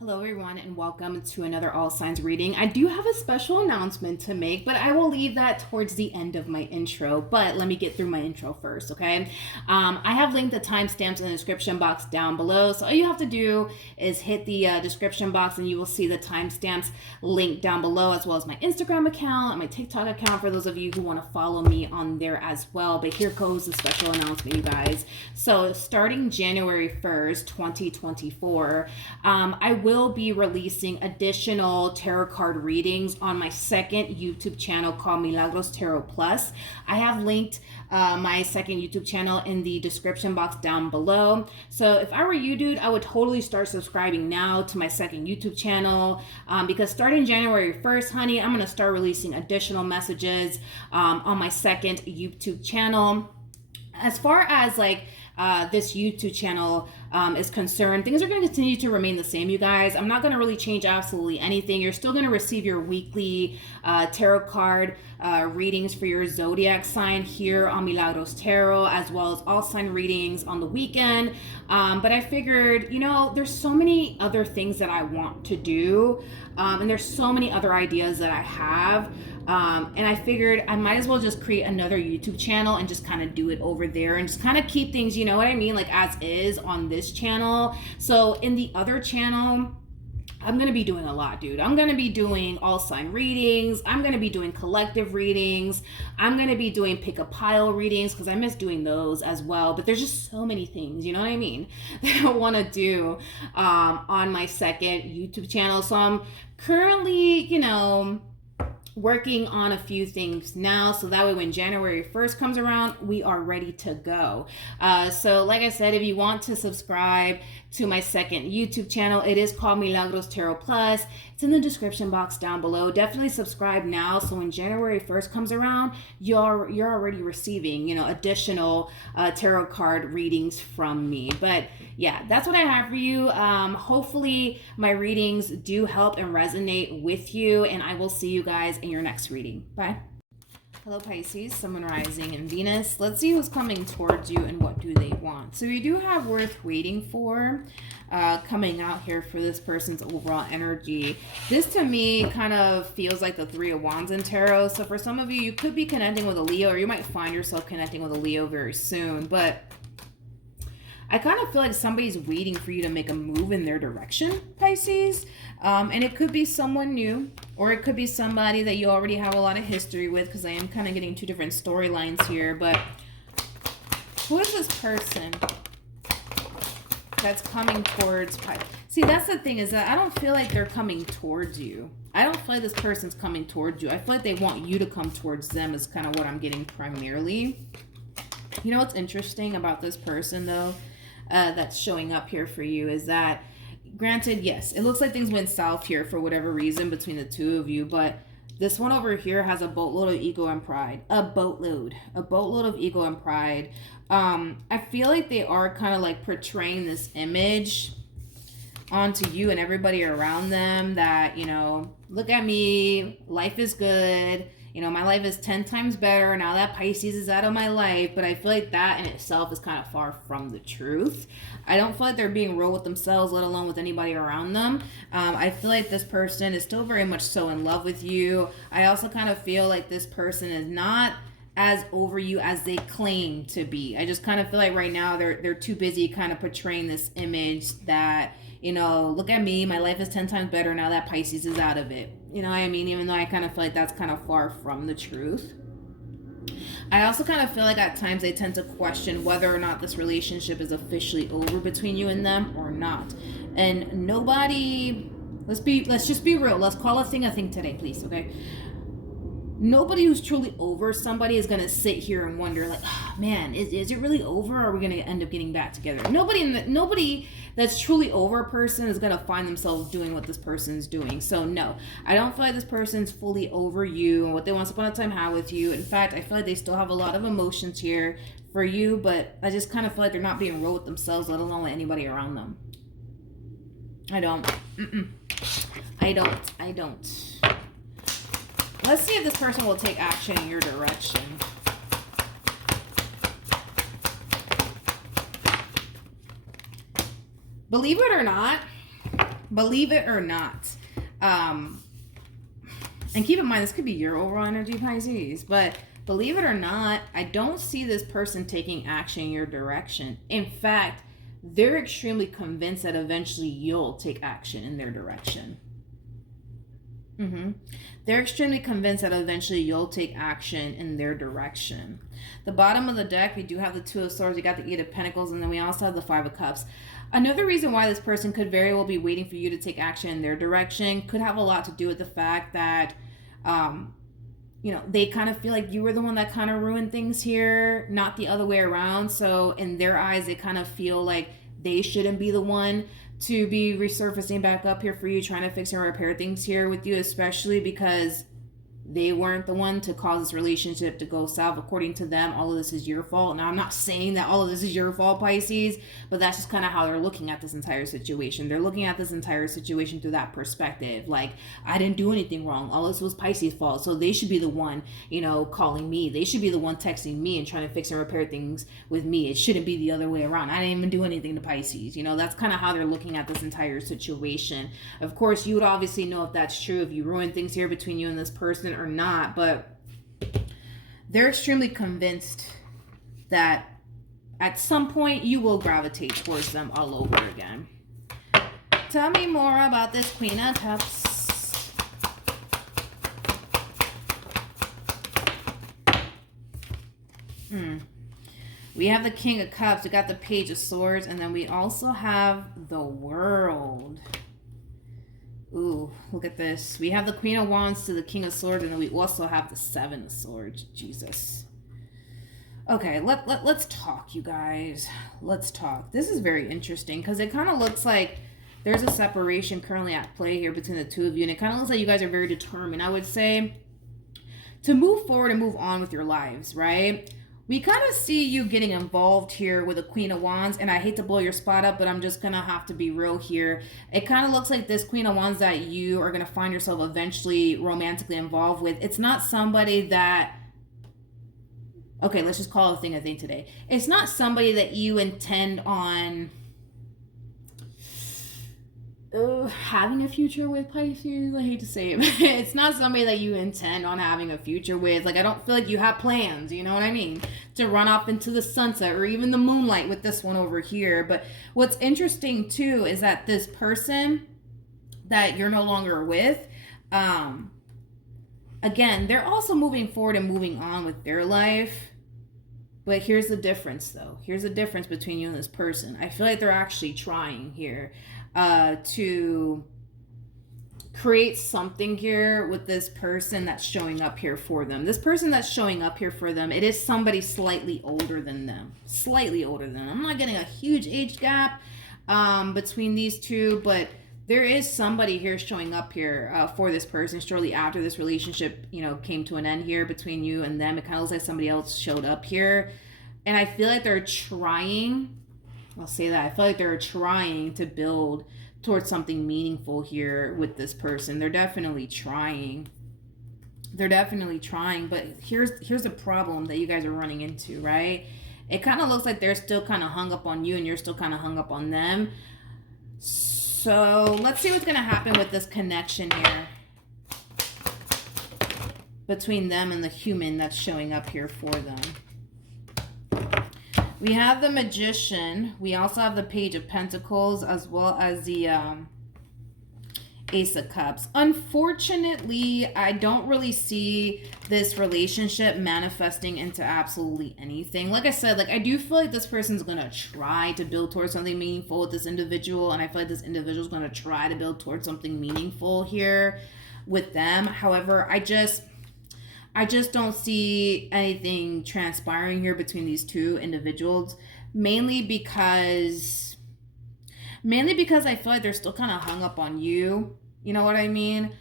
Hello everyone and welcome to another all signs reading. I do have a special announcement to make, but I will leave that towards the end of my intro. But let me get through my intro first, okay? I have linked the timestamps in the description box down below. So all you have to do is hit the description box and you will see the timestamps linked down below, as well as my Instagram account and my TikTok account for those of you who want to follow me on there as well. But here goes the special announcement, you guys. So starting January 1st, 2024, I will be releasing additional tarot card readings on my second YouTube channel called Milagros Tarot Plus. I have linked my second YouTube channel in the description box down below. So if I were you, dude, I would totally start subscribing now to my second YouTube channel because starting January 1st, honey, I'm going to start releasing additional messages on my second YouTube channel. As far as this YouTube channel is concerned, things are going to continue to remain the same, you guys. I'm not going to really change absolutely anything. You're still going to receive your weekly tarot card readings for your zodiac sign here on Milagros Tarot, as well as all sign readings on the weekend. But I figured, there's so many other things that I want to do, and there's so many other ideas that I have. And I figured I might as well just create another YouTube channel and just kind of do it over there and just kind of keep things, you know what I mean, like as is on this channel. So in the other channel, I'm going to be doing a lot, dude. I'm going to be doing all sign readings. I'm going to be doing collective readings. I'm going to be doing pick a pile readings because I miss doing those as well. But there's just so many things, you know what I mean, that I want to do on my second YouTube channel. So I'm currently, working on a few things now, so that way when January 1st comes around, we are ready to go. So like I said, if you want to subscribe to my second YouTube channel, it is called Milagros Tarot Plus. It's in the description box down below. Definitely subscribe now, so when January 1st comes around, you're already receiving, additional tarot card readings from me. But yeah, that's what I have for you. Hopefully my readings do help and resonate with you, and I will see you guys in your next reading. Bye. Hello Pisces, Sun, Moon, Rising, and Venus. Let's see who's coming towards you and what do they want. So we do have worth waiting for coming out here for this person's overall energy. This to me kind of feels like the Three of Wands in tarot. So for some of you, you could be connecting with a Leo, or you might find yourself connecting with a Leo very soon. But I kind of feel like somebody's waiting for you to make a move in their direction, Pisces. And it could be someone new, or it could be somebody that you already have a lot of history with, because I am kind of getting two different storylines here. But who is this person that's coming towards Pisces? See, that's the thing, is that I don't feel like they're coming towards you. I don't feel like this person's coming towards you. I feel like they want you to come towards them, is kind of what I'm getting primarily. You know what's interesting about this person, though, that's showing up here for you is that, granted, yes, it looks like things went south here for whatever reason between the two of you, but this one over here has a boatload of ego and pride. A boatload of ego and pride. I feel like they are kind of like portraying this image onto you and everybody around them that, look at me, life is good. My life is 10 times better now that Pisces is out of my life. But I feel like that in itself is kind of far from the truth. I don't feel like they're being real with themselves, let alone with anybody around them. I feel like this person is still very much so in love with you. I also kind of feel like this person is not as over you as they claim to be. I just kind of feel like right now they're too busy kind of portraying this image that, look at me, my life is 10 times better now that Pisces is out of it. You know what I mean? Even though I kind of feel like that's kind of far from the truth. I also kind of feel like at times they tend to question whether or not this relationship is officially over between you and them or not. And nobody, let's just be real. Let's call a thing today, please, okay? Nobody who's truly over somebody is going to sit here and wonder, like, oh, man, is it really over, or are we going to end up getting back together? Nobody that's truly over a person is going to find themselves doing what this person's doing. So no, I don't feel like this person's fully over you and what they once upon a time had with you. In fact, I feel like they still have a lot of emotions here for you, but I just kind of feel like they're not being real with themselves, let alone with anybody around them. I don't. I don't. Let's see if this person will take action in your direction. Believe it or not, Believe it or not. And keep in mind, this could be your overall energy, Pisces, but believe it or not, I don't see this person taking action in your direction. In fact, they're extremely convinced that eventually you'll take action in their direction. They're extremely convinced that eventually you'll take action in their direction. The bottom of the deck, we do have the Two of Swords, we got the Eight of Pentacles, and then we also have the Five of Cups. Another reason why this person could very well be waiting for you to take action in their direction could have a lot to do with the fact that, you know, they kind of feel like you were the one that kind of ruined things here, not the other way around. So in their eyes, they kind of feel like they shouldn't be the one to be resurfacing back up here for you, trying to fix and repair things here with you, especially because they weren't the one to cause this relationship to go south. According to them, all of this is your fault. Now, I'm not saying that all of this is your fault, Pisces, but that's just kind of how they're looking at this entire situation. They're looking at this entire situation through that perspective. Like, I didn't do anything wrong. All this was Pisces' fault. So they should be the one, you know, calling me. They should be the one texting me and trying to fix and repair things with me. It shouldn't be the other way around. I didn't even do anything to Pisces. You know, that's kind of how they're looking at this entire situation. Of course, you would obviously know if that's true, if you ruin things here between you and this person or not, but they're extremely convinced that at some point you will gravitate towards them all over again. Tell me more about this Queen of Cups. We have the King of Cups, we got the Page of Swords, and then we also have the World. Ooh, look at this. We have the Queen of Wands to the King of Swords, and then we also have the Seven of Swords. Jesus. Okay, let's talk, you guys. Let's talk. This is very interesting because it kind of looks like there's a separation currently at play here between the two of you, and it kind of looks like you guys are very determined, I would say, to move forward and move on with your lives, right? We kind of see you getting involved here with the Queen of Wands, and I hate to blow your spot up, but I'm just going to have to be real here. It kind of looks like this Queen of Wands that you are going to find yourself eventually romantically involved with. It's not somebody that... Okay, let's just call it a thing I think today. It's not somebody that you intend on having a future with, Pisces. I hate to say it, but it's not somebody that you intend on having a future with. Like, I don't feel like you have plans, you know what I mean, to run off into the sunset or even the moonlight with this one over here. But what's interesting too is that this person that you're no longer with, again, they're also moving forward and moving on with their life. But here's the difference, though. Here's the difference between you and this person. I feel like they're actually trying here to create something here with this person that's showing up here for them. This person that's showing up here for them, it is somebody slightly older than them. Slightly older than them. I'm not getting a huge age gap between these two, but there is somebody here showing up here for this person shortly after this relationship, you know, came to an end here between you and them. It kind of looks like somebody else showed up here. And I feel like they're trying, I'll say that, I feel like they're trying to build towards something meaningful here with this person. They're definitely trying. They're definitely trying. But here's the problem that you guys are running into, right? It kind of looks like they're still kind of hung up on you and you're still kind of hung up on them. So let's see what's going to happen with this connection here between them and the human that's showing up here for them. We have the Magician. We also have the Page of Pentacles as well as the Ace of Cups. Unfortunately, I don't really see this relationship manifesting into absolutely anything. Like I said, like I do feel like this person's going to try to build towards something meaningful with this individual, and I feel like this individual is going to try to build towards something meaningful here with them. However, I just don't see anything transpiring here between these two individuals, mainly because I feel like they're still kind of hung up on you. You know what I mean?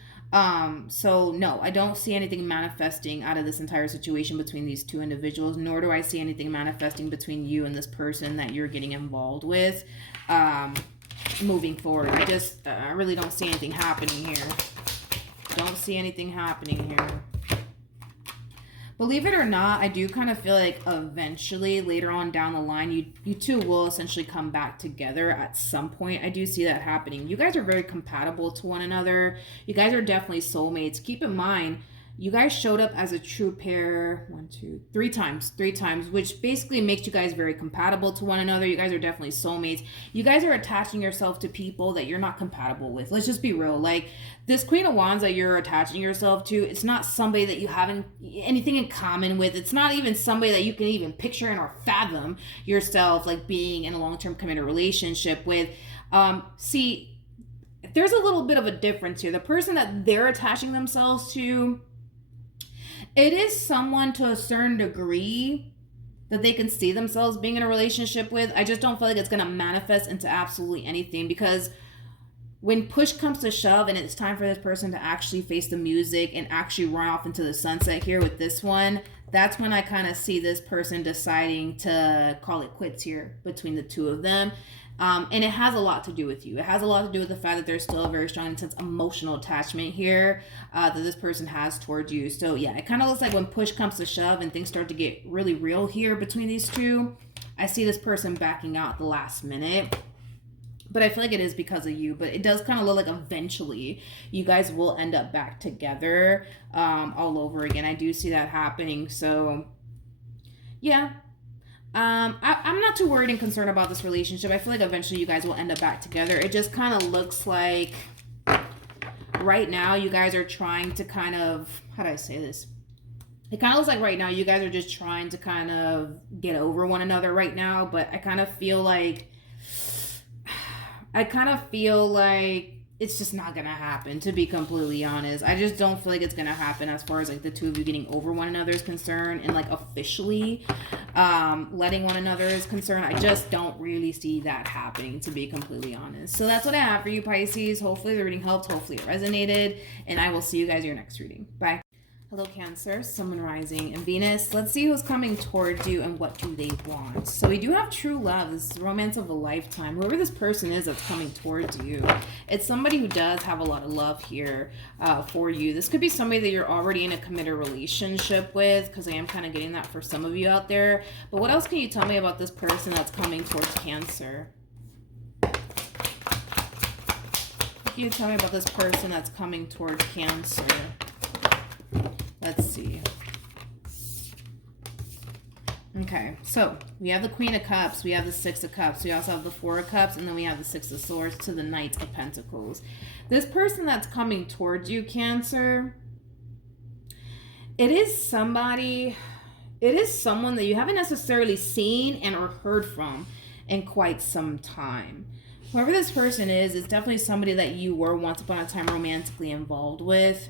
So no, I don't see anything manifesting out of this entire situation between these two individuals, nor do I see anything manifesting between you and this person that you're getting involved with moving forward. I really don't see anything happening here. Don't see anything happening here. Believe it or not, I do kind of feel like eventually later on down the line, you two will essentially come back together at some point. I do see that happening. You guys are very compatible to one another. You guys are definitely soulmates. Keep in mind, you guys showed up as a true pair 3 times, which basically makes you guys very compatible to one another. You guys are definitely soulmates. You guys are attaching yourself to people that you're not compatible with. Let's just be real. Like, this Queen of Wands that you're attaching yourself to, it's not somebody that you have anything in common with. It's not even somebody that you can even picture and or fathom yourself like being in a long-term committed relationship with. See, there's a little bit of a difference here. The person that they're attaching themselves to, it is someone to a certain degree that they can see themselves being in a relationship with. I just don't feel like it's going to manifest into absolutely anything, because when push comes to shove and it's time for this person to actually face the music and actually run off into the sunset here with this one, that's when I kind of see this person deciding to call it quits here between the two of them. And it has a lot to do with you. It has a lot to do with the fact that there's still a very strong, intense emotional attachment here that this person has towards you. So yeah, it kind of looks like when push comes to shove and things start to get really real here between these two, I see this person backing out at the last minute. But I feel like it is because of you. But it does kind of look like eventually you guys will end up back together all over again. I do see that happening. So yeah. I'm not too worried and concerned about this relationship. I feel like eventually you guys will end up back together. It just kind of looks like right now you guys are trying to kind of, how do I say this? It kind of looks like right now you guys are just trying to kind of get over one another right now. But I kind of feel like it's just not gonna happen, to be completely honest. I just don't feel like it's gonna happen as far as like the two of you getting over one another is concerned and like officially letting one another is concerned. I just don't really see that happening, to be completely honest. So that's what I have for you, Pisces. Hopefully the reading helped, hopefully it resonated, and I will see you guys in your next reading. Bye. Hello, Cancer, Sun, Moon, Rising, and Venus. Let's see who's coming towards you and what do they want. So we do have true love. This is the romance of a lifetime. Whoever this person is that's coming towards you, it's somebody who does have a lot of love here for you. This could be somebody that you're already in a committed relationship with, because I am kind of getting that for some of you out there. But what else can you tell me about this person that's coming towards Cancer? What can you tell me about this person that's coming towards Cancer? Let's see. Okay, so we have the Queen of Cups, we have the Six of Cups, we also have the Four of Cups, and then we have the Six of Swords to the Knight of Pentacles. This person that's coming towards you, Cancer, it is someone that you haven't necessarily seen and or heard from in quite some time. Whoever this person is definitely somebody that you were once upon a time romantically involved with.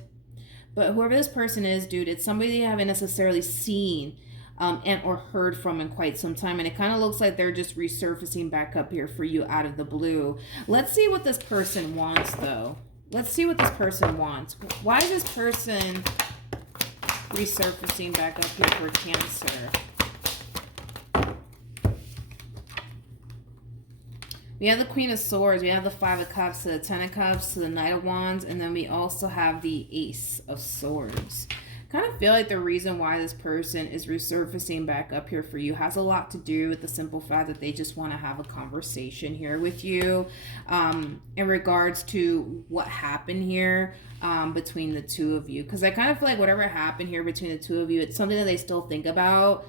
But whoever this person is, dude, it's somebody that you haven't necessarily seen and or heard from in quite some time. And it kind of looks like they're just resurfacing back up here for you out of the blue. Let's see what this person wants, though. Let's see what this person wants. Why is this person resurfacing back up here for Cancer? We have the Queen of Swords, we have the Five of Cups, to the Ten of Cups, to the Knight of Wands, and then we also have the Ace of Swords. Kind of feel like the reason why this person is resurfacing back up here for you has a lot to do with the simple fact that they just want to have a conversation here with you in regards to what happened here between the two of you. Because I kind of feel like whatever happened here between the two of you, it's something that they still think about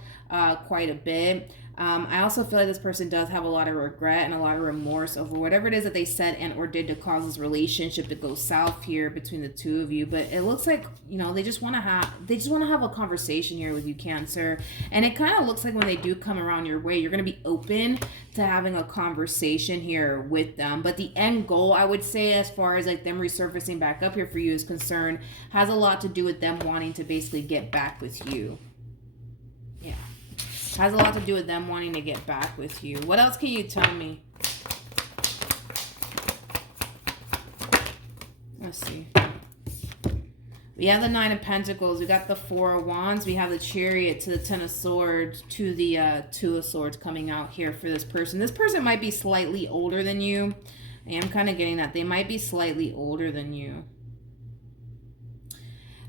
quite a bit. I also feel like this person does have a lot of regret and a lot of remorse over whatever it is that they said and or did to cause this relationship to go south here between the two of you. But it looks like, you know, they just want to have a conversation here with you, Cancer. And it kind of looks like when they do come around your way, you're going to be open to having a conversation here with them. But the end goal, I would say, as far as like them resurfacing back up here for you is concerned, has a lot to do with them wanting to basically get back with you. Yeah. Has a lot to do with them wanting to get back with you. What else can you tell me? Let's see. We have the Nine of Pentacles. We got the Four of Wands. We have the Chariot to the Ten of Swords to the Two of Swords coming out here for this person. This person might be slightly older than you. I am kind of getting that. They might be slightly older than you.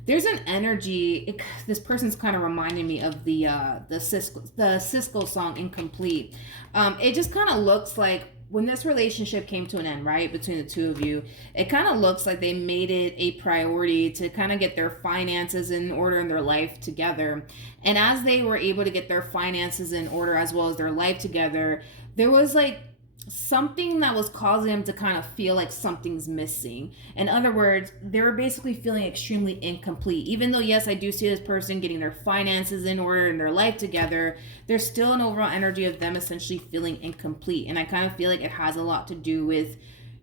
there's an energy. This person's kind of reminding me of the Cisco song Incomplete. It just kind of looks like when this relationship came to an end, right, between the two of you, it kind of looks like they made it a priority to kind of get their finances in order in their life together. And as they were able to get their finances in order as well as their life together, there was like something that was causing them to kind of feel like something's missing. In other words, they were basically feeling extremely incomplete. Even though, yes, I do see this person getting their finances in order and their life together, there's still an overall energy of them essentially feeling incomplete. And I kind of feel like it has a lot to do with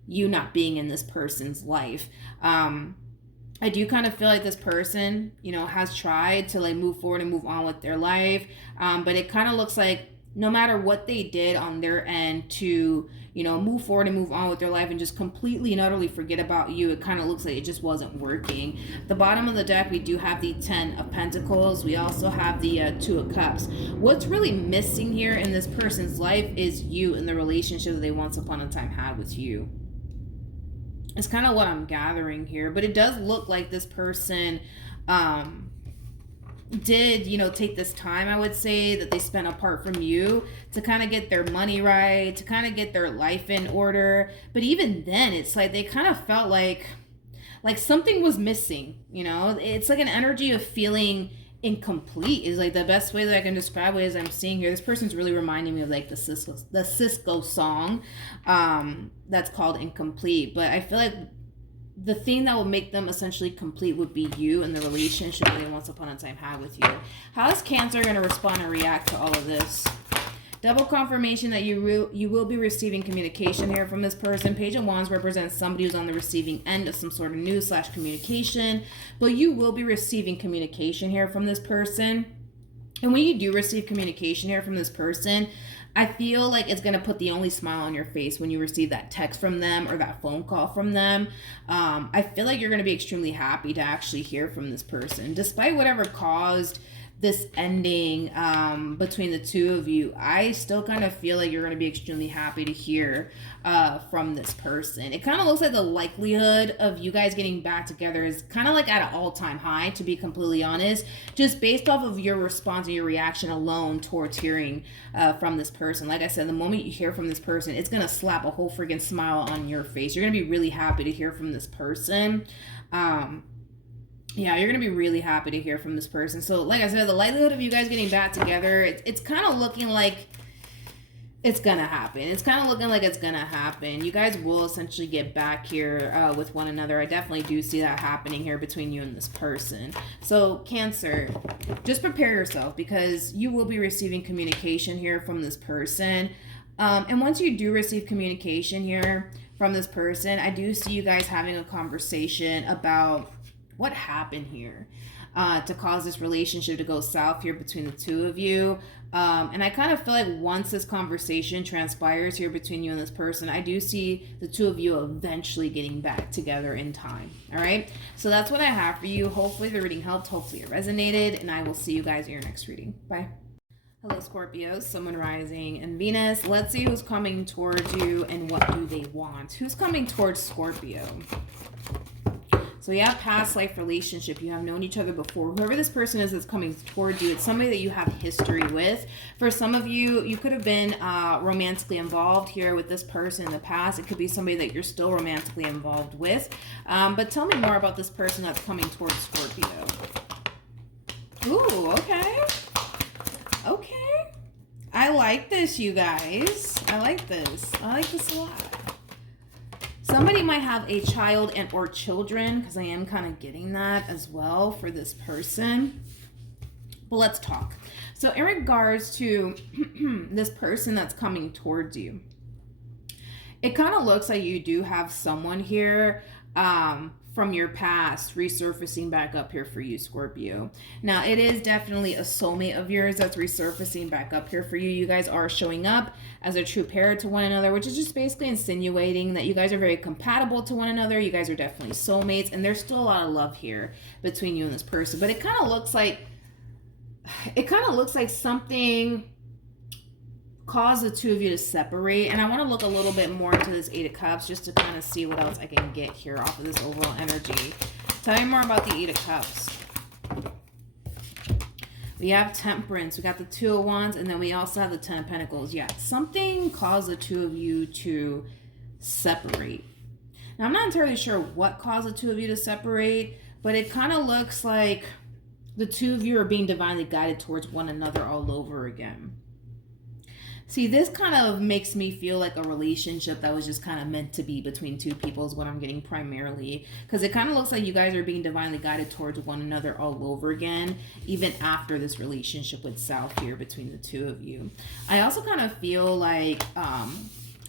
you not being in this person's life. I do kind of feel like this person, you know, has tried to like move forward and move on with their life. But it kind of looks like no matter what they did on their end to, you know, move forward and move on with their life and just completely and utterly forget about you, it kind of looks like it just wasn't working. At the bottom of the deck, we do have the 10 of Pentacles. We also have the 2 of Cups. What's really missing here in this person's life is you and the relationship that they once upon a time had with you. It's kind of what I'm gathering here, but it does look like this person did, you know, take this time, I would say, that they spent apart from you to kind of get their money right, to kind of get their life in order. But even then, it's like they kind of felt like something was missing, you know? It's like an energy of feeling incomplete is like the best way that I can describe it as I'm seeing here. This person's really reminding me of like the Cisco song that's called Incomplete. But I feel like the thing that will make them essentially complete would be you and the relationship that they once upon a time had with you. How is Cancer going to respond and react to all of this? Double confirmation that you will be receiving communication here from this person. Page of Wands represents somebody who's on the receiving end of some sort of news / communication. But you will be receiving communication here from this person. And when you do receive communication here from this person, I feel like it's going to put the only smile on your face when you receive that text from them or that phone call from them. I feel like you're going to be extremely happy to actually hear from this person. Despite whatever caused this ending between the two of you, I still kind of feel like you're going to be extremely happy to hear from this person. It kind of looks like the likelihood of you guys getting back together is kind of like at an all-time high, to be completely honest, just based off of your response and your reaction alone towards hearing from this person. Like I said, the moment you hear from this person, it's going to slap a whole friggin' smile on your face. You're going to be really happy to hear from this person. Yeah, you're going to be really happy to hear from this person. So, like I said, the likelihood of you guys getting back together, it's kind of looking like it's going to happen. It's kind of looking like it's going to happen. You guys will essentially get back here with one another. I definitely do see that happening here between you and this person. So, Cancer, just prepare yourself because you will be receiving communication here from this person. And once you do receive communication here from this person, I do see you guys having a conversation about what happened here to cause this relationship to go south here between the two of you. And I kind of feel like once this conversation transpires here between you and this person, I do see the two of you eventually getting back together in time. All right. So that's what I have for you. Hopefully the reading helped. Hopefully it resonated. And I will see you guys in your next reading. Bye. Hello, Scorpio, Sun, Moon, Rising, and Venus. Let's see who's coming towards you and what do they want. Who's coming towards Scorpio? So you have past life relationship. You have known each other before. Whoever this person is that's coming towards you, it's somebody that you have history with. For some of you, you could have been romantically involved here with this person in the past. It could be somebody that you're still romantically involved with. But tell me more about this person that's coming towards Scorpio. Ooh, okay. Okay. I like this, you guys. I like this. I like this a lot. Somebody might have a child and or children, because I am kind of getting that as well for this person. But let's talk. So in regards to this person that's coming towards you, it kind of looks like you do have someone here from your past resurfacing back up here for you, Scorpio. Now, it is definitely a soulmate of yours that's resurfacing back up here for you. You guys are showing up as a true pair to one another, which is just basically insinuating that you guys are very compatible to one another. You guys are definitely soulmates, and there's still a lot of love here between you and this person. But it kind of looks like something caused the two of you to separate. And I want to look a little bit more into this Eight of Cups just to kind of see what else I can get here off of this overall energy. Tell me more about the Eight of Cups. We have Temperance. We got the Two of Wands, and then we also have the Ten of Pentacles. Yeah, something caused the two of you to separate. Now, I'm not entirely sure what caused the two of you to separate, but it kind of looks like the two of you are being divinely guided towards one another all over again. See, this kind of makes me feel like a relationship that was just kind of meant to be between two people is what I'm getting primarily. Because it kind of looks like you guys are being divinely guided towards one another all over again, even after this relationship with South here between the two of you. I also kind of feel like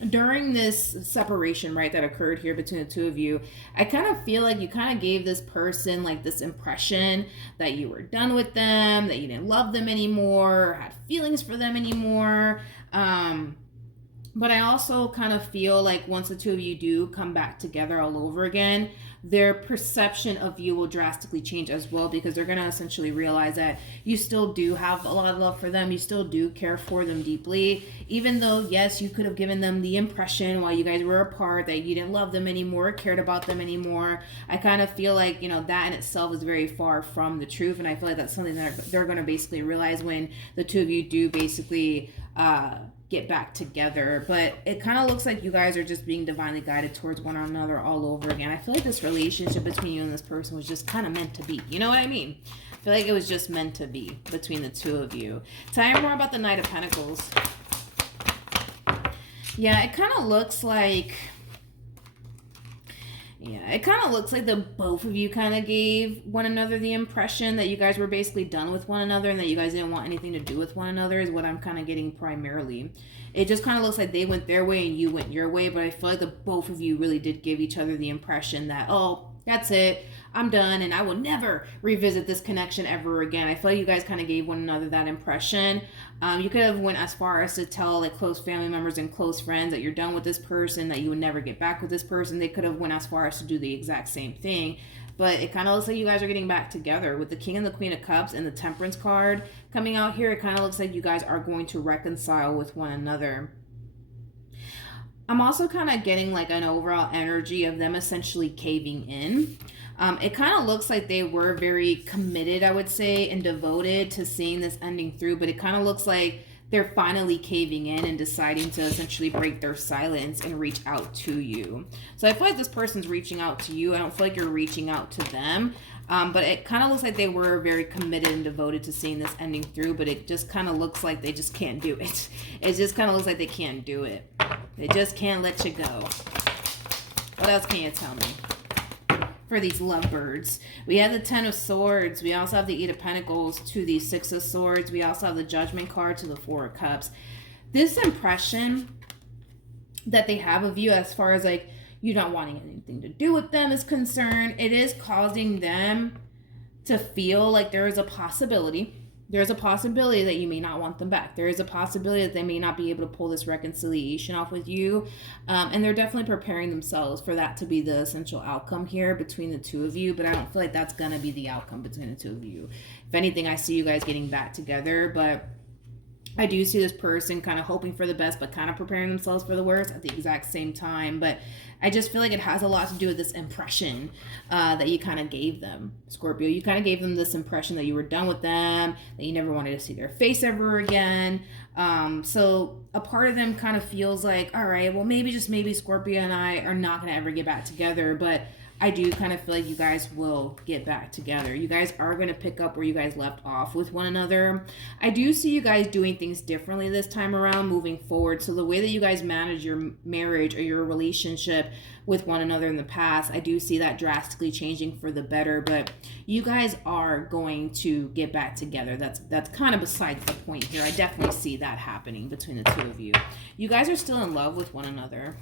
during this separation, right, that occurred here between the two of you, I kind of feel like you kind of gave this person like this impression that you were done with them, that you didn't love them anymore, or had feelings for them anymore. But I also kind of feel like once the two of you do come back together all over again, their perception of you will drastically change as well, because they're going to essentially realize that you still do have a lot of love for them. You still do care for them deeply, even though, yes, you could have given them the impression while you guys were apart that you didn't love them anymore, cared about them anymore. I kind of feel like, you know, that in itself is very far from the truth. And I feel like that's something that they're going to basically realize when the two of you do basically, get back together. But it kind of looks like you guys are just being divinely guided towards one another all over again. I feel like this relationship between you and this person was just kind of meant to be. You know what I mean? I feel like it was just meant to be between the two of you. Tell me more about the Knight of Pentacles. Yeah, it kind of looks like... Yeah, it kind of looks like the both of you kind of gave one another the impression that you guys were basically done with one another and that you guys didn't want anything to do with one another is what I'm kind of getting primarily. It just kind of looks like they went their way and you went your way, but I feel like the both of you really did give each other the impression that, oh, that's it, I'm done, and I will never revisit this connection ever again. I feel like you guys kind of gave one another that impression. You could have went as far as to tell like close family members and close friends that you're done with this person, that you would never get back with this person. They could have went as far as to do the exact same thing. But it kind of looks like you guys are getting back together. With the King and the Queen of Cups and the Temperance card coming out here, it kind of looks like you guys are going to reconcile with one another. I'm also kind of getting like an overall energy of them essentially caving in. It kind of looks like they were very committed, I would say, and devoted to seeing this ending through, but it kind of looks like they're finally caving in and deciding to essentially break their silence and reach out to you. So I feel like this person's reaching out to you. I don't feel like you're reaching out to them. But it kind of looks like they were very committed and devoted to seeing this ending through, but it just kind of looks like they just can't do it. It just kind of looks like they can't do it. They just can't let you go. What else can you tell me for these lovebirds? We have the Ten of Swords. We also have the Eight of Pentacles to the Six of Swords. We also have the Judgment card to the Four of Cups. This impression that they have of you as far as like you not wanting anything to do with them is concerned, it is causing them to feel like there is a possibility. There's a possibility that you may not want them back. There is a possibility that they may not be able to pull this reconciliation off with you. And they're definitely preparing themselves for that to be the essential outcome here between the two of you. But I don't feel like that's going to be the outcome between the two of you. If anything, I see you guys getting back together. But I do see this person kind of hoping for the best, but kind of preparing themselves for the worst at the exact same time. But I just feel like it has a lot to do with this impression that you kind of gave them, Scorpio. You kind of gave them this impression that you were done with them, that you never wanted to see their face ever again. So a part of them kind of feels like, all right, well, maybe, just maybe Scorpio and I are not going to ever get back together. But I do kind of feel like you guys will get back together. You guys are going to pick up where you guys left off with one another. I do see you guys doing things differently this time around moving forward. So the way that you guys manage your marriage or your relationship with one another in the past, I do see that drastically changing for the better. But you guys are going to get back together. That's kind of besides the point here. I definitely see that happening between the two of you. You guys are still in love with one another.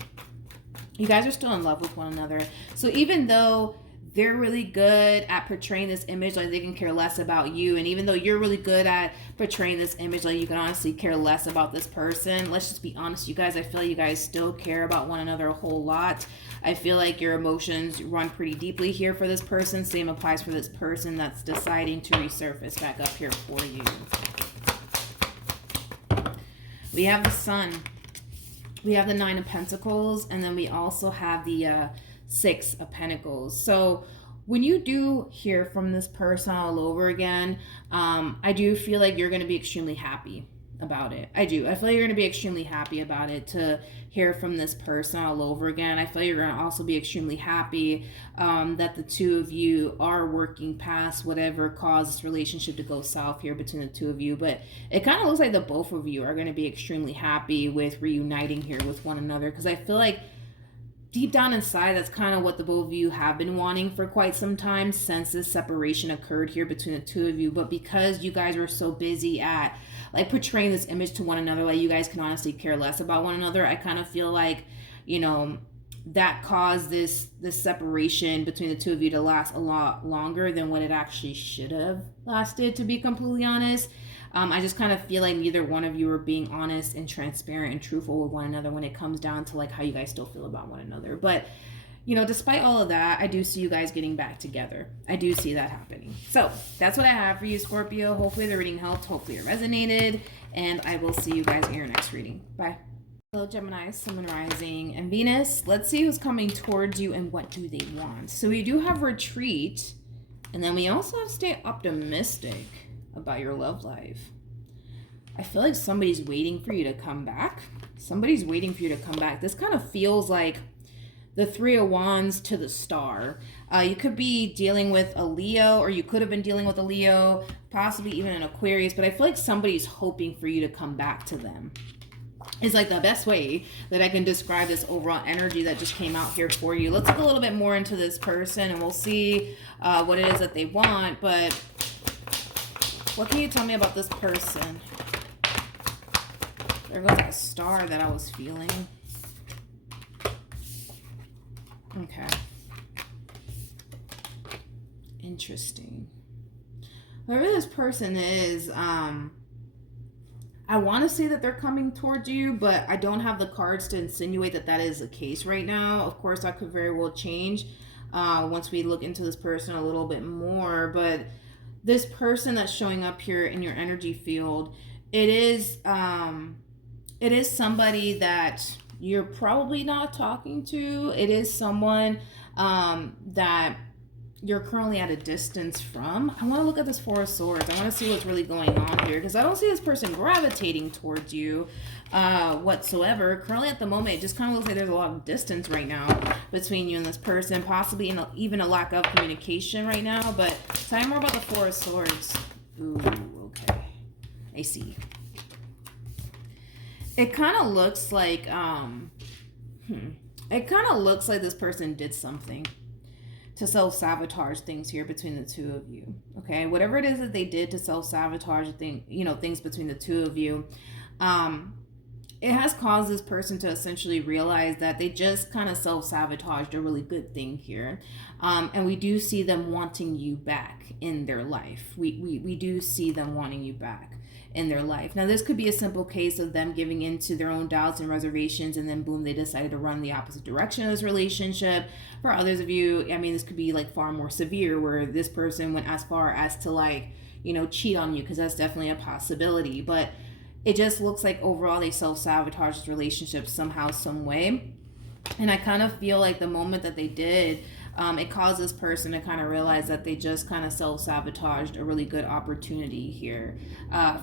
You guys are still in love with one another. So even though they're really good at portraying this image like they can care less about you, and even though you're really good at portraying this image like you can honestly care less about this person, let's just be honest, you guys, I feel like you guys still care about one another a whole lot. I feel like your emotions run pretty deeply here for this person. Same applies for this person that's deciding to resurface back up here for you. We have the Sun. We have the Nine of Pentacles, and then we also have the Six of Pentacles. So when you do hear from this person all over again, I do feel like you're going to be extremely happy about it. I do. I feel like you're going to be extremely happy about it to hear from this person all over again. I feel like you're going to also be extremely happy that the two of you are working past whatever caused this relationship to go south here between the two of you. But it kind of looks like the both of you are going to be extremely happy with reuniting here with one another, because I feel like deep down inside, that's kind of what the both of you have been wanting for quite some time since this separation occurred here between the two of you. But because you guys were so busy at like portraying this image to one another, like you guys can honestly care less about one another, I kind of feel like, you know, that caused this separation between the two of you to last a lot longer than what it actually should have lasted, to be completely honest. I just kind of feel like neither one of you are being honest and transparent and truthful with one another when it comes down to like how you guys still feel about one another. But, you know, despite all of that, I do see you guys getting back together. I do see that happening. So that's what I have for you, Scorpio. Hopefully the reading helped. Hopefully it resonated. And I will see you guys in your next reading. Bye. Hello, Gemini, Sun, Moon, Rising, and Venus. Let's see who's coming towards you and what do they want. So we do have retreat. And then we also have stay optimistic about your love life. I feel like somebody's waiting for you to come back. Somebody's waiting for you to come back. This kind of feels like the Three of Wands to the Star. You could be dealing with a Leo, or you could have been dealing with a Leo, possibly even an Aquarius, but I feel like somebody's hoping for you to come back to them. It's like the best way that I can describe this overall energy that just came out here for you. Let's look a little bit more into this person and we'll see what it is that they want. But what can you tell me about this person? There goes that star that I was feeling. Okay. Interesting. Whoever this person is, I want to say that they're coming towards you, but I don't have the cards to insinuate that that is the case right now. Of course, that could very well change once we look into this person a little bit more. But this person that's showing up here in your energy field, it is somebody that you're probably not talking to. It is someone that you're currently at a distance from. I want to look at this Four of Swords. I want to see what's really going on here, because I don't see this person gravitating towards you whatsoever. Currently at the moment, it just kind of looks like there's a lot of distance right now between you and this person, possibly even a lack of communication right now. But tell me more about the Four of Swords. Ooh, okay. I see. It kind of looks like, it kind of looks like this person did something to self-sabotage things here between the two of you. Okay, whatever it is that they did to self-sabotage things between the two of you, it has caused this person to essentially realize that they just kind of self-sabotaged a really good thing here. And we do see them wanting you back in their life. We do see them wanting you back in their life. Now, this could be a simple case of them giving in to their own doubts and reservations, and then boom, they decided to run the opposite direction of this relationship. For others of you, I mean, this could be like far more severe, where this person went as far as to like, cheat on you, because that's definitely a possibility. But it just looks like overall they self-sabotaged this relationship somehow, some way. And I kind of feel like the moment that they did, it caused this person to kind of realize that they just kind of self-sabotaged a really good opportunity here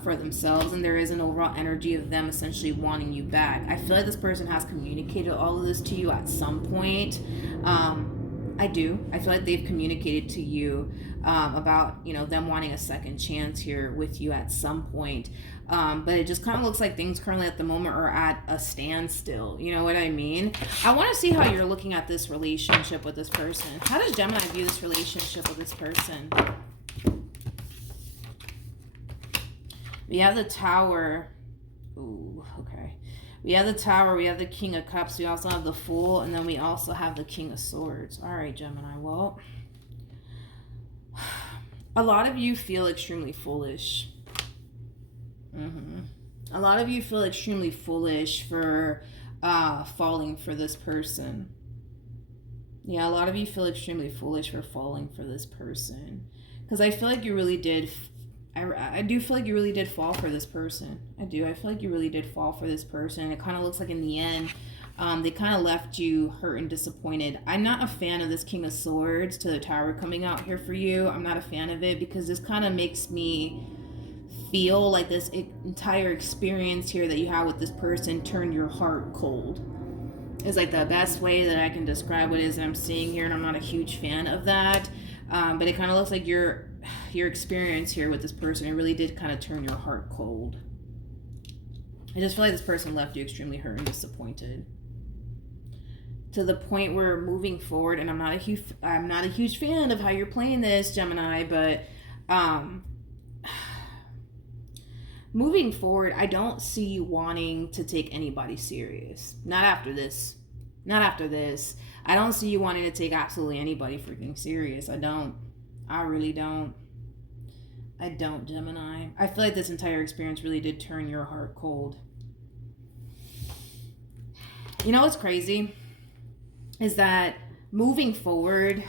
for themselves. And there is an overall energy of them essentially wanting you back. I feel like this person has communicated all of this to you at some point. I do. I feel like they've communicated to you about, them wanting a second chance here with you at some point. But it just kind of looks like things currently at the moment are at a standstill. You know what I mean? I want to see how you're looking at this relationship with this person. How does Gemini view this relationship with this person? We have the Tower. Ooh, okay. We have the Tower, we have the King of Cups, we also have the Fool, and then we also have the King of Swords. All right, Gemini, well, a lot of you feel extremely foolish. A lot of you feel extremely foolish for falling for this person. Yeah, a lot of you feel extremely foolish for falling for this person. Because I feel like you really did... I do feel like you really did fall for this person. I do. I feel like you really did fall for this person. It kind of looks like in the end, They kind of left you hurt and disappointed. I'm not a fan of this King of Swords to the Tower coming out here for you. I'm not a fan of it because this kind of makes me feel like this entire experience here that you have with this person turned your heart cold. Is like the best way that I can describe what it is that I'm seeing here, and I'm not a huge fan of that. But it kind of looks like your experience here with this person, it really did kind of turn your heart cold. I just feel like this person left you extremely hurt and disappointed, to the point where moving forward, and I'm not a huge fan of how you're playing this, Gemini, but moving forward, I don't see you wanting to take anybody serious. Not after this. Not after this. I don't see you wanting to take absolutely anybody freaking serious. I don't. I really don't. I don't, Gemini. I feel like this entire experience really did turn your heart cold. You know what's crazy? Is that moving forward,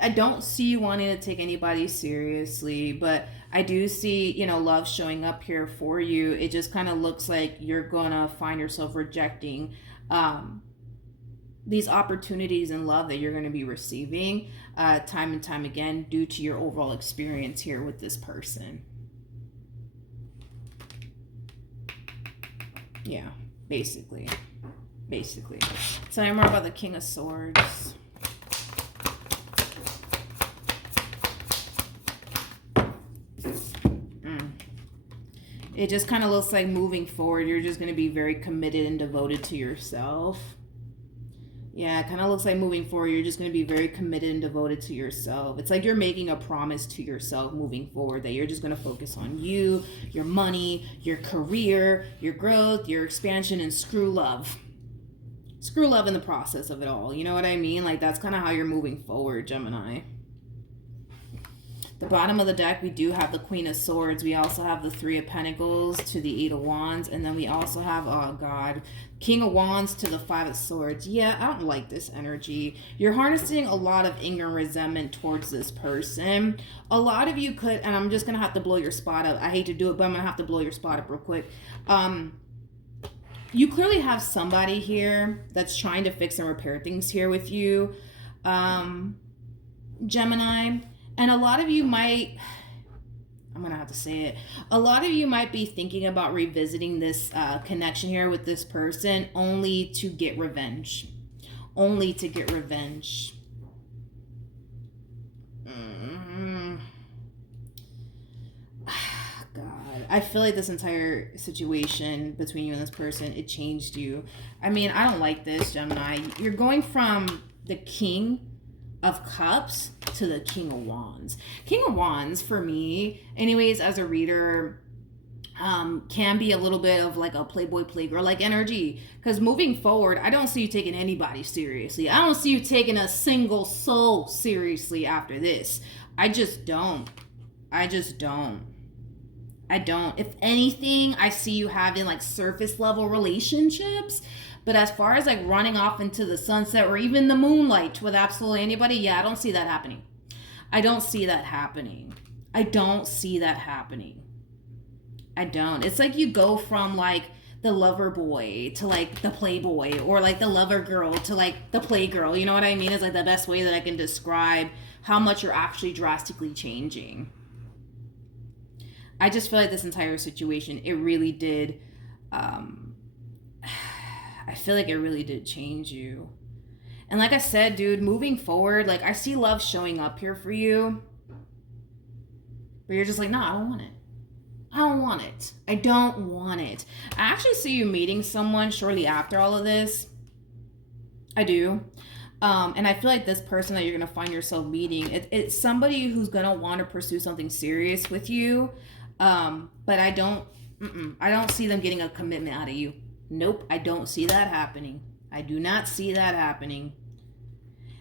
I don't see you wanting to take anybody seriously, but I do see, love showing up here for you. It just kind of looks like you're gonna find yourself rejecting these opportunities in love that you're going to be receiving time and time again due to your overall experience here with this person. Yeah, basically. Tell me more about the King of Swords. It just kind of looks like moving forward, you're just going to be very committed and devoted to yourself. Yeah, it kind of looks like moving forward, you're just going to be very committed and devoted to yourself. It's like you're making a promise to yourself moving forward that you're just going to focus on you, your money, your career, your growth, your expansion, and screw love. Screw love in the process of it all. You know what I mean? Like, that's kind of how you're moving forward, Gemini. The bottom of the deck, we do have the Queen of Swords. We also have the Three of Pentacles to the Eight of Wands. And then we also have, oh God, King of Wands to the Five of Swords. Yeah, I don't like this energy. You're harnessing a lot of anger and resentment towards this person. A lot of you could, and I'm just going to have to blow your spot up. I hate to do it, but I'm going to have to blow your spot up real quick. You clearly have somebody here that's trying to fix and repair things here with you, Gemini. And a lot of you might, I'm going to have to say it, a lot of you might be thinking about revisiting this connection here with this person only to get revenge. God, I feel like this entire situation between you and this person, it changed you. I mean, I don't like this, Gemini. You're going from the King of Cups to the King of Wands. King of Wands, for me, anyways, as a reader, can be a little bit of like a playboy, playgirl like energy. Because moving forward, I don't see you taking anybody seriously. I don't see you taking a single soul seriously after this. I don't. If anything, I see you having like surface level relationships. But as far as like running off into the sunset or even the moonlight with absolutely anybody, yeah, I don't see that happening. I don't. It's like you go from like the lover boy to like the playboy, or like the lover girl to like the playgirl. You know what I mean? It's like the best way that I can describe how much you're actually drastically changing. I just feel like this entire situation, it really did, I feel like it really did change you. And like I said, dude, moving forward, like I see love showing up here for you. But you're just like, no, I don't want it. I don't want it. I actually see you meeting someone shortly after all of this. I do. And I feel like this person that you're going to find yourself meeting, it's somebody who's going to want to pursue something serious with you. But I don't see them getting a commitment out of you. Nope, I don't see that happening. I do not see that happening.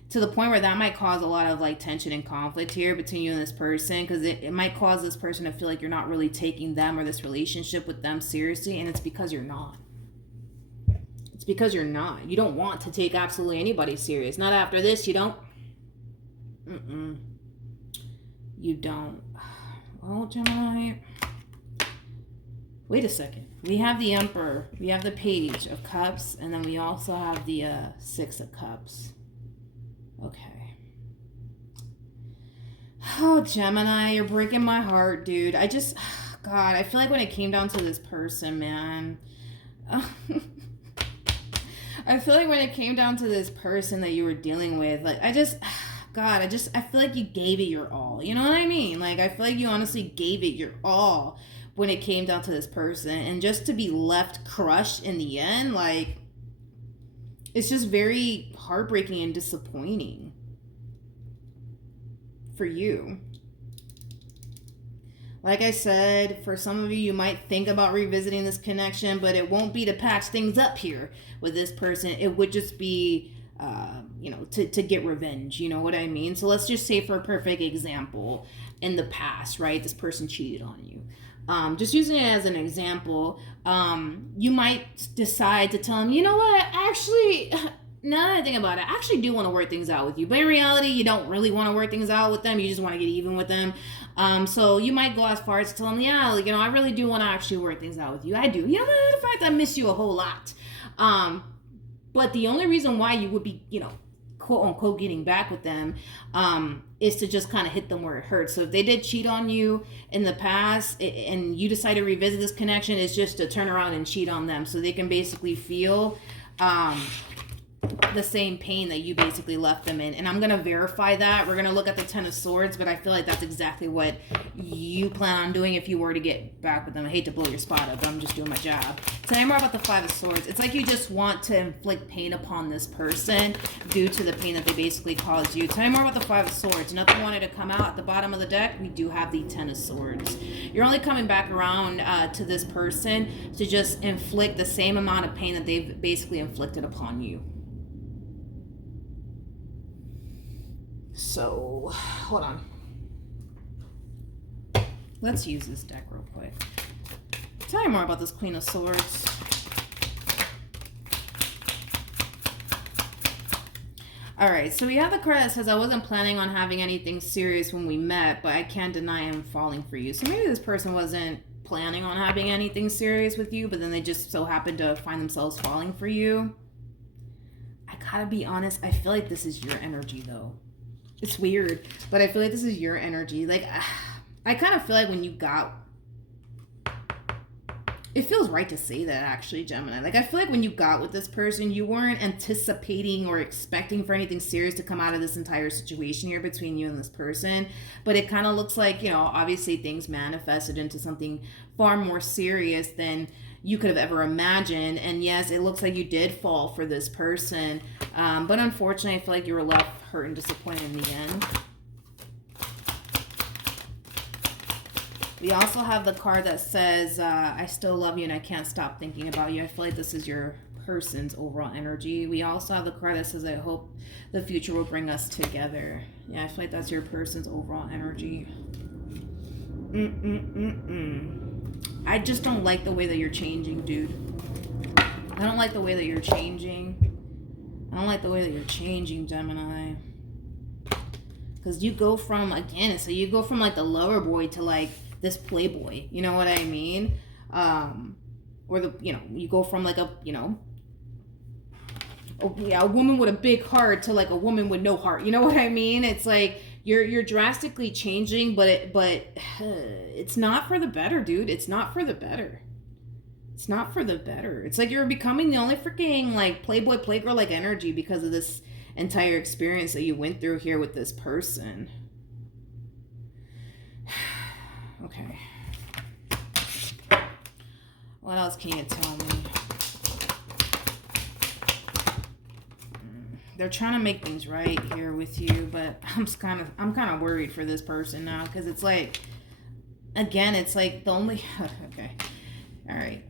To the point where that might cause a lot of like tension and conflict here between you and this person, because it might cause this person to feel like you're not really taking them or this relationship with them seriously, and it's because you're not. You don't want to take absolutely anybody serious. Not after this, you don't. You don't. Well, Gemini, Wait a second. We have the Emperor. We have the Page of Cups. And then we also have the Six of Cups. Okay. Oh, Gemini, you're breaking my heart, dude. God, I feel like when it came down to this person, man. I feel like when it came down to this person that you were dealing with, like, God, I feel like you gave it your all. You know what I mean? Like, I feel like you honestly gave it your all when it came down to this person. And just to be left crushed in the end, like, it's just very heartbreaking and disappointing for you. Like I said, for some of you, you might think about revisiting this connection, but it won't be to patch things up here with this person. It would just be, to get revenge. You know what I mean? So let's just say, for a perfect example, in the past, right, this person cheated on you. Just using it as an example, you might decide to tell them, you know what, actually, now that I think about it, I actually do want to work things out with you. But in reality, you don't really want to work things out with them. You just want to get even with them. So you might go as far as to tell them, yeah, like, I really do want to actually work things out with you. I do. Matter of fact, I miss you a whole lot. But the only reason why you would be, quote unquote, getting back with them, is to just kind of hit them where it hurts. So if they did cheat on you in the past and you decide to revisit this connection, it's just to turn around and cheat on them so they can basically feel, the same pain that you basically left them in. And I'm going to verify that. We're going to look at the Ten of Swords, but I feel like that's exactly what you plan on doing if you were to get back with them. I hate to blow your spot up, but I'm just doing my job. Tell me more about the Five of Swords. It's like you just want to inflict pain upon this person due to the pain that they basically caused you. Tell me more about the Five of Swords. Nothing wanted to come out at the bottom of the deck. We do have the Ten of Swords. You're only coming back around to this person to just inflict the same amount of pain that they've basically inflicted upon you. So, hold on. Let's use this deck real quick. Tell me more about this Queen of Swords. Alright, so we have the card that says, I wasn't planning on having anything serious when we met, but I can't deny I'm falling for you. So maybe this person wasn't planning on having anything serious with you, but then they just so happened to find themselves falling for you. I gotta be honest, I feel like this is your energy, though. It's weird, but I feel like this is your energy. Like, I kind of feel like when you got... It feels right to say that, actually, Gemini. Like, I feel like when you got with this person, you weren't anticipating or expecting for anything serious to come out of this entire situation here between you and this person. But it kind of looks like, obviously things manifested into something far more serious than you could have ever imagined. And yes, it looks like you did fall for this person. But unfortunately, I feel like you were left hurt and disappointed in the end. We also have the card that says, I still love you and I can't stop thinking about you. I feel like this is your person's overall energy. We also have the card that says, I hope the future will bring us together. Yeah, I feel like that's your person's overall energy. I just don't like the way that you're changing, dude. I don't like the way that you're changing. I don't like the way that you're changing, Gemini. Because you go from, again, so you go from like the lover boy to like this playboy. You know what I mean? Or the, you go from like a, a woman with a big heart to like a woman with no heart. You know what I mean? It's like you're drastically changing, but it's not for the better, dude. It's not for the better. It's not for the better. It's like you're becoming the only freaking like playboy, playgirl like energy because of this entire experience that you went through here with this person. Okay. What else can you tell me? They're trying to make things right here with you, but I'm kind of worried for this person now because it's like, again, it's like the only okay. All right.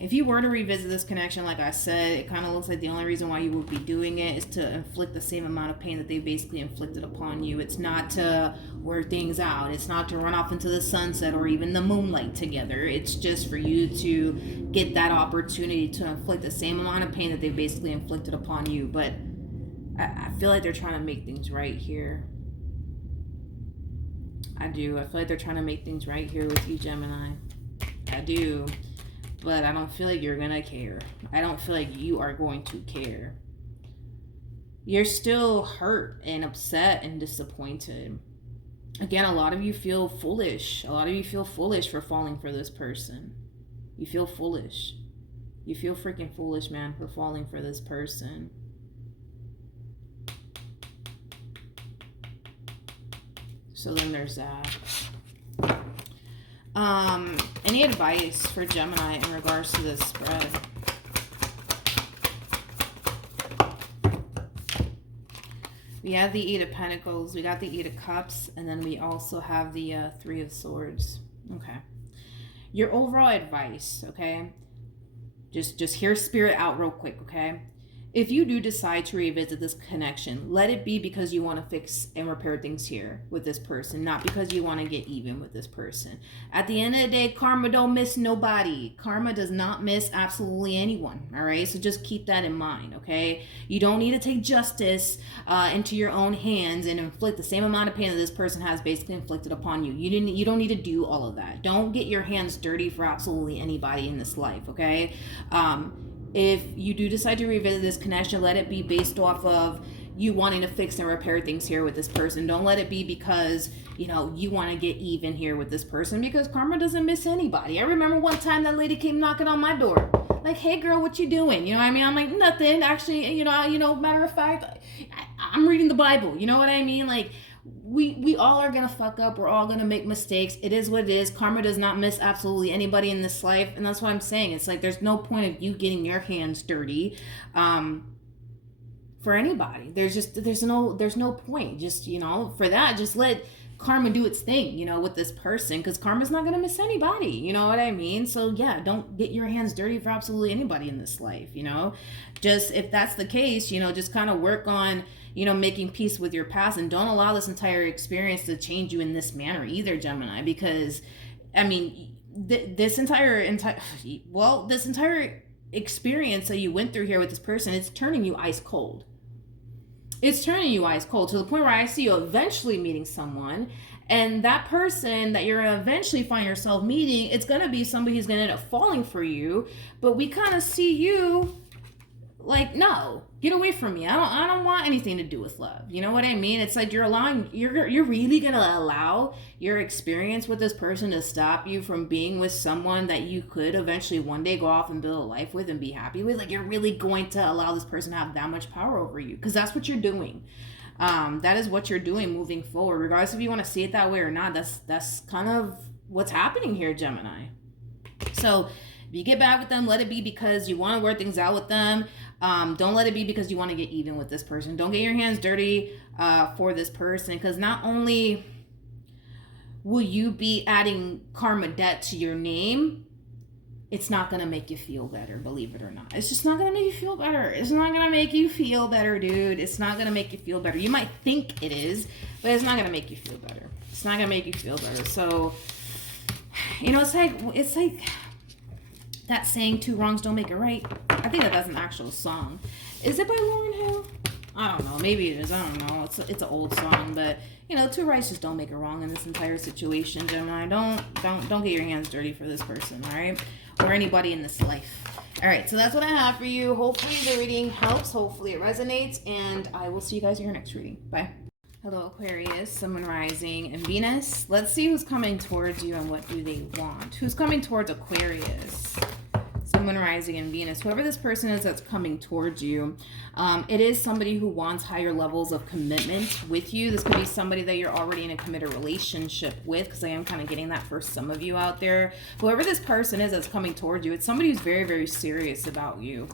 If you were to revisit this connection, like I said, it kind of looks like the only reason why you would be doing it is to inflict the same amount of pain that they basically inflicted upon you. It's not to work things out. It's not to run off into the sunset or even the moonlight together. It's just for you to get that opportunity to inflict the same amount of pain that they basically inflicted upon you. But I feel like they're trying to make things right here. I do. I feel like they're trying to make things right here with you, Gemini. I do. but I don't feel like you're gonna care. I don't feel like you are going to care. You're still hurt and upset and disappointed. Again, a lot of you feel foolish. A lot of you feel foolish for falling for this person. You feel foolish. You feel freaking foolish, man, for falling for this person. So then there's that. Any advice for Gemini in regards to this spread? We have the Eight of Pentacles, we got the Eight of Cups, and then we also have the Three of Swords. Okay. Your overall advice, okay? Just hear spirit out real quick, okay? If you do decide to revisit this connection, let it be because you want to fix and repair things here with this person, not because you want to get even with this person. At the end of the day, karma don't miss nobody. Karma does not miss absolutely anyone, all right? So just keep that in mind, okay? You don't need to take justice into your own hands and inflict the same amount of pain that this person has basically inflicted upon you. You don't need to do all of that. Don't get your hands dirty for absolutely anybody in this life, okay? If you do decide to revisit this connection, let it be based off of you wanting to fix and repair things here with this person. Don't let it be because, you know, you want to get even here with this person, because karma doesn't miss anybody. I remember one time that lady came knocking on my door. Like, hey girl, what you doing? You know what I mean? I'm like, nothing. Actually, you know, matter of fact, I'm reading the Bible. You know what I mean? Like, we all are gonna fuck up. We're all gonna make mistakes. It is what it is. Karma does not miss absolutely anybody in this life, and that's what I'm saying. It's like there's no point of you getting your hands dirty for anybody. There's no point. Just, you know, for that, just let karma do its thing, you know, with this person, because karma's not gonna miss anybody. You know what I mean? So yeah, don't get your hands dirty for absolutely anybody in this life. You know, just if that's the case, you know, just kind of work on, you know, making peace with your past, and don't allow this entire experience to change you in this manner either, Gemini, because I mean, this entire experience that you went through here with this person, it's turning you ice cold. It's turning you ice cold to the point where I see you eventually meeting someone, and that person that you're going to eventually find yourself meeting, it's going to be somebody who's going to end up falling for you, but we kind of see you like, no, get away from me. I don't want anything to do with love. You know what I mean? It's like you're really going to allow your experience with this person to stop you from being with someone that you could eventually one day go off and build a life with and be happy with. Like, you're really going to allow this person to have that much power over you, because that's what you're doing. That is what you're doing moving forward, regardless if you want to see it that way or not. That's kind of what's happening here, Gemini. So if you get back with them, let it be because you want to work things out with them. Don't let it be because you want to get even with this person. Don't get your hands dirty for this person, because not only will you be adding karma debt to your name, it's not going to make you feel better, believe it or not. It's just not going to make you feel better. It's not going to make you feel better, dude. It's not going to make you feel better. You might think it is, but it's not going to make you feel better. It's not going to make you feel better. So, you know, it's like that saying, two wrongs don't make it right. I think that's an actual song. Is it by Lauryn Hill? I don't know. Maybe it is. I don't know. It's an old song, but you know, two rights just don't make a wrong in this entire situation, Gemini. Don't get your hands dirty for this person, all right? Or anybody in this life. All right, so that's what I have for you. Hopefully the reading helps. Hopefully it resonates, and I will see you guys in your next reading. Bye. Hello, Aquarius, Sun, Moon, Rising, and Venus. Let's see who's coming towards you and what do they want. Who's coming towards Aquarius? Sun, Moon, Rising, and Venus. Whoever this person is that's coming towards you, it is somebody who wants higher levels of commitment with you. This could be somebody that you're already in a committed relationship with, because I am kind of getting that for some of you out there. Whoever this person is that's coming towards you, it's somebody who's very, very serious about you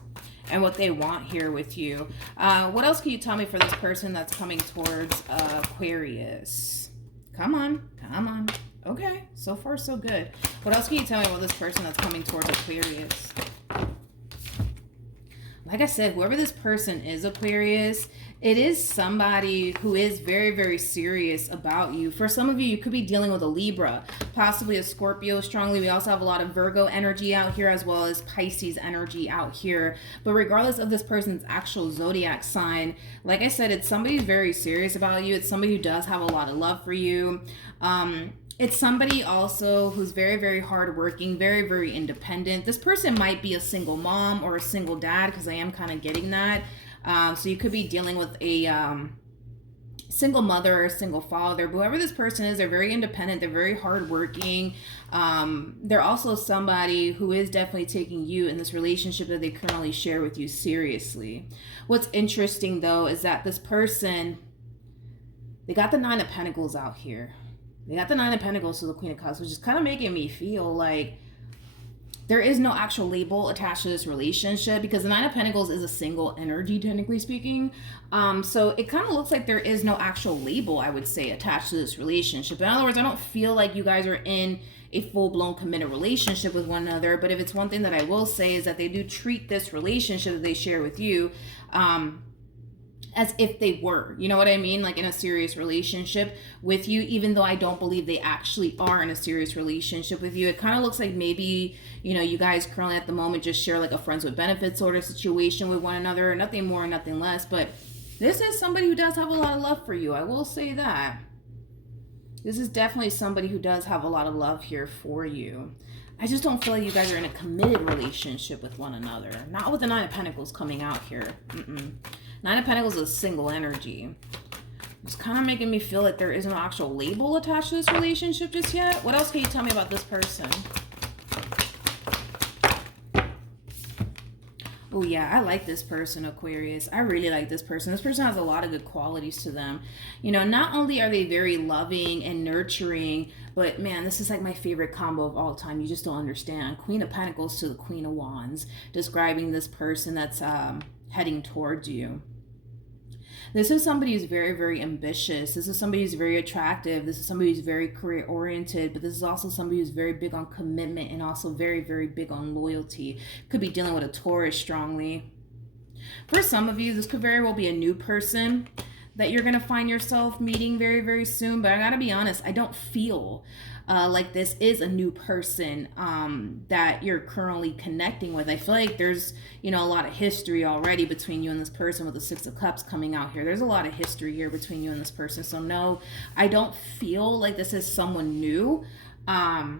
and what they want here with you. What else can you tell me for this person that's coming towards Aquarius? Come on. Okay, so far so good. What else can you tell me about this person that's coming towards Aquarius? Like I said, whoever this person is, Aquarius, it is somebody who is very, very serious about you. For some of you, you could be dealing with a Libra, possibly a Scorpio strongly. We also have a lot of Virgo energy out here, as well as Pisces energy out here. But regardless of this person's actual zodiac sign, like I said, it's somebody who's very serious about you. It's somebody who does have a lot of love for you. It's somebody also who's very, very hardworking, very, very independent. This person might be a single mom or a single dad, because I am kind of getting that. So you could be dealing with a single mother or single father. But whoever this person is, they're very independent. They're very hardworking. They're also somebody who is definitely taking you in this relationship that they currently share with you seriously. What's interesting, though, is that this person, they got the Nine of Pentacles out here. They got the Nine of Pentacles to the Queen of Cups, which is kind of making me feel like there is no actual label attached to this relationship, because the Nine of Pentacles is a single energy, technically speaking. So it kind of looks like there is no actual label, I would say, attached to this relationship. In other words, I don't feel like you guys are in a full-blown committed relationship with one another. But if it's one thing that I will say, is that they do treat this relationship that they share with you as if they were, you know what I mean? Like in a serious relationship with you, even though I don't believe they actually are in a serious relationship with you. It kind of looks like maybe, you know, you guys currently at the moment just share like a friends with benefits sort of situation with one another, nothing more, nothing less. But this is somebody who does have a lot of love for you. I will say that. This is definitely somebody who does have a lot of love here for you. I just don't feel like you guys are in a committed relationship with one another. Not with the Nine of Pentacles coming out here. Nine of Pentacles is single energy. It's kind of making me feel like there is no actual label attached to this relationship just yet. What else can you tell me about this person? Oh yeah, I like this person, Aquarius. I really like this person. This person has a lot of good qualities to them. You know, not only are they very loving and nurturing, but man, this is like my favorite combo of all time. You just don't understand. Queen of Pentacles to the Queen of Wands, describing this person that's heading towards you. This is somebody who's very, very ambitious. This is somebody who's very attractive. This is somebody who's very career oriented, but this is also somebody who's very big on commitment and also very, very big on loyalty. Could be dealing with a Taurus strongly. For some of you, this could very well be a new person that you're going to find yourself meeting very, very soon. But I got to be honest, I don't feel like this is a new person that you're currently connecting with. I feel like there's, you know, a lot of history already between you and this person with the Six of Cups coming out here. There's a lot of history here between you and this person. So no, I don't feel like this is someone new. I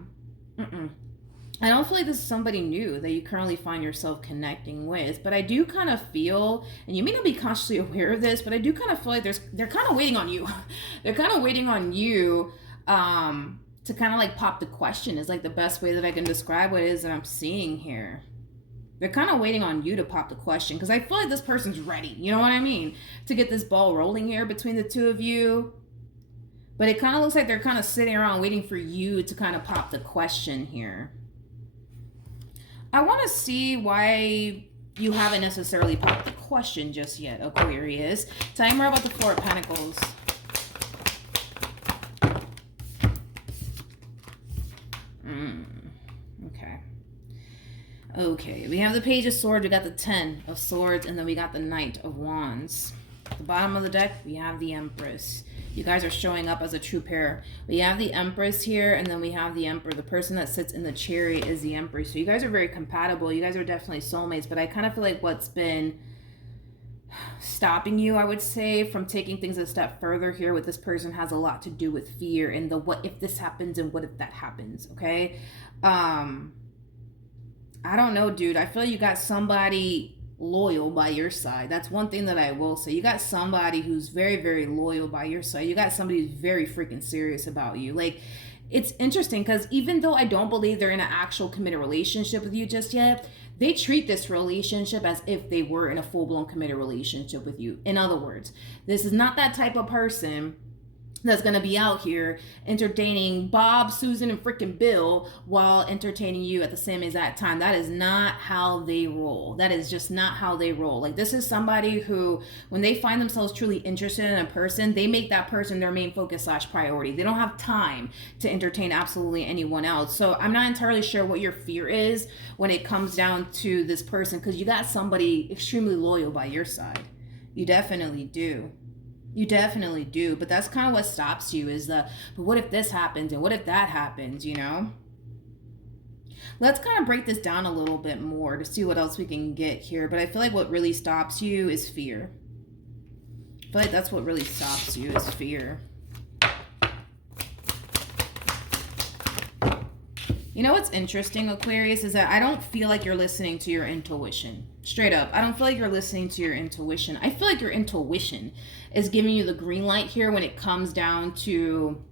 don't feel like this is somebody new that you currently find yourself connecting with, but I do kind of feel, and you may not be consciously aware of this, but I do kind of feel like they're kind of waiting on you. They're kind of waiting on you to kind of like pop the question is like the best way that I can describe what it is that I'm seeing here. They're kind of waiting on you to pop the question, because I feel like this person's ready, you know what I mean, to get this ball rolling here between the two of you. But it kind of looks like they're kind of sitting around waiting for you to kind of pop the question here. I want to see why you haven't necessarily popped the question just yet, Aquarius. Tell me more about the Four of Pentacles. Okay, we have the Page of Swords, we got the Ten of Swords, and then we got the Knight of Wands. At the bottom of the deck, we have the Empress. You guys are showing up as a true pair. We have the Empress here, and then we have the Emperor. The person that sits in the chariot is the Empress. So you guys are very compatible. You guys are definitely soulmates, but I kind of feel like what's been stopping you, I would say, from taking things a step further here with this person has a lot to do with fear and the what if this happens and what if that happens, okay? I don't know, dude. I feel like you got somebody loyal by your side. That's one thing that I will say. You got somebody who's very, very loyal by your side. You got somebody who's very freaking serious about you. Like, it's interesting because even though I don't believe they're in an actual committed relationship with you just yet, they treat this relationship as if they were in a full-blown committed relationship with you. In other words, this is not that type of person that's going to be out here entertaining Bob, Susan, and freaking Bill while entertaining you at the same exact time. That is not how they roll. That is just not how they roll. Like, this is somebody who, when they find themselves truly interested in a person, they make that person their main focus / priority. They don't have time to entertain absolutely anyone else. So I'm not entirely sure what your fear is when it comes down to this person, because you got somebody extremely loyal by your side. You definitely do. You definitely do, but that's kind of what stops you is but what if this happens and what if that happens, you know? Let's kind of break this down a little bit more to see what else we can get here, but I feel like what really stops you is fear. I feel like that's what really stops you is fear. You know what's interesting, Aquarius, is that I don't feel like you're listening to your intuition. Straight up. I don't feel like you're listening to your intuition. I feel like your intuition is giving you the green light here when it comes down to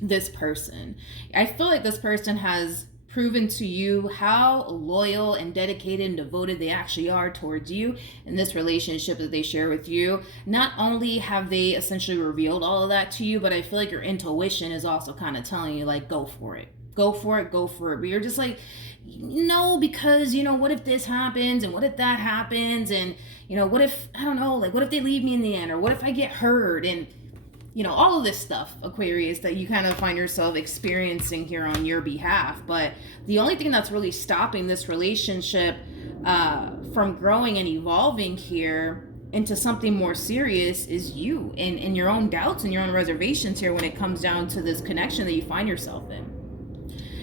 this person. I feel like this person has proven to you how loyal and dedicated and devoted they actually are towards you in this relationship that they share with you. Not only have they essentially revealed all of that to you, but I feel like your intuition is also kind of telling you, like, go for it. Go for it, go for it. But you're just like, no, because, you know, what if this happens and what if that happens? And, you know, what if, I don't know, like, what if they leave me in the end? Or what if I get hurt? And, you know, all of this stuff, Aquarius, that you kind of find yourself experiencing here on your behalf. But the only thing that's really stopping this relationship from growing and evolving here into something more serious is you and your own doubts and your own reservations here when it comes down to this connection that you find yourself in.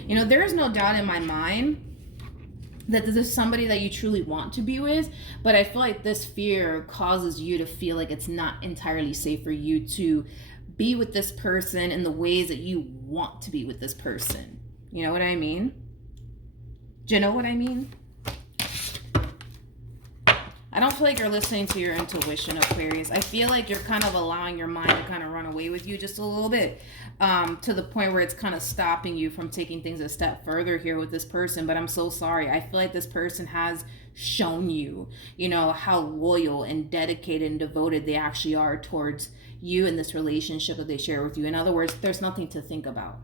You know, there is no doubt in my mind that this is somebody that you truly want to be with, but I feel like this fear causes you to feel like it's not entirely safe for you to be with this person in the ways that you want to be with this person. You know what I mean? Do you know what I mean? I don't feel like you're listening to your intuition, Aquarius. I feel like you're kind of allowing your mind to kind of run away with you just a little bit, to the point where it's kind of stopping you from taking things a step further here with this person. But I'm so sorry. I feel like this person has shown you, you know, how loyal and dedicated and devoted they actually are towards you in this relationship that they share with you. In other words, there's nothing to think about.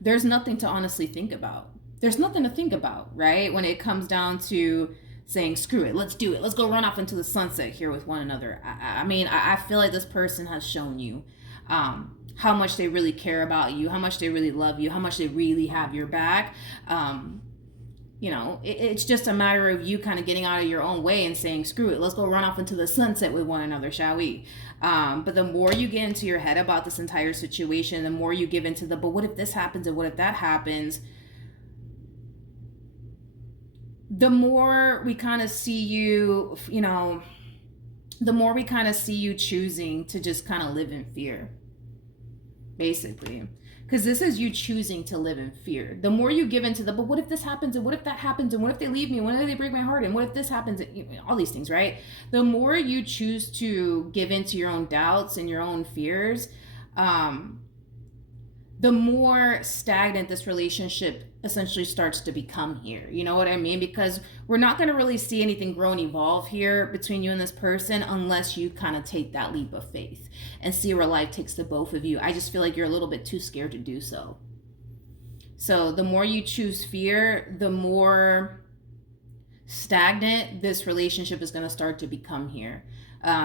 There's nothing to honestly think about. There's nothing to think about, right? When it comes down to saying, screw it, let's do it. Let's go run off into the sunset here with one another. I mean, I feel like this person has shown you how much they really care about you, how much they really love you, how much they really have your back. You know, it's just a matter of you kind of getting out of your own way and saying, screw it, let's go run off into the sunset with one another, shall we? But the more you get into your head about this entire situation, the more you give into the, but what if this happens and what if that happens? The more we kind of see you, you know, the more we kind of see you choosing to just kind of live in fear, basically. Because this is you choosing to live in fear. The more you give into the, but what if this happens and what if that happens and what if they leave me and what if they break my heart and what if this happens, all these things, right? The more you choose to give into your own doubts and your own fears, the more stagnant this relationship essentially starts to become here. You know what I mean? Because we're not going to really see anything grow and evolve here between you and this person unless you kind of take that leap of faith and see where life takes the both of you. I just feel like you're a little bit too scared to do so. So the more you choose fear, the more stagnant this relationship is going to start to become here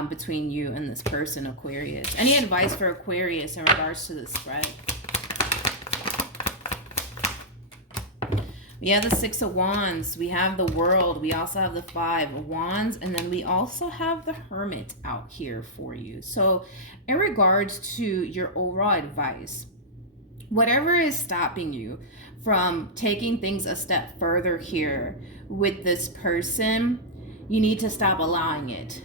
between you and this person, Aquarius. Any advice for Aquarius in regards to this spread? We have the Six of Wands, we have the World, we also have the Five of Wands, and then we also have the Hermit out here for you. So in regards to your overall advice, whatever is stopping you from taking things a step further here with this person, you need to stop allowing it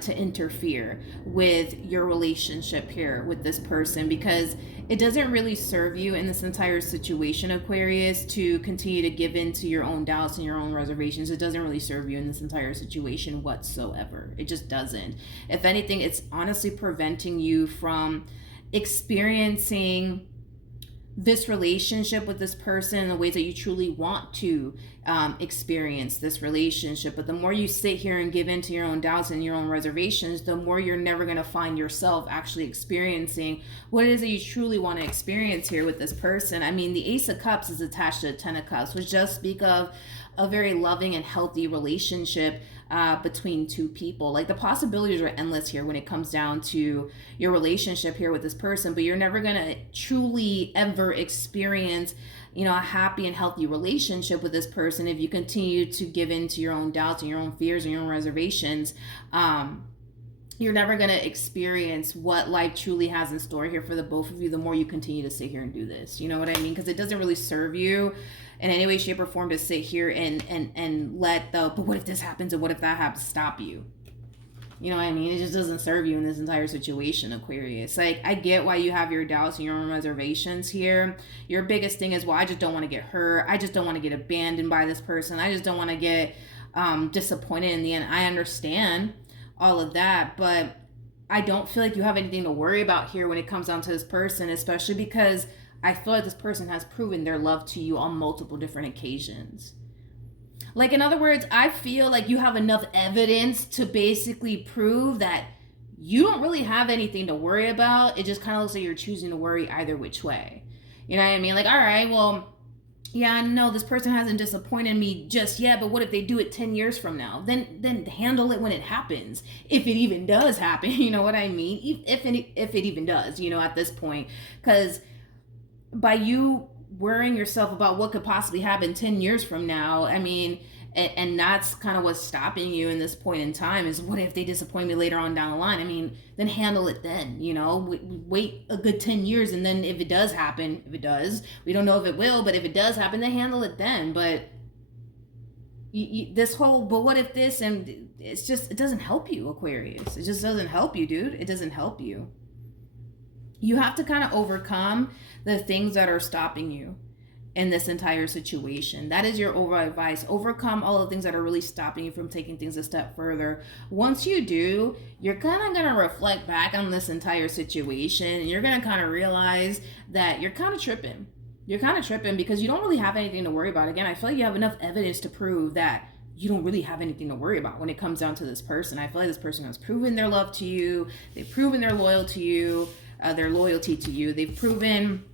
to interfere with your relationship here with this person, because it doesn't really serve you in this entire situation, Aquarius, to continue to give in to your own doubts and your own reservations. It doesn't really serve you in this entire situation whatsoever. It just doesn't. If anything, it's honestly preventing you from experiencing this relationship with this person in the ways that you truly want to experience this relationship. But the more you sit here and give in to your own doubts and your own reservations, the more you're never going to find yourself actually experiencing what it is that you truly want to experience here with this person. I mean, the Ace of Cups is attached to the Ten of Cups, which does speak of a very loving and healthy relationship between two people. Like, the possibilities are endless here when it comes down to your relationship here with this person, but you're never gonna truly ever experience, you know, a happy and healthy relationship with this person if you continue to give in to your own doubts and your own fears and your own reservations. You're never going to experience what life truly has in store here for the both of you the more you continue to sit here and do this. You know what I mean? Because it doesn't really serve you in any way, shape, or form to sit here and let the, but what if this happens and what if that happens, stop you. You know what I mean? It just doesn't serve you in this entire situation, Aquarius. Like, I get why you have your doubts and your own reservations here. Your biggest thing is, well, I just don't want to get hurt. I just don't want to get abandoned by this person. I just don't want to get disappointed in the end. I understand all of that, but I don't feel like you have anything to worry about here when it comes down to this person, especially because I feel like this person has proven their love to you on multiple different occasions. Like, in other words, I feel like you have enough evidence to basically prove that you don't really have anything to worry about. It just kind of looks like you're choosing to worry either which way. You know what I mean? Like, all right, well, yeah, I know this person hasn't disappointed me just yet, but what if they do it 10 years from now? Then handle it when it happens. If it even does happen, you know what I mean? If it even does, you know, at this point. Because by you worrying yourself about what could possibly happen 10 years from now, I mean, and that's kind of what's stopping you in this point in time is, what if they disappoint me later on down the line? I mean, then handle it then, you know, wait a good 10 years. And then if it does happen, if it does, we don't know if it will, but if it does happen, then handle it then. But this whole, but what if this, and it's just, it doesn't help you, Aquarius. It just doesn't help you, dude. It doesn't help you. You have to kind of overcome the things that are stopping you in this entire situation. That is your overall advice. Overcome all the things that are really stopping you from taking things a step further. Once you do, you're kind of going to reflect back on this entire situation, and you're going to kind of realize that you're kind of tripping. You're kind of tripping because you don't really have anything to worry about. Again, I feel like you have enough evidence to prove that you don't really have anything to worry about when it comes down to this person. I feel like this person has proven their love to you. They've proven their loyalty to you. They've proven,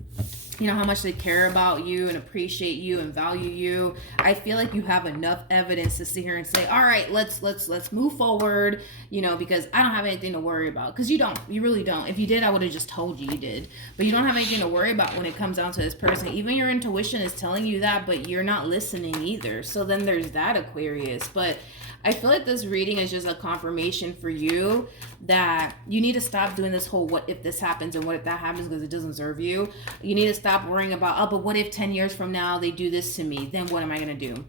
you know, how much they care about you and appreciate you and value you. I feel like you have enough evidence to sit here and say, all right, let's move forward, you know, because I don't have anything to worry about. Because you really don't. If you did, I would have just told you did. But you don't have anything to worry about when it comes down to this person. Even your intuition is telling you that, but you're not listening either. So then there's that, Aquarius. But I feel like this reading is just a confirmation for you that you need to stop doing this whole what if this happens and what if that happens, because it doesn't serve you. You need to stop worrying about, oh, but what if 10 years from now they do this to me? Then what am I going to do?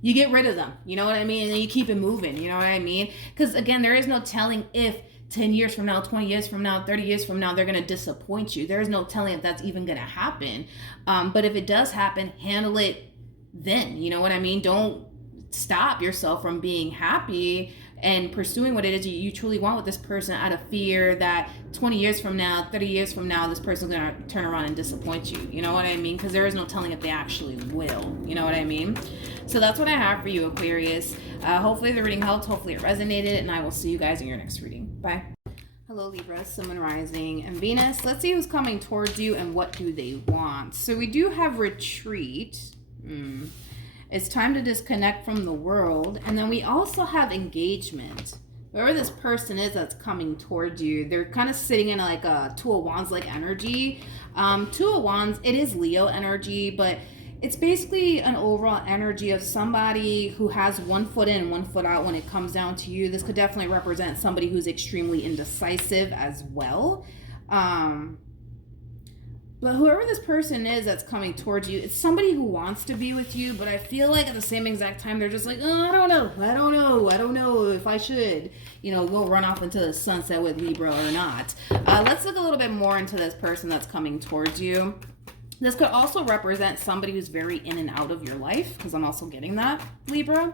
You get rid of them. You know what I mean? And then you keep it moving. You know what I mean? Because again, there is no telling if 10 years from now, 20 years from now, 30 years from now, they're going to disappoint you. There is no telling if that's even going to happen. But if it does happen, handle it then. You know what I mean? Don't stop yourself from being happy and pursuing what it is you truly want with this person out of fear that 20 years from now, 30 years from now, this person's going to turn around and disappoint you. You know what I mean? Because there is no telling if they actually will. You know what I mean? So that's what I have for you, Aquarius. Hopefully the reading helped. Hopefully it resonated. And I will see you guys in your next reading. Bye. Hello, Libra, Sun, Moon, Rising, and Venus. Let's see who's coming towards you and what do they want. So we do have retreat. It's time to disconnect from the world. And then we also have engagement. Whoever this person is that's coming towards you, they're kind of sitting in like a Two of Wands like energy. Two of Wands, it is Leo energy, but it's basically an overall energy of somebody who has one foot in, one foot out when it comes down to you. This could definitely represent somebody who's extremely indecisive as well. But whoever this person is that's coming towards you, it's somebody who wants to be with you, but I feel like at the same exact time, they're just like, oh, I don't know if I should, you know, we'll run off into the sunset with Libra or not. Let's look a little bit more into this person that's coming towards you. This could also represent somebody who's very in and out of your life, because I'm also getting that, Libra.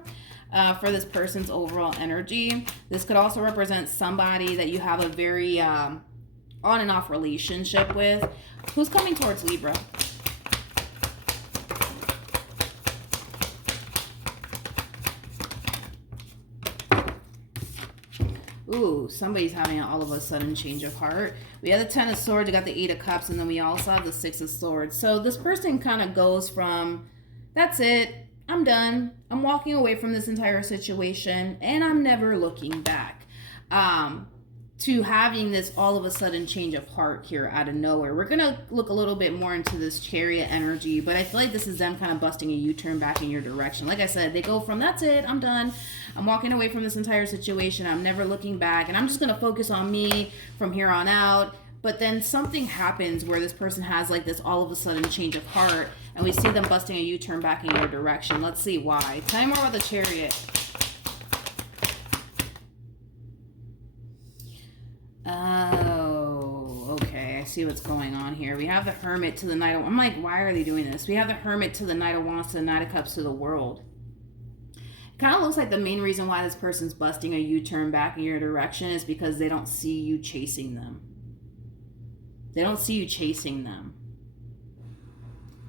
For this person's overall energy. This could also represent somebody that you have a very on and off relationship with. Who's coming towards Libra? Ooh, somebody's having an all of a sudden change of heart. We have the Ten of Swords, we got the Eight of Cups, and then we also have the Six of Swords. So this person kind of goes from, that's it, I'm done. I'm walking away from this entire situation, and I'm never looking back. To having this all of a sudden change of heart here out of nowhere. We're going to look a little bit more into this Chariot energy, but I feel like this is them kind of busting a U-turn back in your direction. Like I said, they go from, that's it, I'm done. I'm walking away from this entire situation. I'm never looking back, and I'm just going to focus on me from here on out. But then something happens where this person has like this all of a sudden change of heart, and we see them busting a U-turn back in your direction. Let's see why. Tell me more about the Chariot. see what's going on here. We have the Hermit to the Knight of... I'm like, why are they doing this? We have the Hermit to the Knight of Wands to the Knight of Cups to the World. It kind of looks like the main reason why this person's busting a U-turn back in your direction is because they don't see you chasing them. They don't see you chasing them.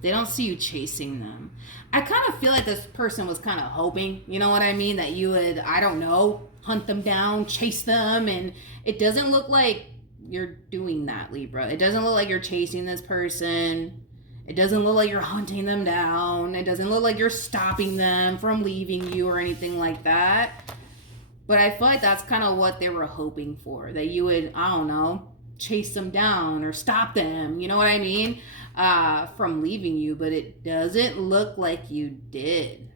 They don't see you chasing them. I kind of feel like this person was kind of hoping, you know what I mean, that you would, I don't know, hunt them down, chase them, and it doesn't look like you're doing that, Libra. It doesn't look like you're chasing this person. It doesn't look like you're hunting them down. It doesn't look like you're stopping them from leaving you or anything like that. But I feel like that's kind of what they were hoping for, that you would, I don't know, chase them down or stop them, you know what I mean, from leaving you. But it doesn't look like you did.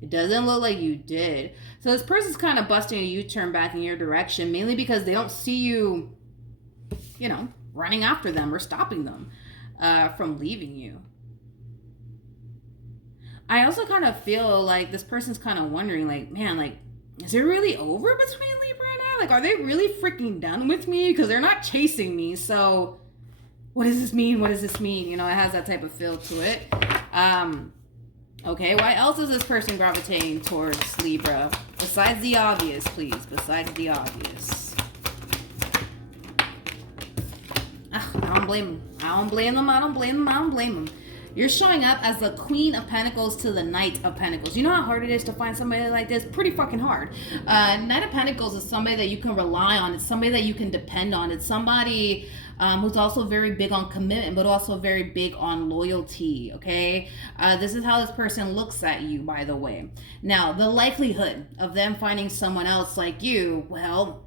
It doesn't look like you did. So this person's kind of busting a U-turn back in your direction, mainly because they don't see you, you know, running after them or stopping them from leaving you. I also kind of feel like this person's kind of wondering, like, man, like, is it really over between Libra and I? Like, are they really freaking done with me? Because they're not chasing me. So what does this mean? What does this mean? You know, it has that type of feel to it. Okay, why else is this person gravitating towards Libra? Besides the obvious, please. Besides the obvious. I don't blame them. I don't blame them. I don't blame them. I don't blame them. You're showing up as the Queen of Pentacles to the Knight of Pentacles. You know how hard it is to find somebody like this? Pretty fucking hard. Knight of Pentacles is somebody that you can rely on. It's somebody that you can depend on. It's somebody who's also very big on commitment, but also very big on loyalty, okay? This is how this person looks at you, by the way. Now, the likelihood of them finding someone else like you, well,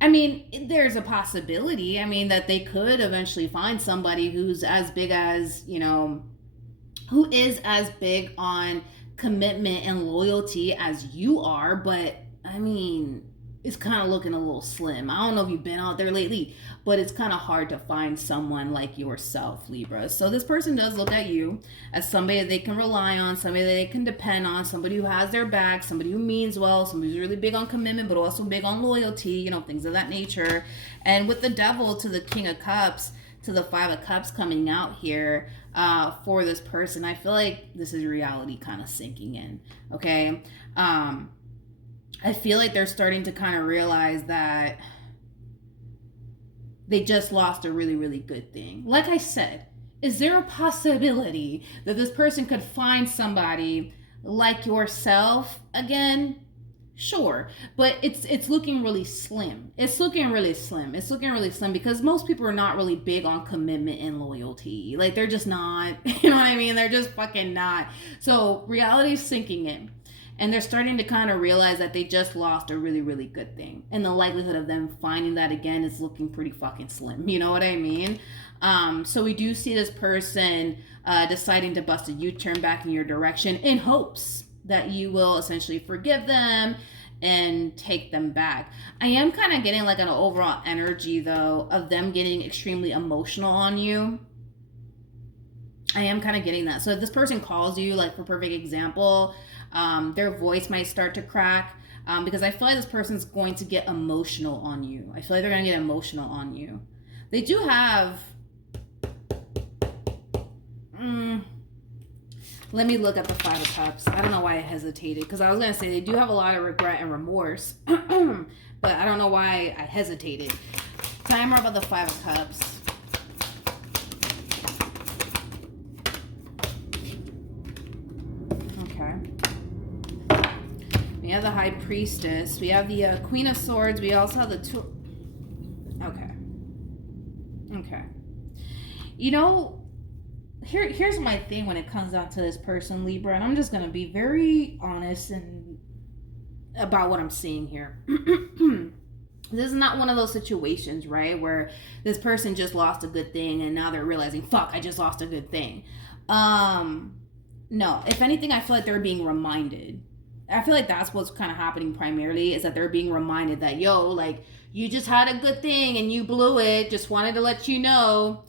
I mean, there's a possibility, I mean, that they could eventually find somebody who's as big as, you know, who is as big on commitment and loyalty as you are, but, I mean, it's kind of looking a little slim. I don't know if you've been out there lately, but it's kind of hard to find someone like yourself, Libra. So this person does look at you as somebody that they can rely on, somebody that they can depend on, somebody who has their back, somebody who means well, somebody who's really big on commitment, but also big on loyalty, you know, things of that nature. And with the Devil to the King of Cups, to the Five of Cups coming out here for this person, I feel like this is reality kind of sinking in, okay? I feel like they're starting to kind of realize that they just lost a really, really good thing. Like I said, is there a possibility that this person could find somebody like yourself again? Sure, but it's looking really slim. It's looking really slim. It's looking really slim because most people are not really big on commitment and loyalty. Like, they're just not, you know what I mean? They're just fucking not. So reality is sinking in. And they're starting to kind of realize that they just lost a really, really good thing. And the likelihood of them finding that again is looking pretty fucking slim. You know what I mean? So we do see this person deciding to bust a U-turn back in your direction in hopes that you will essentially forgive them and take them back. I am kind of getting like an overall energy, though, of them getting extremely emotional on you. I am kind of getting that. So if this person calls you, like, for perfect example, their voice might start to crack because I feel like this person's going to get emotional on you. I feel like they're going to get emotional on you. They do have... let me look at the Five of Cups. I don't know why I hesitated because I was going to say they do have a lot of regret and remorse, but I don't know why I hesitated. Tell me more about the Five of Cups. We have the High Priestess. We have the Queen of Swords. We also have the two... Okay. You know, here's my thing when it comes down to this person, Libra, and I'm just going to be very honest and about what I'm seeing here. This is not one of those situations, right, where this person just lost a good thing and now they're realizing, fuck, I just lost a good thing. No, if anything, I feel like they're being reminded. I feel like that's what's kind of happening primarily, is that they're being reminded that, yo, like, you just had a good thing and you blew it. Just wanted to let you know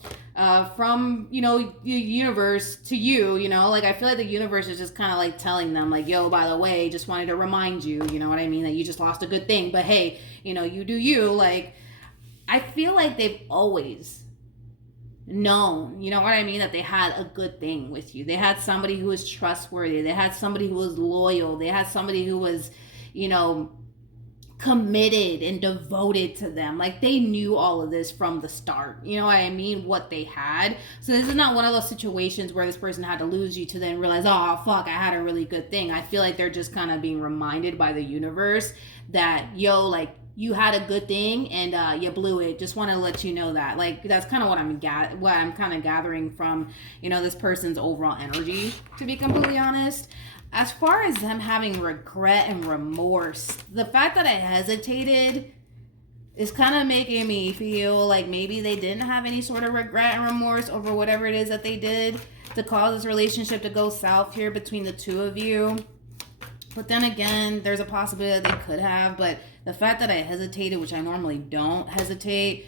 from, you know, the universe to you, you know, like, I feel like the universe is just kind of like telling them, like, yo, by the way, just wanted to remind you, you know what I mean, that you just lost a good thing. But hey, you know, you do you. Like, I feel like they've always known, you know what I mean, that they had a good thing with you. They had somebody who was trustworthy. They had somebody who was loyal. They had somebody who was, you know, committed and devoted to them. Like, they knew all of this from the start, you know what I mean, what they had. So this is not one of those situations where this person had to lose you to then realize, oh fuck, I had a really good thing. I feel like they're just kind of being reminded by the universe that, yo, like, you had a good thing and you blew it. Just want to let you know that. Like, that's kind of what I'm kind of gathering from, you know, this person's overall energy, to be completely honest. As far as them having regret and remorse, the fact that I hesitated is kind of making me feel like maybe they didn't have any sort of regret and remorse over whatever it is that they did to cause this relationship to go south here between the two of you. But then again, there's a possibility that they could have. But the fact that I hesitated, which I normally don't hesitate,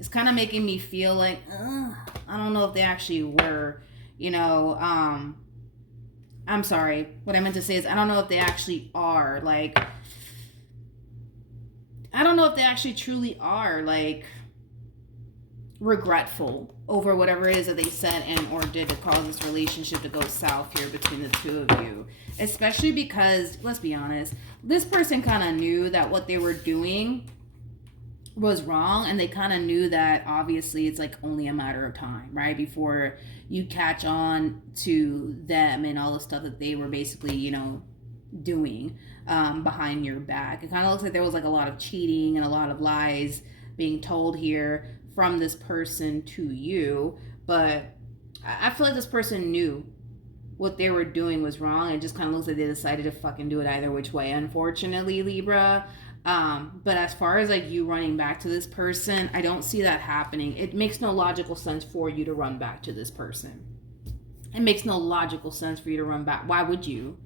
is kind of making me feel like, I don't know if they actually were, you know, I'm sorry. What I meant to say is, I don't know if they actually are, like, I don't know if they actually truly are, like, regretful over whatever it is that they said and or did to cause this relationship to go south here between the two of you. Especially because, let's be honest, this person kind of knew that what they were doing was wrong, and they kind of knew that obviously it's like only a matter of time, right, before you catch on to them and all the stuff that they were basically, you know, doing behind your back. It kind of looks like there was like a lot of cheating and a lot of lies being told here from this person to you, but I feel like this person knew what they were doing was wrong. It just kind of looks like they decided to fucking do it either which way, unfortunately, Libra. But as far as like you running back to this person, I don't see that happening. It makes no logical sense for you to run back to this person. It makes no logical sense for you to run back. Why would you?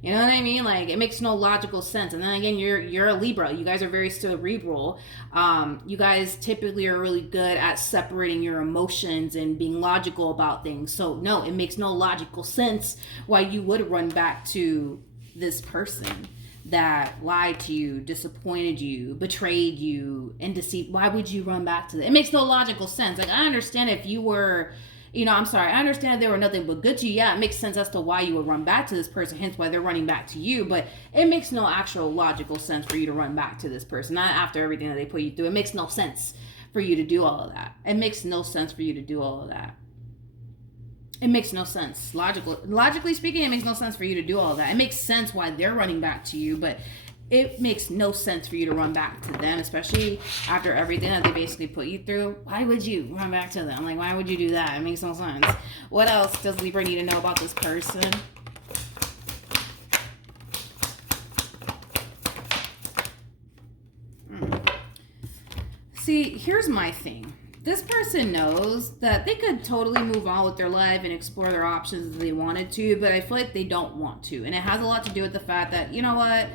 You know what I mean? Like, it makes no logical sense. And then again, you're a Libra. You guys are very cerebral. You guys typically are really good at separating your emotions and being logical about things. So no, it makes no logical sense why you would run back to this person that lied to you, disappointed you, betrayed you, and deceived. Why would you run back to that? It makes no logical sense. Like, I understand if you were, you know, I understand if they were nothing but good to you. Yeah, it makes sense as to why you would run back to this person, hence why they're running back to you. But it makes no actual logical sense for you to run back to this person. Not after everything that they put you through. It makes no sense for you to do all of that. It makes no sense for you to do all of that. It makes no sense. Logically speaking, it makes no sense for you to do all of that. It makes sense why they're running back to you, but it makes no sense for you to run back to them, especially after everything that they basically put you through. Why would you run back to them? Like, why would you do that? It makes no sense. What else does Libra need to know about this person? See, here's my thing. This person knows that they could totally move on with their life and explore their options if they wanted to, but I feel like they don't want to. And it has a lot to do with the fact that, you know what?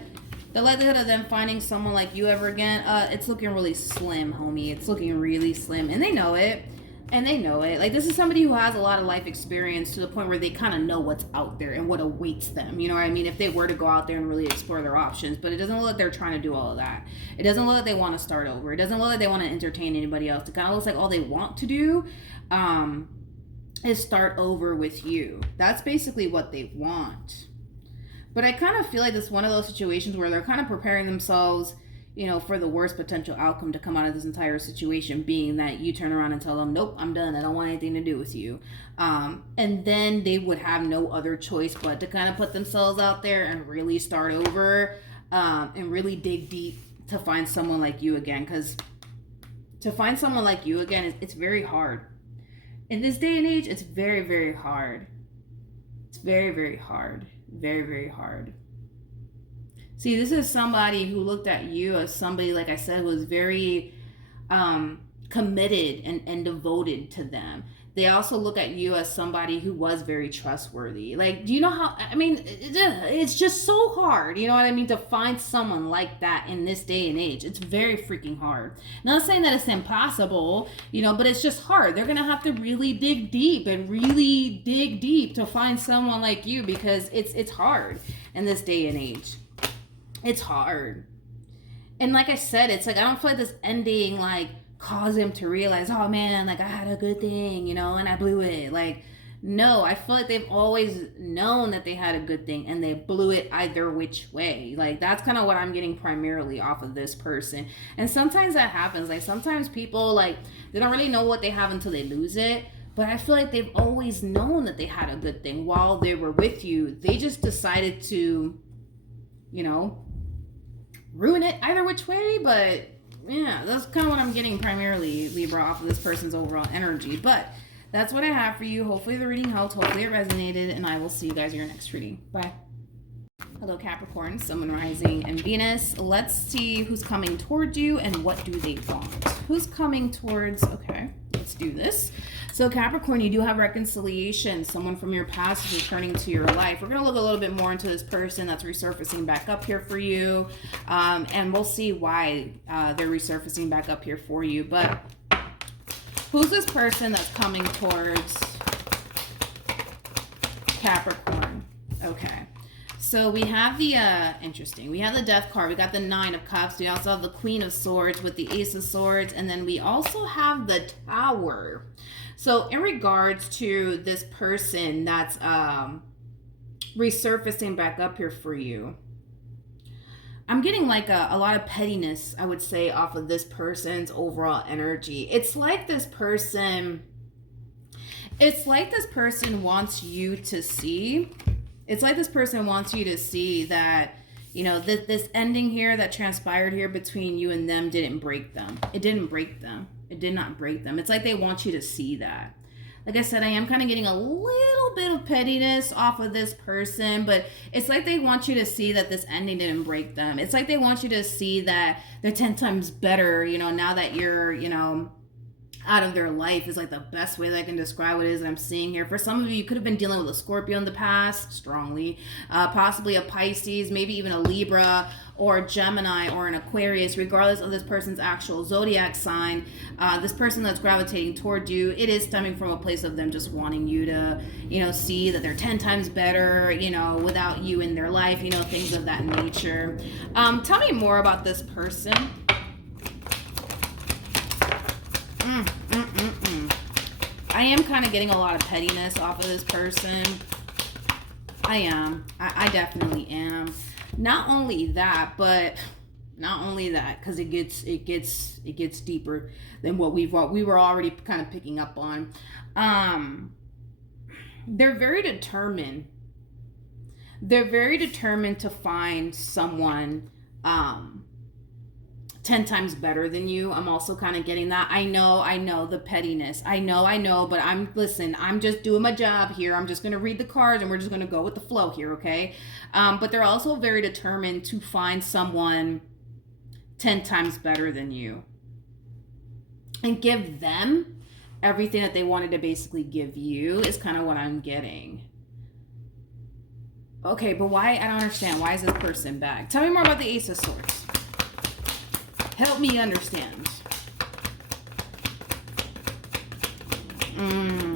The likelihood of them finding someone like you ever again, it's looking really slim, homie. It's looking really slim. And they know it. And they know it. Like, this is somebody who has a lot of life experience to the point where they kind of know what's out there and what awaits them. You know what I mean? If they were to go out there and really explore their options. But it doesn't look like they're trying to do all of that. It doesn't look like they want to start over. It doesn't look like they want to entertain anybody else. It kind of looks like all they want to do is start over with you. That's basically what they want. But I kind of feel like it's one of those situations where they're kind of preparing themselves, you know, for the worst potential outcome to come out of this entire situation, being that you turn around and tell them, nope, I'm done. I don't want anything to do with you. And then they would have no other choice but to kind of put themselves out there and really start over and really dig deep to find someone like you again. Because to find someone like you again, it's very hard. In this day and age, it's very, very hard. It's very, very hard. Very, very hard. See, this is somebody who looked at you as somebody, like I said, who was very committed and devoted to them. They also look at you as somebody who was very trustworthy. Like, do you know how, I mean, it's just so hard, you know what I mean, to find someone like that in this day and age. It's very freaking hard. Not saying that it's impossible, you know, but it's just hard. They're going to have to really dig deep to find someone like you, because it's hard in this day and age. It's hard. And like I said, it's like, I don't feel like this ending, like, caused him to realize, oh man, like, I had a good thing, you know, and I blew it. Like, no, I feel like they've always known that they had a good thing and they blew it either which way. Like, that's kind of what I'm getting primarily off of this person. And sometimes that happens. Like, sometimes people, like, they don't really know what they have until they lose it. But I feel like they've always known that they had a good thing while they were with you. They just decided to, you know, ruin it either which way. But yeah, that's kind of what I'm getting primarily, Libra, off of this person's overall energy. But that's what I have for you. Hopefully the reading helped. Hopefully it resonated. And I will see you guys in your next reading. Bye. Hello, Capricorn, Sun, Moon, Rising, and Venus. Let's see who's coming towards you and what do they want. Who's coming towards... Okay, let's do this. So, Capricorn, you do have reconciliation. Someone from your past is returning to your life. We're going to look a little bit more into this person that's resurfacing back up here for you. And we'll see why they're resurfacing back up here for you. But... who's this person that's coming towards Capricorn? Okay. So we have the, interesting. We have the Death card. We got the Nine of Cups. We also have the Queen of Swords with the Ace of Swords. And then we also have the Tower. So in regards to this person that's resurfacing back up here for you, I'm getting like a lot of pettiness, I would say, off of this person's overall energy. It's like this person wants you to see. It's like this person wants you to see that, you know, this ending here that transpired here between you and them didn't break them. It didn't break them. It did not break them. It's like they want you to see that. Like I said, I am kind of getting a little bit of pettiness off of this person, but it's like they want you to see that this ending didn't break them. It's like they want you to see that they're 10 times better, you know, now that you're, you know, out of their life is like the best way that I can describe what it is that I'm seeing here. For some of you, you could have been dealing with a Scorpio in the past, strongly, possibly a Pisces, maybe even a Libra or a Gemini or an Aquarius, regardless of this person's actual zodiac sign. This person that's gravitating toward you, it is stemming from a place of them just wanting you to, you know, see that they're 10 times better, you know, without you in their life, you know, things of that nature. Tell me more about this person. I am kind of getting a lot of pettiness off of this person. I am. I definitely am. Not only that, because it gets deeper than what we were already kind of picking up on. They're very determined. They're very determined to find someone 10 times better than you. I'm also kind of getting that. I know the pettiness. I know, but I'm just doing my job here. I'm just going to read the cards and we're just going to go with the flow here, okay? But they're also very determined to find someone 10 times better than you and give them everything that they wanted to basically give you is kind of what I'm getting. Okay, but why? I don't understand. Why is this person back? Tell me more about the Ace of Swords. Help me understand.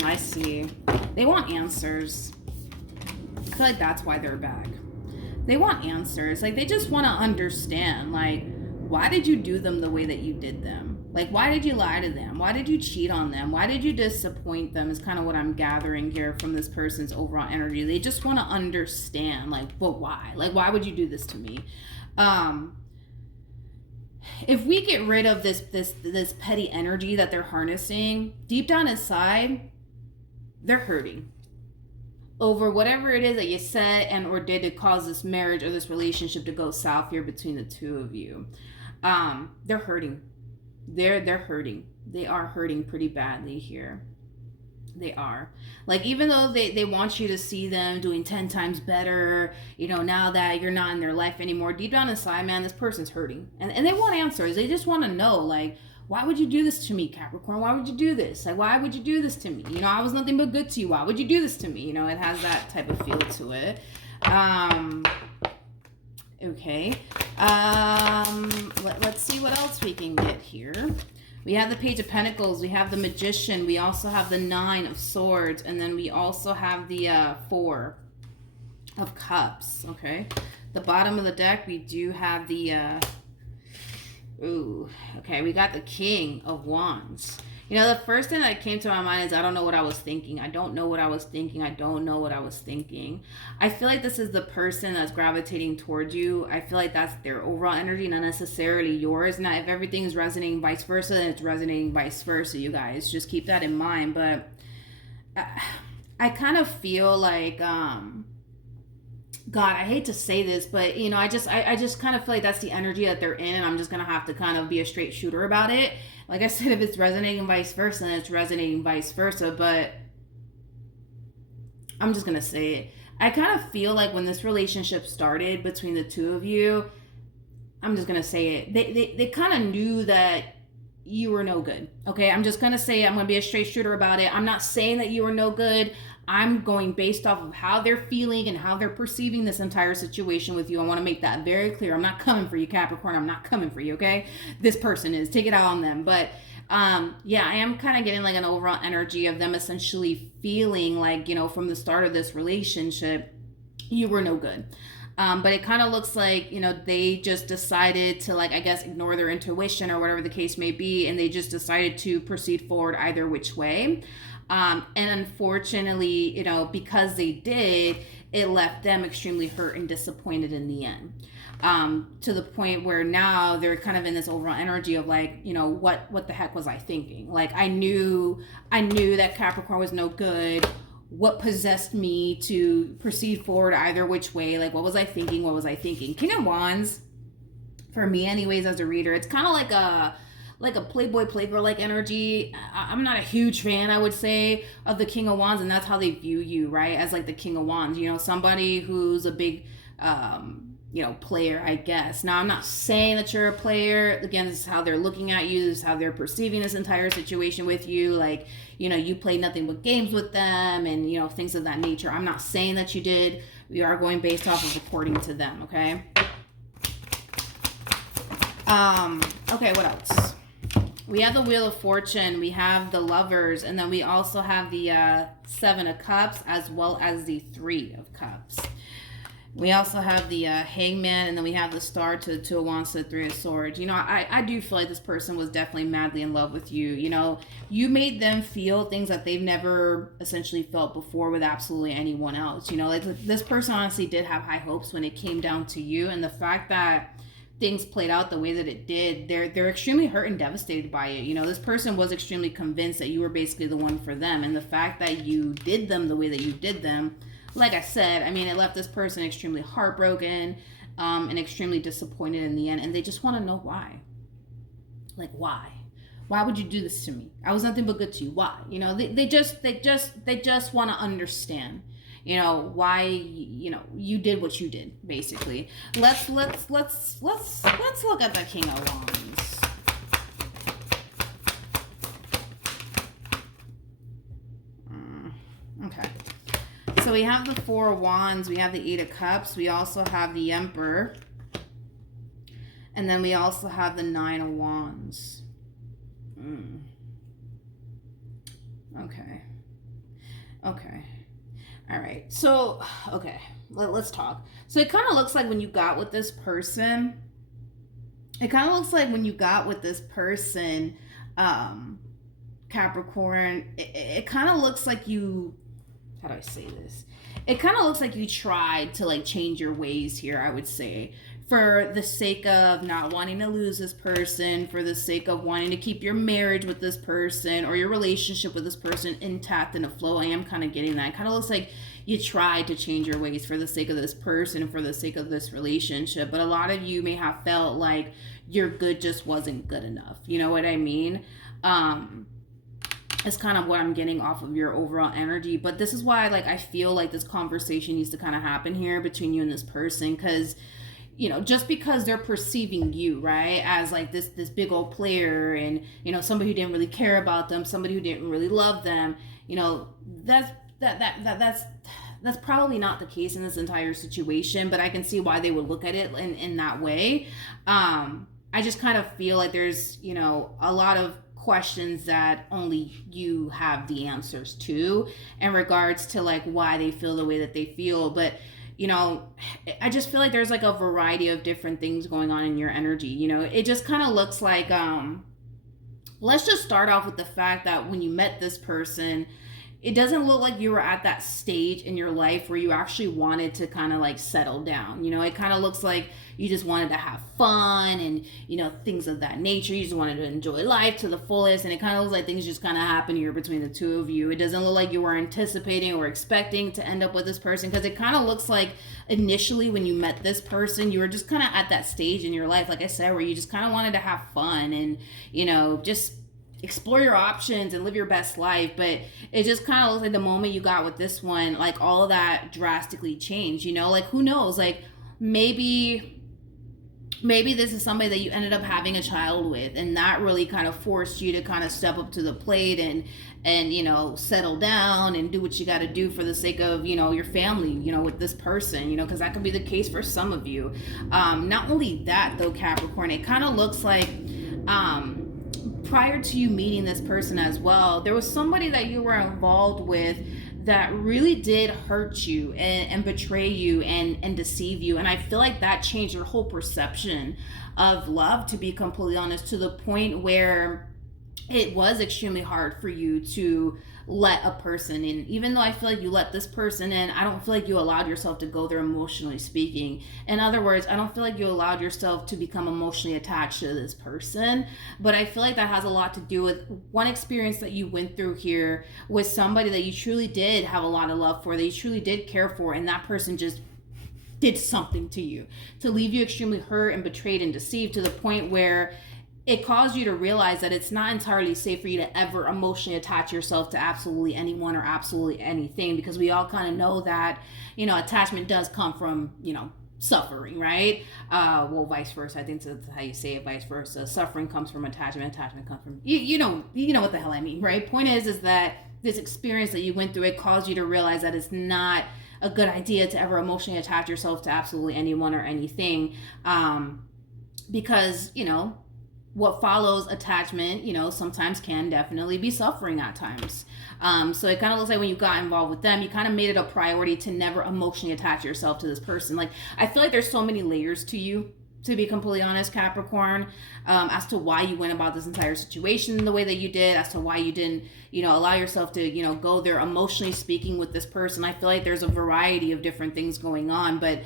I see. They want answers. I feel like that's why they're back. They want answers. Like, they just want to understand. Like, why did you do them the way that you did them? Like, why did you lie to them? Why did you cheat on them? Why did you disappoint them is kind of what I'm gathering here from this person's overall energy. They just want to understand. Like, but why? Like, why would you do this to me? If we get rid of this petty energy that they're harnessing, deep down inside, they're hurting over whatever it is that you said and or did to cause this marriage or this relationship to go south here between the two of you. They're hurting. They're hurting. They are hurting pretty badly here. They are. Like, even though they want you to see them doing 10 times better, you know, now that you're not in their life anymore, deep down inside, man, this person's hurting. And they want answers. They just want to know, like, why would you do this to me, Capricorn? Why would you do this? Like, why would you do this to me? You know, I was nothing but good to you. Why would you do this to me? You know, it has that type of feel to it. Okay. Let's see what else we can get here. We have the Page of Pentacles, we have the Magician, we also have the Nine of Swords, and then we also have the Four of Cups, okay? The bottom of the deck, we do have the Ooh, okay, we got the King of Wands. You know, the first thing that came to my mind is I don't know what I was thinking. I don't know what I was thinking. I don't know what I was thinking. I feel like this is the person that's gravitating towards you. I feel like that's their overall energy, not necessarily yours. Now, if everything is resonating vice versa, then it's resonating vice versa, you guys. Just keep that in mind. But I kind of feel like, God, I hate to say this, but you know, I just kind of feel like that's the energy that they're in, and I'm just gonna have to kind of be a straight shooter about it. Like I said, if it's resonating vice versa, then it's resonating vice versa. But I'm just gonna say it. I kind of feel like when this relationship started between the two of you, I'm just gonna say it. They kind of knew that you were no good. Okay, I'm just gonna say it. I'm gonna be a straight shooter about it. I'm not saying that you were no good. I'm going based off of how they're feeling and how they're perceiving this entire situation with you. I want to make that very clear. I'm not coming for you, Capricorn. I'm not coming for you, okay? This person is. Take it out on them. But yeah, I am kind of getting like an overall energy of them essentially feeling like, you know, from the start of this relationship, you were no good. But it kind of looks like, you know, they just decided to, like, I guess, ignore their intuition or whatever the case may be. And they just decided to proceed forward either which way. And unfortunately, you know, because they did, it left them extremely hurt and disappointed in the end. To the point where now they're kind of in this overall energy of like, you know, what the heck was I thinking? Like, I knew that Capricorn was no good. What possessed me to proceed forward either which way? Like, what was I thinking? What was I thinking? King of Wands, for me anyways, as a reader, it's kind of like a playboy playgirl like energy. I'm not a huge fan, I would say, of the King of Wands, and that's how they view you, right? As like the King of Wands, you know, somebody who's a big you know, player, I guess. Now, I'm not saying that you're a player. Again, this is how they're looking at you. This is how they're perceiving this entire situation with you. Like, you know, you play nothing but games with them and, you know, things of that nature. I'm not saying that you did. We are going based off of according to them, okay? Okay, what else? We have the Wheel of Fortune, we have the Lovers, and then we also have the Seven of Cups as well as the Three of Cups. We also have the Hangman, and then we have the Star, Two of Wands, to Three of Swords. You know, I do feel like this person was definitely madly in love with you. You know, you made them feel things that they've never essentially felt before with absolutely anyone else. You know, like this person honestly did have high hopes when it came down to you, and the fact that things played out the way that it did, they're extremely hurt and devastated by it. You know, this person was extremely convinced that you were basically the one for them, and the fact that you did them the way that you did them, like I said, I mean, it left this person extremely heartbroken and extremely disappointed in the end, and they just want to know why. Like, why? Why would you do this to me? I was nothing but good to you. Why? You know, they just want to understand, you know, why, you know, you did what you did, basically. Let's look at the King of Wands. Okay. So we have the Four of Wands, we have the Eight of Cups, we also have the Emperor, and then we also have the Nine of Wands. Okay. All right. So, okay, let's talk. So it kind of looks like when you got with this person, Capricorn, it kind of looks like you, how do I say this? It kind of looks like you tried to like change your ways here, I would say, for the sake of not wanting to lose this person, for the sake of wanting to keep your marriage with this person or your relationship with this person intact and afloat. I am kind of getting that. It kind of looks like you tried to change your ways for the sake of this person, for the sake of this relationship. But a lot of you may have felt like your good just wasn't good enough. You know what I mean? It's kind of what I'm getting off of your overall energy. But this is why, like, I feel like this conversation needs to kind of happen here between you and this person, because, you know, just because they're perceiving you, right, as like this big old player and, you know, somebody who didn't really care about them, somebody who didn't really love them, you know, that's probably not the case in this entire situation. But I can see why they would look at it in that way. I just kind of feel like there's, you know, a lot of questions that only you have the answers to in regards to like why they feel the way that they feel. But I just feel like there's like a variety of different things going on in your energy. It just kind of looks like, let's just start off with the fact that when you met this person, it doesn't look like you were at that stage in your life where you actually wanted to kind of like settle down. It kind of looks like you just wanted to have fun and, things of that nature. You just wanted to enjoy life to the fullest. And it kind of looks like things just kind of happen here between the two of you. It doesn't look like you were anticipating or expecting to end up with this person, because it kind of looks like initially when you met this person, you were just kind of at that stage in your life, like I said, where you just kind of wanted to have fun and, just explore your options and live your best life. But it just kind of looks like the moment you got with this one, like all of that drastically changed. Like who knows, like maybe this is somebody that you ended up having a child with, and that really kind of forced you to kind of step up to the plate and settle down and do what you got to do for the sake of your family, with this person, because that could be the case for some of you. Not only that though, Capricorn, it kind of looks like prior to you meeting this person as well, there was somebody that you were involved with that really did hurt you and betray you and deceive you. And I feel like that changed your whole perception of love, to be completely honest, to the point where it was extremely hard for you to let a person in. Even though I feel like you let this person in, I don't feel like you allowed yourself to go there emotionally speaking. In other words, I don't feel like you allowed yourself to become emotionally attached to this person. But I feel like that has a lot to do with one experience that you went through here with somebody that you truly did have a lot of love for, that you truly did care for, and that person just did something to you to leave you extremely hurt and betrayed and deceived, to the point where it caused you to realize that it's not entirely safe for you to ever emotionally attach yourself to absolutely anyone or absolutely anything, because we all kind of know that, attachment does come from, suffering, right? Well, vice versa. I think that's how you say it, vice versa. Suffering comes from attachment. Attachment comes from, you know what the hell I mean, right? Point is that this experience that you went through, it caused you to realize that it's not a good idea to ever emotionally attach yourself to absolutely anyone or anything. Because, what follows attachment, sometimes can definitely be suffering at times. So it kind of looks like when you got involved with them, you kind of made it a priority to never emotionally attach yourself to this person. Like, I feel like there's so many layers to you, to be completely honest, Capricorn, as to why you went about this entire situation the way that you did, as to why you didn't, allow yourself to, go there emotionally speaking with this person. I feel like there's a variety of different things going on, but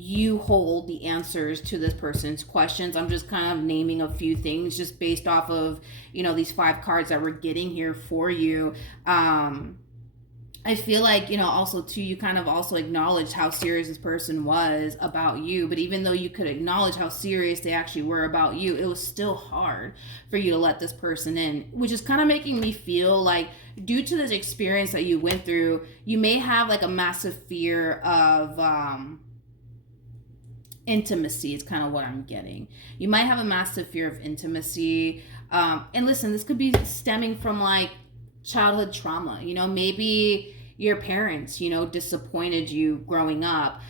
you hold the answers to this person's questions. I'm just kind of naming a few things just based off of, these 5 cards that we're getting here for you. I feel like, also too, you kind of also acknowledged how serious this person was about you. But even though you could acknowledge how serious they actually were about you, it was still hard for you to let this person in, which is kind of making me feel like, due to this experience that you went through, you may have like a massive fear of, intimacy is kind of what I'm getting. You might have a massive fear of intimacy. And listen, this could be stemming from like childhood trauma. Maybe your parents, disappointed you growing up.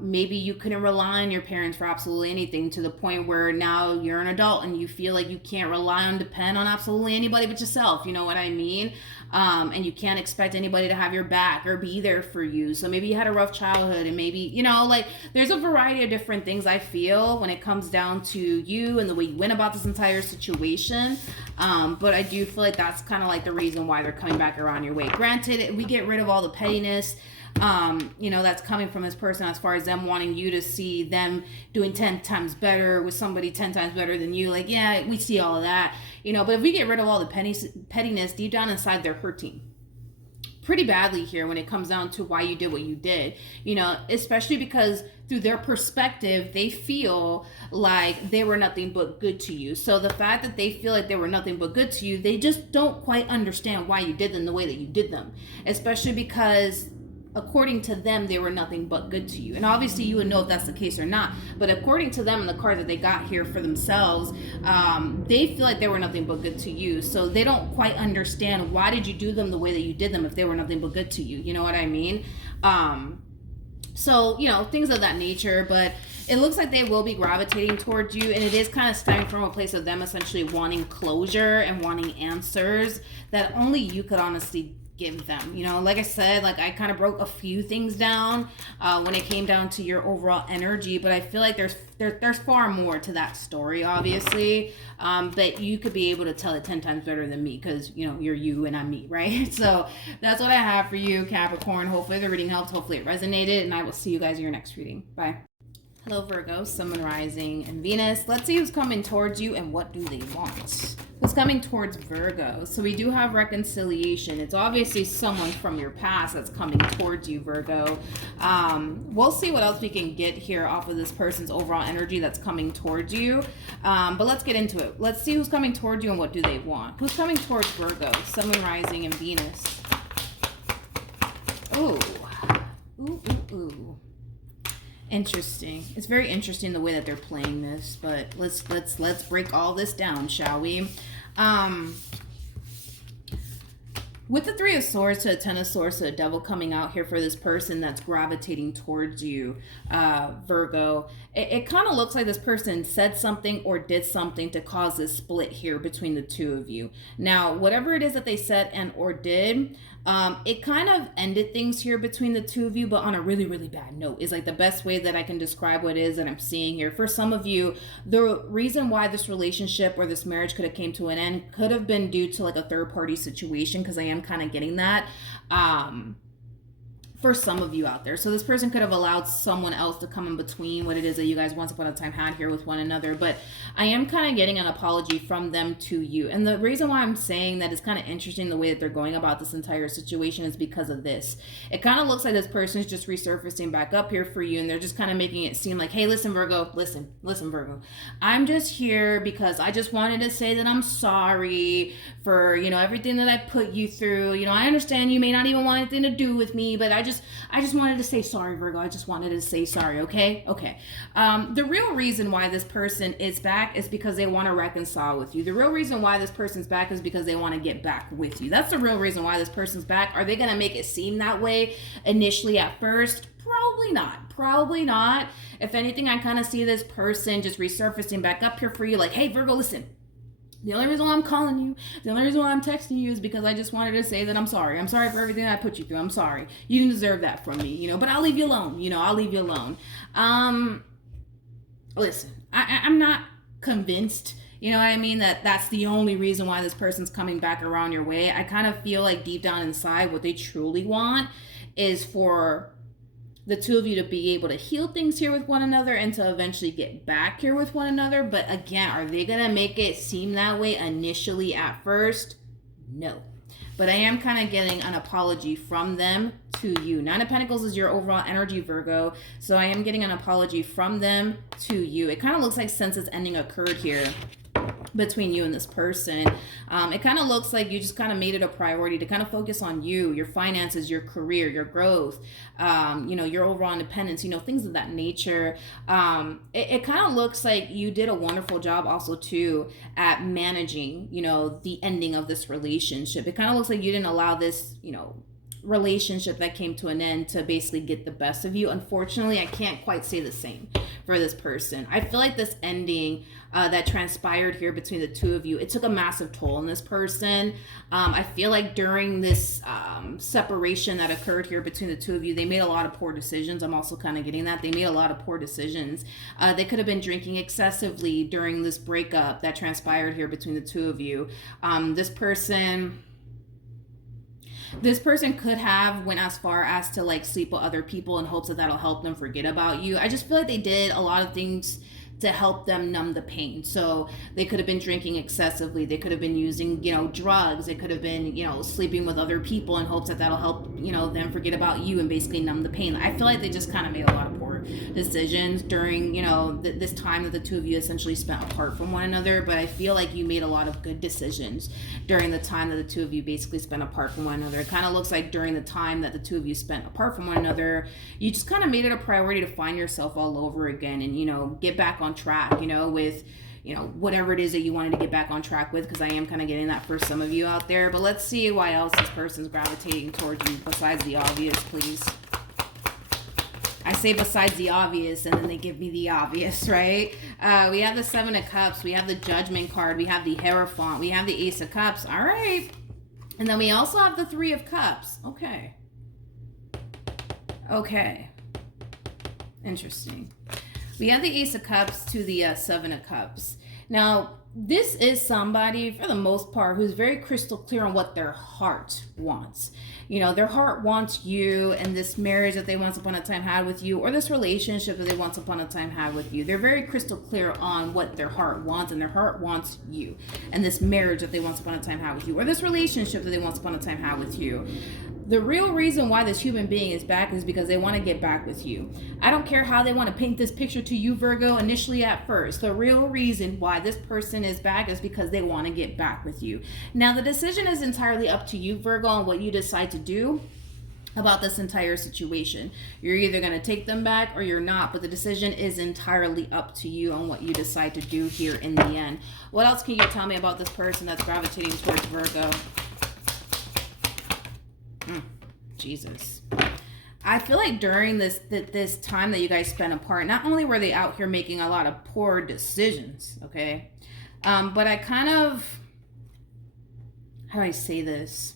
Maybe you couldn't rely on your parents for absolutely anything, to the point where now you're an adult and you feel like you can't rely on, depend on absolutely anybody but yourself. You know what I mean? And you can't expect anybody to have your back or be there for you. So maybe you had a rough childhood, and maybe, like there's a variety of different things I feel when it comes down to you and the way you went about this entire situation. But I do feel like that's kind of like the reason why they're coming back around your way. Granted, we get rid of all the pettiness, that's coming from this person, as far as them wanting you to see them doing 10 times better with somebody 10 times better than you. Like, yeah, we see all of that, but if we get rid of all the pettiness, deep down inside, they're hurting pretty badly here when it comes down to why you did what you did, especially because through their perspective, they feel like they were nothing but good to you. So the fact that they feel like they were nothing but good to you, they just don't quite understand why you did them the way that you did them, especially because according to them, they were nothing but good to you. And obviously you would know if that's the case or not, but according to them and the cards that they got here for themselves, they feel like they were nothing but good to you. So they don't quite understand, why did you do them the way that you did them if they were nothing but good to you? You know what I mean? So, things of that nature, but it looks like they will be gravitating towards you, and it is kind of stemming from a place of them essentially wanting closure and wanting answers that only you could honestly give them. You know, like I said, like I kind of broke a few things down when it came down to your overall energy, but I feel like there's far more to that story, obviously. But you could be able to tell it 10 times better than me because, you know, you're you and I'm me, right? So that's what I have for you, Capricorn. Hopefully the reading helped. Hopefully it resonated, and I will see you guys in your next reading. Bye. Hello, Virgo, Sun, Moon, Rising, and Venus. Let's see who's coming towards you and what do they want. Who's coming towards Virgo? So we do have reconciliation. It's obviously someone from your past that's coming towards you, Virgo. We'll see what else we can get here off of this person's overall energy that's coming towards you. But let's get into it. Let's see who's coming towards you and what do they want. Who's coming towards Virgo? Sun, Moon, Rising, and Venus. Ooh. Ooh, ooh, ooh. Interesting. It's very interesting the way that they're playing this, but let's break all this down, shall we? With the Three of Swords to the Ten of Swords to the Devil coming out here for this person that's gravitating towards you, Virgo, it kind of looks like this person said something or did something to cause this split here between the two of you. Now, whatever it is that they said and or did, it kind of ended things here between the two of you, but on a really, really bad note is like the best way that I can describe what it is that I'm seeing here. For some of you, the reason why this relationship or this marriage could have came to an end could have been due to like a third party situation, because I am kind of getting that. For some of you out there. So this person could have allowed someone else to come in between what it is that you guys once upon a time had here with one another. But I am kind of getting an apology from them to you. And the reason why I'm saying that is kind of interesting the way that they're going about this entire situation is because of this. It kind of looks like this person is just resurfacing back up here for you, and they're just kind of making it seem like, hey, listen, Virgo, listen, Virgo. I'm just here because I just wanted to say that I'm sorry for, you know, everything that I put you through. You know, I understand you may not even want anything to do with me, but I just wanted to say sorry, Virgo. I just wanted to say sorry, okay? Okay. The real reason why this person is back is because they want to reconcile with you. The real reason why this person's back is because they want to get back with you. That's the real reason why this person's back. Are they going to make it seem that way initially at first? Probably not. Probably not. If anything, I kind of see this person just resurfacing back up here for you like, hey, Virgo, listen. The only reason why I'm calling you, the only reason why I'm texting you is because I just wanted to say that I'm sorry. I'm sorry for everything that I put you through. I'm sorry. You didn't deserve that from me, you know, but I'll leave you alone. You know, I'll leave you alone. Listen, I'm not convinced, you know what I mean, that that's the only reason why this person's coming back around your way. I kind of feel like deep down inside what they truly want is for the two of you to be able to heal things here with one another and to eventually get back here with one another. But again, are they going to make it seem that way initially at first? No. But I am kind of getting an apology from them to you. Nine of Pentacles is your overall energy, Virgo. So I am getting an apology from them to you. It kind of looks like since this ending occurred here between you and this person, it kind of looks like you just kind of made it a priority to kind of focus on you, your finances, your career, your growth, you know, your overall independence, you know, things of that nature. It kind of looks like you did a wonderful job also too at managing, you know, the ending of this relationship. It kind of looks like you didn't allow this, you know, relationship that came to an end to basically get the best of you. Unfortunately, I can't quite say the same for this person. I feel like this ending that transpired here between the two of you, it took a massive toll on this person. I feel like during this separation that occurred here between the two of you, they made a lot of poor decisions. I'm also kind of getting that. They made a lot of poor decisions. They could have been drinking excessively during this breakup that transpired here between the two of you. This person could have went as far as to like sleep with other people in hopes that that'll help them forget about you. I just feel like they did a lot of things to help them numb the pain. So they could have been drinking excessively. They could have been using, you know, drugs. They could have been, you know, sleeping with other people in hopes that that'll help, you know, them forget about you and basically numb the pain. I feel like they just kind of made a lot of poor decisions during, you know, this time that the two of you essentially spent apart from one another. But I feel like you made a lot of good decisions during the time that the two of you basically spent apart from one another. It kind of looks like during the time that the two of you spent apart from one another, you just kind of made it a priority to find yourself all over again and, you know, get back on track, you know, with, you know, whatever it is that you wanted to get back on track with, because I am kind of getting that for some of you out there. But let's see why else this person's gravitating towards you besides the obvious, please. I say besides the obvious, and then they give me the obvious, right? We have the Seven of Cups. We have the Judgment card. We have the Hierophant. We have the Ace of Cups. All right. And then we also have the Three of Cups. Okay. Interesting. We have the Ace of Cups to the Seven of Cups. Now, this is somebody, for the most part, who's very crystal clear on what their heart wants. You know, their heart wants you and this marriage that they once upon a time had with you, or this relationship that they once upon a time had with you. They're very crystal clear on what their heart wants, and their heart wants you and this marriage that they once upon a time had with you, or this relationship that they once upon a time had with you. The real reason why this human being is back is because they want to get back with you. I don't care how they want to paint this picture to you, Virgo, initially at first. The real reason why this person is back is because they want to get back with you. Now, the decision is entirely up to you, Virgo, on what you decide to do about this entire situation. You're either going to take them back or you're not, but the decision is entirely up to you on what you decide to do here in the end. What else can you tell me about this person that's gravitating towards Virgo? Jesus. I feel like during this time that you guys spent apart, not only were they out here making a lot of poor decisions, okay, but I kind of, how do I say this?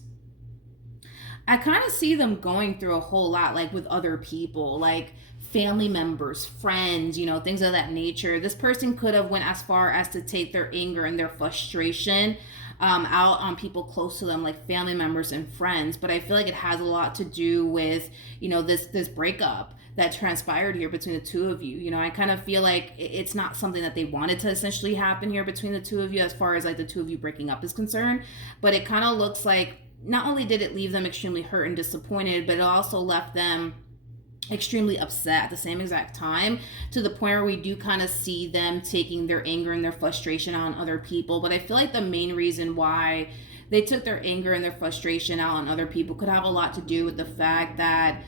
I kind of see them going through a whole lot, like with other people, like family members, friends, you know, things of that nature. This person could have went as far as to take their anger and their frustration out on people close to them, like family members and friends. But I feel like it has a lot to do with, you know, this breakup that transpired here between the two of you. You know, I kind of feel like it's not something that they wanted to essentially happen here between the two of you, as far as like the two of you breaking up is concerned. But it kind of looks like not only did it leave them extremely hurt and disappointed, but it also left them extremely upset at the same exact time, to the point where we do kind of see them taking their anger and their frustration on other people. But I feel like the main reason why they took their anger and their frustration out on other people could have a lot to do with the fact that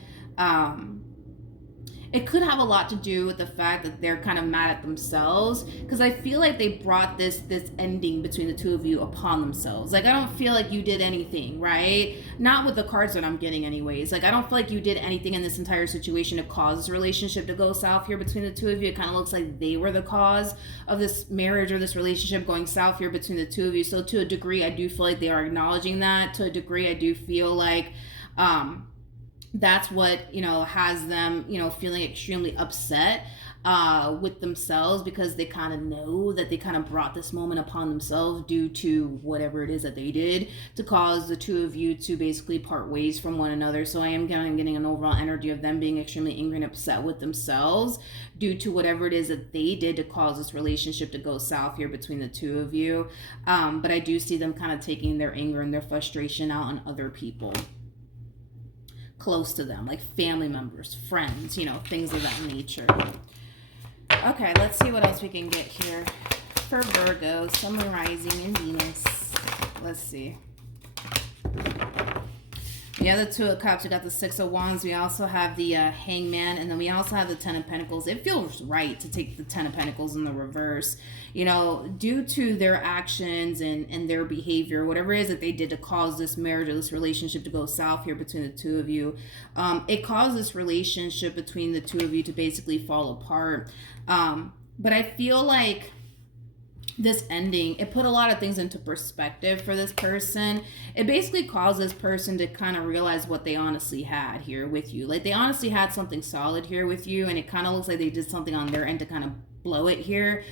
it could have a lot to do with the fact that they're kind of mad at themselves, because I feel like they brought this ending between the two of you upon themselves. Like, I don't feel like you did anything, right? Not with the cards that I'm getting anyways. Like, I don't feel like you did anything in this entire situation to cause this relationship to go south here between the two of you. It kind of looks like they were the cause of this marriage or this relationship going south here between the two of you. So to a degree, I do feel like they are acknowledging that. To a degree, I do feel like that's what, you know, has them, you know, feeling extremely upset with themselves, because they kind of know that they kind of brought this moment upon themselves due to whatever it is that they did to cause the two of you to basically part ways from one another. So I am getting an overall energy of them being extremely angry and upset with themselves due to whatever it is that they did to cause this relationship to go south here between the two of you. But I do see them kind of taking their anger and their frustration out on other people close to them, like family members, friends, you know, things of that nature. Okay, let's see what else we can get here for Virgo, Sun, Moon, Rising, and Venus. Let's see. The other Two of Cups, we got the Six of Wands. We also have the Hangman, and then we also have the Ten of Pentacles. It feels right to take the Ten of Pentacles in the reverse. You know, due to their actions and their behavior, whatever it is that they did to cause this marriage or this relationship to go south here between the two of you, it caused this relationship between the two of you to basically fall apart. But I feel like this ending, it put a lot of things into perspective for this person. It basically caused this person to kind of realize what they honestly had here with you. Like, they honestly had something solid here with you, and it kind of looks like they did something on their end to kind of blow it here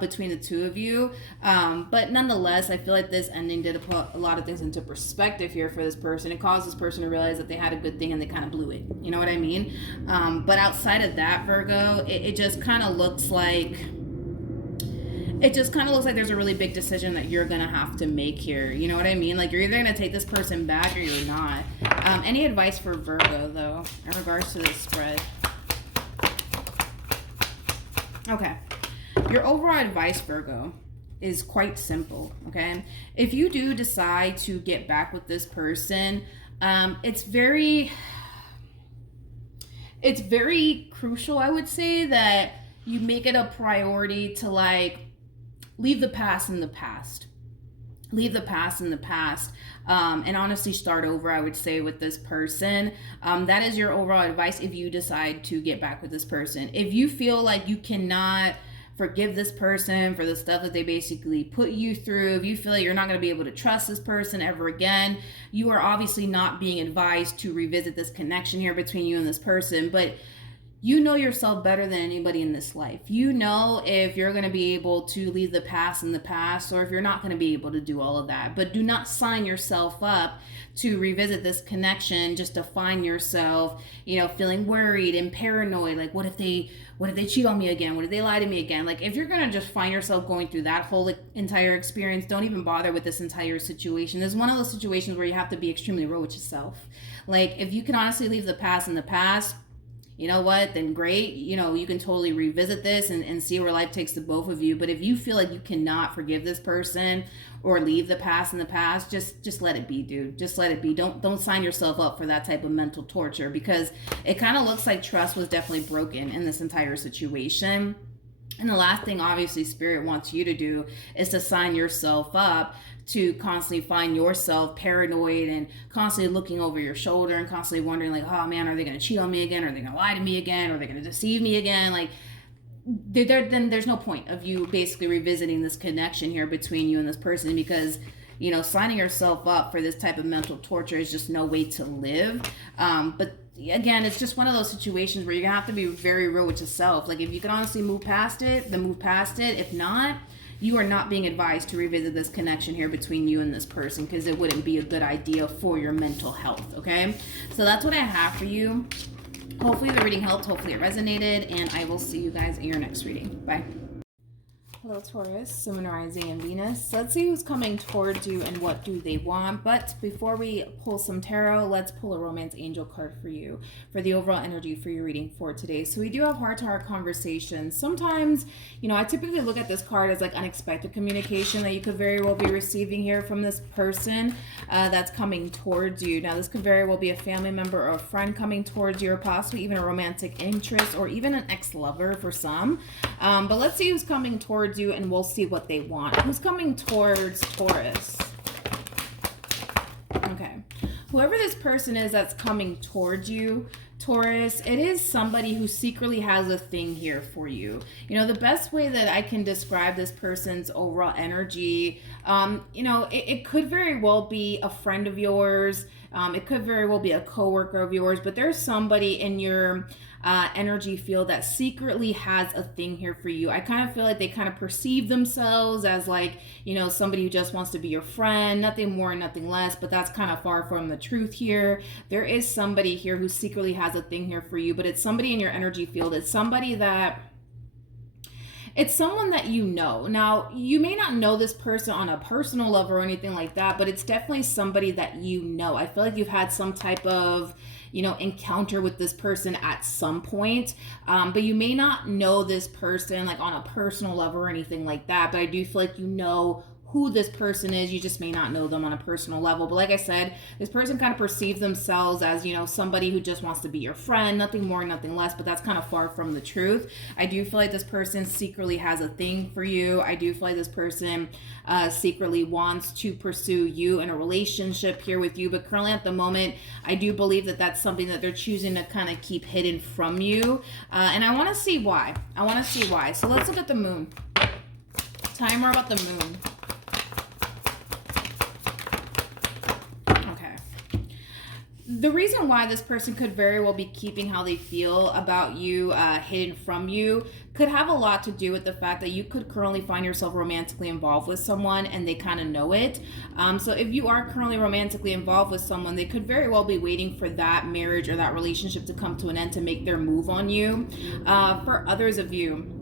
between the two of you. But nonetheless, I feel like this ending did put a lot of things into perspective here for this person. It caused this person to realize that they had a good thing and they kind of blew it. You know what I mean? But outside of that, Virgo, it just kind of looks like there's a really big decision that you're gonna have to make here. You know what I mean? Like, you're either gonna take this person back or you're not. Any advice for Virgo, though, in regards to this spread? Okay. Your overall advice, Virgo, is quite simple, okay? If you do decide to get back with this person, it's very crucial, I would say, that you make it a priority to, like, leave the past in the past. Leave the past in the past, and honestly start over, I would say, with this person. That is your overall advice if you decide to get back with this person. If you feel like you cannot forgive this person for the stuff that they basically put you through, if you feel like you're not going to be able to trust this person ever again, you are obviously not being advised to revisit this connection here between you and this person. But you know yourself better than anybody in this life. You know if you're going to be able to leave the past in the past, or if you're not going to be able to do all of that. But do not sign yourself up to revisit this connection just to find yourself, feeling worried and paranoid. Like, what if they cheat on me again? What if they lie to me again? Like, if you're going to just find yourself going through that whole entire experience, don't even bother with this entire situation. There's one of those situations where you have to be extremely real with yourself. Like, if you can honestly leave the past in the past, you know what, then great. You can totally revisit this and see where life takes the both of you. But if you feel like you cannot forgive this person or leave the past in the past, just let it be, dude. Just let it be. Don't sign yourself up for that type of mental torture, because it kind of looks like trust was definitely broken in this entire situation. And the last thing, obviously, Spirit wants you to do is to sign yourself up to constantly find yourself paranoid and constantly looking over your shoulder and constantly wondering, like, oh man, are they going to cheat on me again? Are they going to lie to me again? Are they going to deceive me again? Like, then there's no point of you basically revisiting this connection here between you and this person, because signing yourself up for this type of mental torture is just no way to live. But again, it's just one of those situations where you're gonna have to be very real with yourself. Like, if you can honestly move past it, then move past it. If not, you are not being advised to revisit this connection here between you and this person, because it wouldn't be a good idea for your mental health. Okay, so that's what I have for you. Hopefully the reading helped, hopefully it resonated, and I will see you guys in your next reading. Bye. Hello, Taurus, Sun, Moon, Rising, and Venus. Let's see who's coming towards you and what do they want. But before we pull some tarot, let's pull a romance angel card for you for the overall energy for your reading for today. So we do have heart-to-heart conversations. Sometimes, I typically look at this card as like unexpected communication that you could very well be receiving here from this person that's coming towards you. Now, this could very well be a family member or a friend coming towards you, or possibly even a romantic interest, or even an ex-lover for some. But let's see who's coming towards you, and we'll see what they want. Who's coming towards Taurus? Okay. Whoever this person is that's coming towards you, Taurus, it is somebody who secretly has a thing here for you. The best way that I can describe this person's overall energy, it could very well be a friend of yours. It could very well be a coworker of yours, but there's somebody in your energy field that secretly has a thing here for you. I kind of feel like they kind of perceive themselves as like, somebody who just wants to be your friend, nothing more, nothing less, but that's kind of far from the truth here. There is somebody here who secretly has a thing here for you, but it's somebody in your energy field. It's somebody that it's someone that you know. Now, you may not know this person on a personal level or anything like that, but it's definitely somebody that you know. I feel like you've had some type of, encounter with this person at some point, but you may not know this person like on a personal level or anything like that, but I do feel like you know who this person is. You just may not know them on a personal level. But like I said, this person kind of perceives themselves as, somebody who just wants to be your friend, nothing more, nothing less, but that's kind of far from the truth. I do feel like this person secretly has a thing for you. I do feel like this person secretly wants to pursue you in a relationship here with you. But currently at the moment, I do believe that that's something that they're choosing to kind of keep hidden from you. And I want to see why. So let's look at the moon. Tell me more about the moon. The reason why this person could very well be keeping how they feel about you hidden from you could have a lot to do with the fact that you could currently find yourself romantically involved with someone and they kind of know it. So if you are currently romantically involved with someone, they could very well be waiting for that marriage or that relationship to come to an end to make their move on you. For others of you,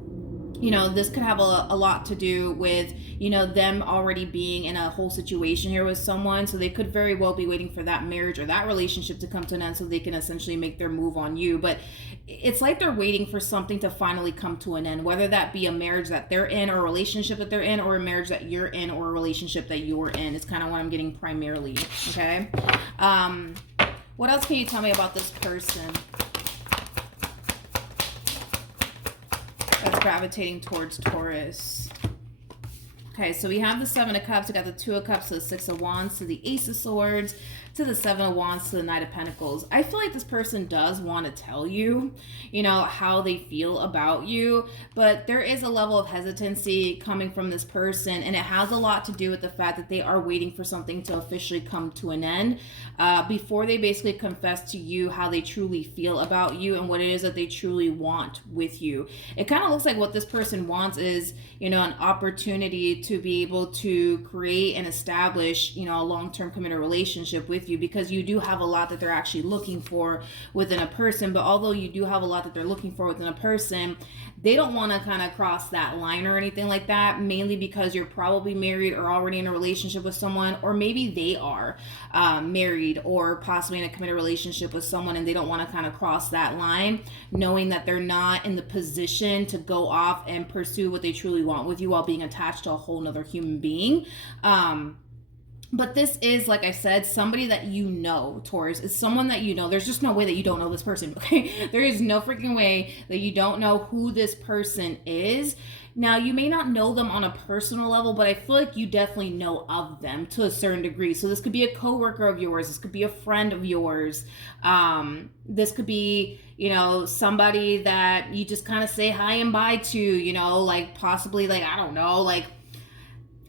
this could have a lot to do with, them already being in a whole situation here with someone. So they could very well be waiting for that marriage or that relationship to come to an end so they can essentially make their move on you. But it's like they're waiting for something to finally come to an end, whether that be a marriage that they're in or a relationship that they're in, or a marriage that you're in or a relationship that you're in. It's kind of what I'm getting primarily. Okay. What else can you tell me about this person that's gravitating towards Taurus? Okay, so we have the Seven of Cups, we got the Two of Cups to the Six of Wands to the Ace of Swords to the Seven of Wands to the Knight of Pentacles. I feel like this person does want to tell you, you know, how they feel about you, but there is a level of hesitancy coming from this person, and it has a lot to do with the fact that they are waiting for something to officially come to an end before they basically confess to you how they truly feel about you and what it is that they truly want with you. It kind of looks like what this person wants is, you know, an opportunity to be able to create and establish, you know, a long-term committed relationship with you, because you do have a lot that they're actually looking for within a person. But although you do have a lot that they're looking for within a person, they don't want to kind of cross that line or anything like that, mainly because you're probably married or already in a relationship with someone, or maybe they are married or possibly in a committed relationship with someone, and they don't want to kind of cross that line, knowing that they're not in the position to go off and pursue what they truly want with you while being attached to a whole nother human being. But this is, like I said, somebody that you know, Taurus. It's someone that you know. There's just no way that you don't know this person, okay? There is no freaking way that you don't know who this person is. Now, you may not know them on a personal level, but I feel like you definitely know of them to a certain degree. So this could be a coworker of yours. This could be a friend of yours. This could be, you know, somebody that you just kind of say hi and bye to, you know, like possibly like, I don't know, like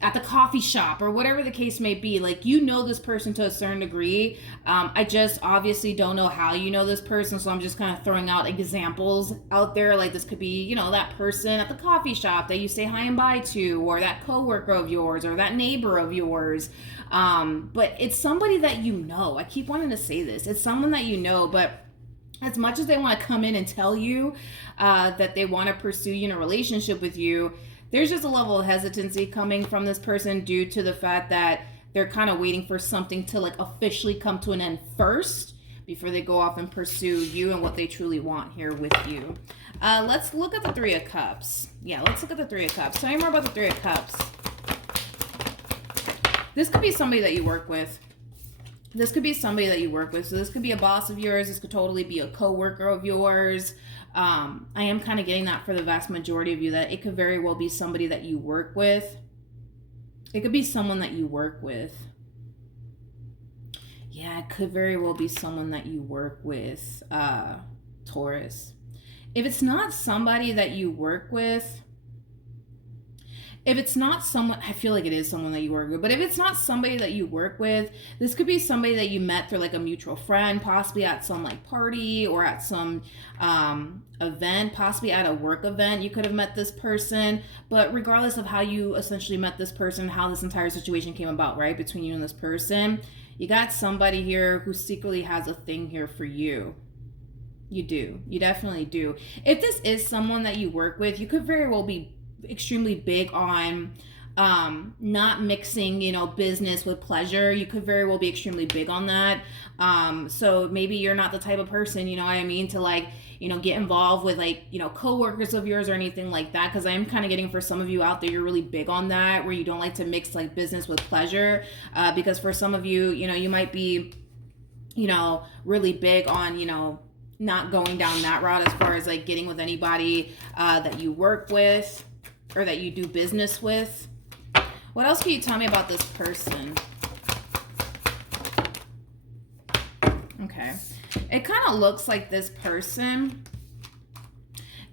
at the coffee shop or whatever the case may be. Like, you know this person to a certain degree. I just obviously don't know how you know this person, so I'm just kind of throwing out examples out there. Like, this could be, you know, that person at the coffee shop that you say hi and bye to, or that coworker of yours, or that neighbor of yours. But it's somebody that you know. I keep wanting to say this. It's someone that you know, but as much as they want to come in and tell you that they want to pursue you in a relationship with you, there's just a level of hesitancy coming from this person due to the fact that they're kind of waiting for something to like officially come to an end first before they go off and pursue you and what they truly want here with you. Let's look at the Three of Cups. Yeah, let's look at the Three of Cups. Tell me more about the Three of Cups. This could be somebody that you work with. This could be somebody that you work with. So this could be a boss of yours. This could totally be a coworker of yours. I am kind of getting that for the vast majority of you, that it could very well be somebody that you work with. It could be someone that you work with. Yeah, it could very well be someone that you work with, Taurus. If it's not somebody that you work with, if it's not someone, I feel like it is someone that you work with, but if it's not somebody that you work with, this could be somebody that you met through like a mutual friend, possibly at some like party or at some event, possibly at a work event. You could have met this person, but regardless of how you essentially met this person, how this entire situation came about, right, between you and this person, you got somebody here who secretly has a thing here for you. You do. You definitely do. If this is someone that you work with, you could very well be extremely big on not mixing, you know, business with pleasure. You could very well be extremely big on that. So maybe you're not the type of person, you know what I mean, to like, you know, get involved with like, you know, coworkers of yours or anything like that. Because I'm kind of getting for some of you out there, you're really big on that, where you don't like to mix like business with pleasure. Because for some of you, you know, you might be, you know, really big on, you know, not going down that route as far as like getting with anybody that you work with or that you do business with. What else can you tell me about this person? Okay. It kind of looks like this person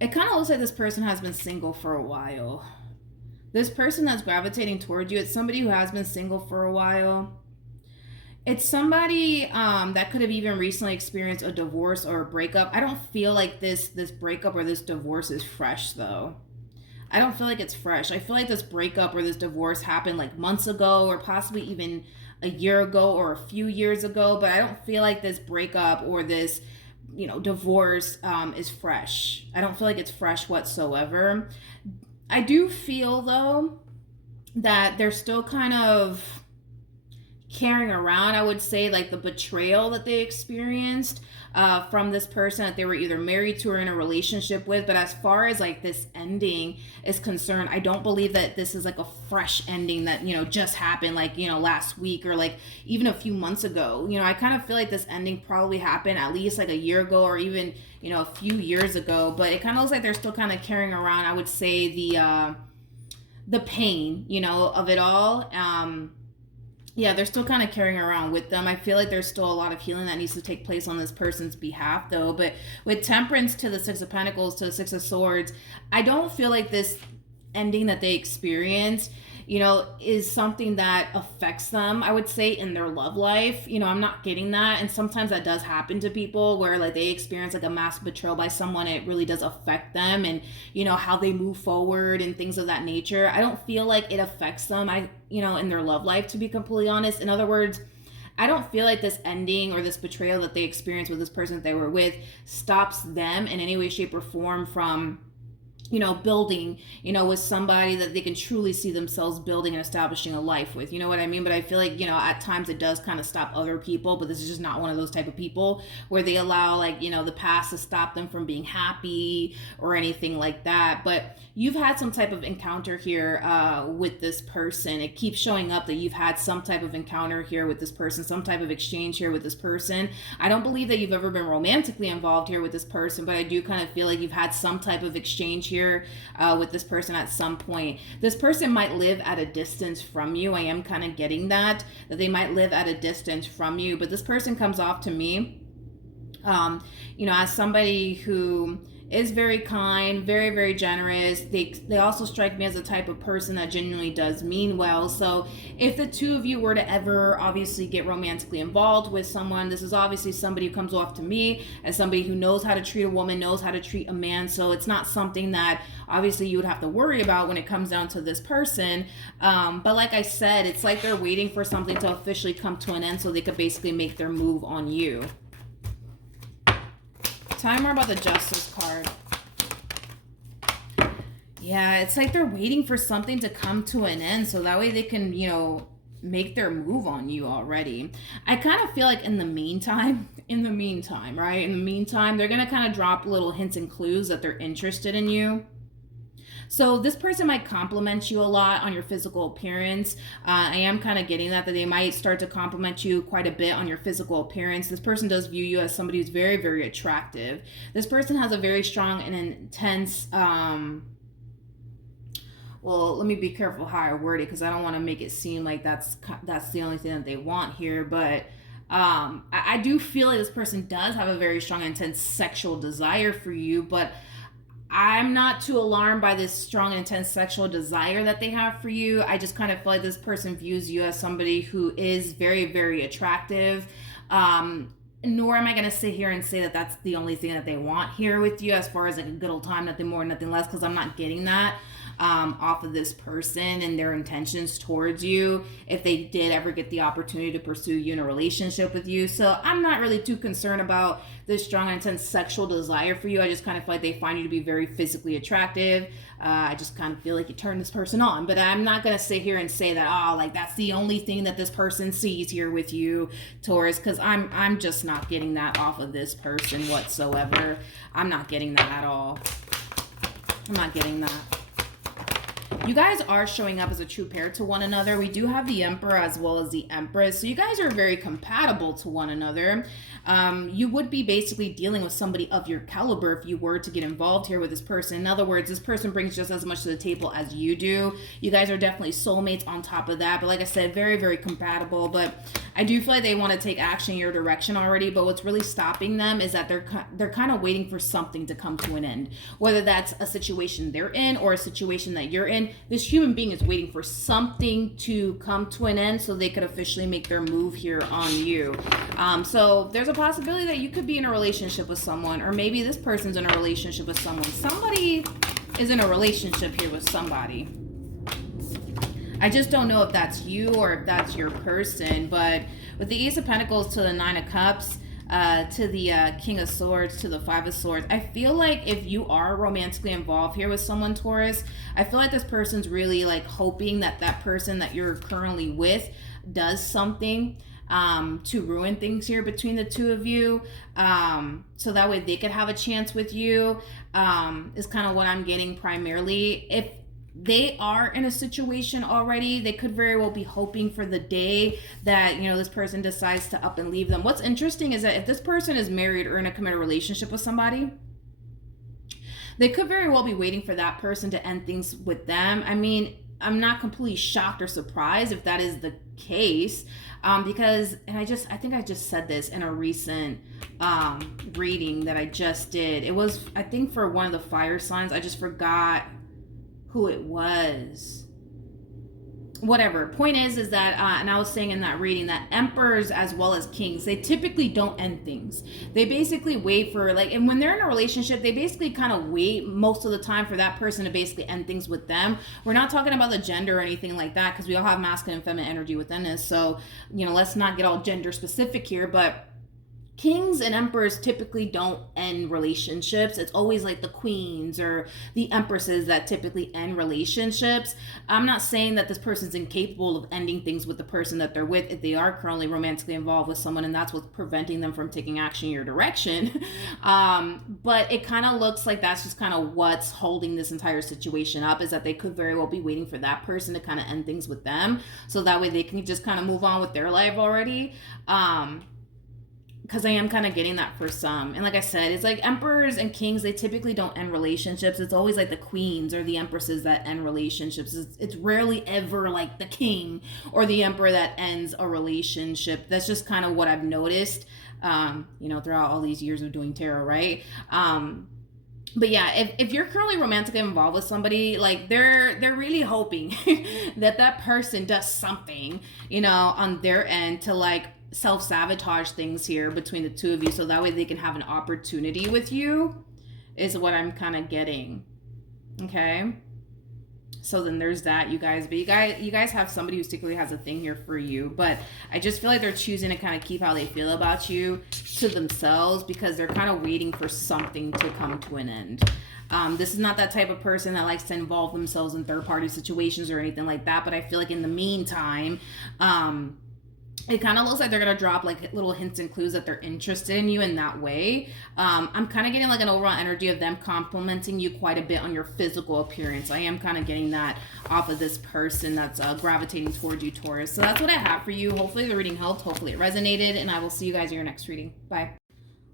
has been single for a while. This person that's gravitating towards you, it's somebody who has been single for a while. It's somebody that could have even recently experienced a divorce or a breakup. I don't feel like this breakup or this divorce is fresh, though. I don't feel like it's fresh. I feel like this breakup or this divorce happened like months ago, or possibly even a year ago or a few years ago. But I don't feel like this breakup or this, you know, divorce is fresh. I don't feel like it's fresh whatsoever. I do feel, though, that they're still kind of carrying around, I would say, like the betrayal that they experienced from this person that they were either married to or in a relationship with. But as far as like this ending is concerned, I don't believe that this is like a fresh ending that, you know, just happened like, you know, last week or like even a few months ago. You know, I kind of feel like this ending probably happened at least like a year ago or even, you know, a few years ago. But it kind of looks like they're still kind of carrying around, I would say, the pain, you know, of it all. Yeah, they're still kind of carrying around with them. I feel like there's still a lot of healing that needs to take place on this person's behalf, though. But with Temperance to the Six of Pentacles to the Six of Swords, I don't feel like this ending that they experienced, you know, is something that affects them, I would say, in their love life. You know, I'm not getting that. And sometimes that does happen to people where like they experience like a massive betrayal by someone. It really does affect them and, you know, how they move forward and things of that nature. I don't feel like it affects them, you know, in their love life, to be completely honest. In other words, I don't feel like this ending or this betrayal that they experienced with this person that they were with stops them in any way, shape, or form from, you know, building, you know, with somebody that they can truly see themselves building and establishing a life with. You know what I mean? But I feel like, you know, at times it does kind of stop other people, but this is just not one of those type of people where they allow, like, you know, the past to stop them from being happy or anything like that. But you've had some type of encounter here with this person. It keeps showing up that you've had some type of encounter here with this person, some type of exchange here with this person. I don't believe that you've ever been romantically involved here with this person, but I do kind of feel like you've had some type of exchange here with this person at some point. This person might live at a distance from you. I am kind of getting that they might live at a distance from you, but this person comes off to me, you know, as somebody who is very kind, very, very generous. They also strike me as a type of person that genuinely does mean well. So if the two of you were to ever obviously get romantically involved with someone, this is obviously somebody who comes off to me as somebody who knows how to treat a woman, knows how to treat a man. So it's not something that obviously you would have to worry about when it comes down to this person. But like I said, it's like they're waiting for something to officially come to an end so they could basically make their move on you. Tell me more about the Justice card. Yeah, it's like they're waiting for something to come to an end so that way they can, you know, make their move on you already. I kind of feel like in the meantime, right? In the meantime, they're going to kind of drop little hints and clues that they're interested in you. So this person might compliment you a lot on your physical appearance. I am kind of getting that they might start to compliment you quite a bit on your physical appearance. This person does view you as somebody who's very, very attractive. This person has a very strong and intense, well, let me be careful how I word it because I don't want to make it seem like that's the only thing that they want here. But I do feel like this person does have a very strong, intense sexual desire for you, but I'm not too alarmed by this strong, intense sexual desire that they have for you. I just kind of feel like this person views you as somebody who is very, very attractive. Nor am I going to sit here and say that that's the only thing that they want here with you as far as like a good old time, nothing more, nothing less, because I'm not getting that off of this person and their intentions towards you if they did ever get the opportunity to pursue you in a relationship with you. So I'm not really too concerned about this strong, intense sexual desire for you. I just kind of feel like they find you to be very physically attractive. I just kind of feel like you turn this person on, but I'm not going to sit here and say that, oh, like that's the only thing that this person sees here with you, Taurus, because I'm just not getting that off of this person whatsoever. I'm not getting that at all. I'm not getting that. You guys are showing up as a true pair to one another. We do have the Emperor as well as the Empress. So you guys are very compatible to one another. You would be basically dealing with somebody of your caliber if you were to get involved here with this person. In other words, this person brings just as much to the table as you do. You guys are definitely soulmates on top of that. But like I said, very, very compatible. But I do feel like they want to take action in your direction already. But what's really stopping them is that they're kind of waiting for something to come to an end. Whether that's a situation they're in or a situation that you're in, this human being is waiting for something to come to an end so they could officially make their move here on you. So there's a possibility that you could be in a relationship with someone, or maybe this person's in a relationship with someone. Somebody is in a relationship here with somebody. I just don't know if that's you or if that's your person. But with the Ace of Pentacles to the Nine of Cups, to the King of Swords, to the Five of Swords, I feel like if you are romantically involved here with someone, Taurus, I feel like this person's really like hoping that that person that you're currently with does something to ruin things here between the two of you, so that way they could have a chance with you, is kind of what I'm getting primarily. If they are in a situation already, they could very well be hoping for the day that, you know, this person decides to up and leave them. What's interesting is that if this person is married or in a committed relationship with somebody, they could very well be waiting for that person to end things with them. I mean, I'm not completely shocked or surprised if that is the case, because, and I think I just said this in a recent reading that I just did. It was, I think, for one of the fire signs. I just forgot who it was. Whatever. Point is that, and I was saying in that reading that emperors as well as kings, they typically don't end things. They basically wait for, like, and when they're in a relationship, they basically kind of wait most of the time for that person to basically end things with them. We're not talking about the gender or anything like that, because we all have masculine and feminine energy within us. So, you know, let's not get all gender specific here, but kings and emperors typically don't end relationships. It's always like the queens or the empresses that typically end relationships. I'm not saying that this person's incapable of ending things with the person that they're with if they are currently romantically involved with someone and that's what's preventing them from taking action in your direction. But it kind of looks like that's just kind of what's holding this entire situation up, is that they could very well be waiting for that person to kind of end things with them, so that way they can just kind of move on with their life already. Because I am kind of getting that for some. And like I said, it's like emperors and kings, they typically don't end relationships. It's always like the queens or the empresses that end relationships. It's rarely ever like the king or the emperor that ends a relationship. That's just kind of what I've noticed, you know, throughout all these years of doing tarot, right? But yeah, if you're currently romantically involved with somebody, like they're really hoping that person does something, you know, on their end to like self-sabotage things here between the two of you, so that way they can have an opportunity with you, is what I'm kind of getting. Okay, so then there's that, you guys. But you guys have somebody who secretly has a thing here for you, but I just feel like they're choosing to kind of keep how they feel about you to themselves, because they're kind of waiting for something to come to an end. This is not that type of person that likes to involve themselves in third-party situations or anything like that, but I feel like in the meantime, it kind of looks like they're going to drop like little hints and clues that they're interested in you in that way. I'm kind of getting like an overall energy of them complimenting you quite a bit on your physical appearance. I am kind of getting that off of this person that's gravitating towards you, Taurus. So that's what I have for you. Hopefully the reading helped. Hopefully it resonated. And I will see you guys in your next reading. Bye.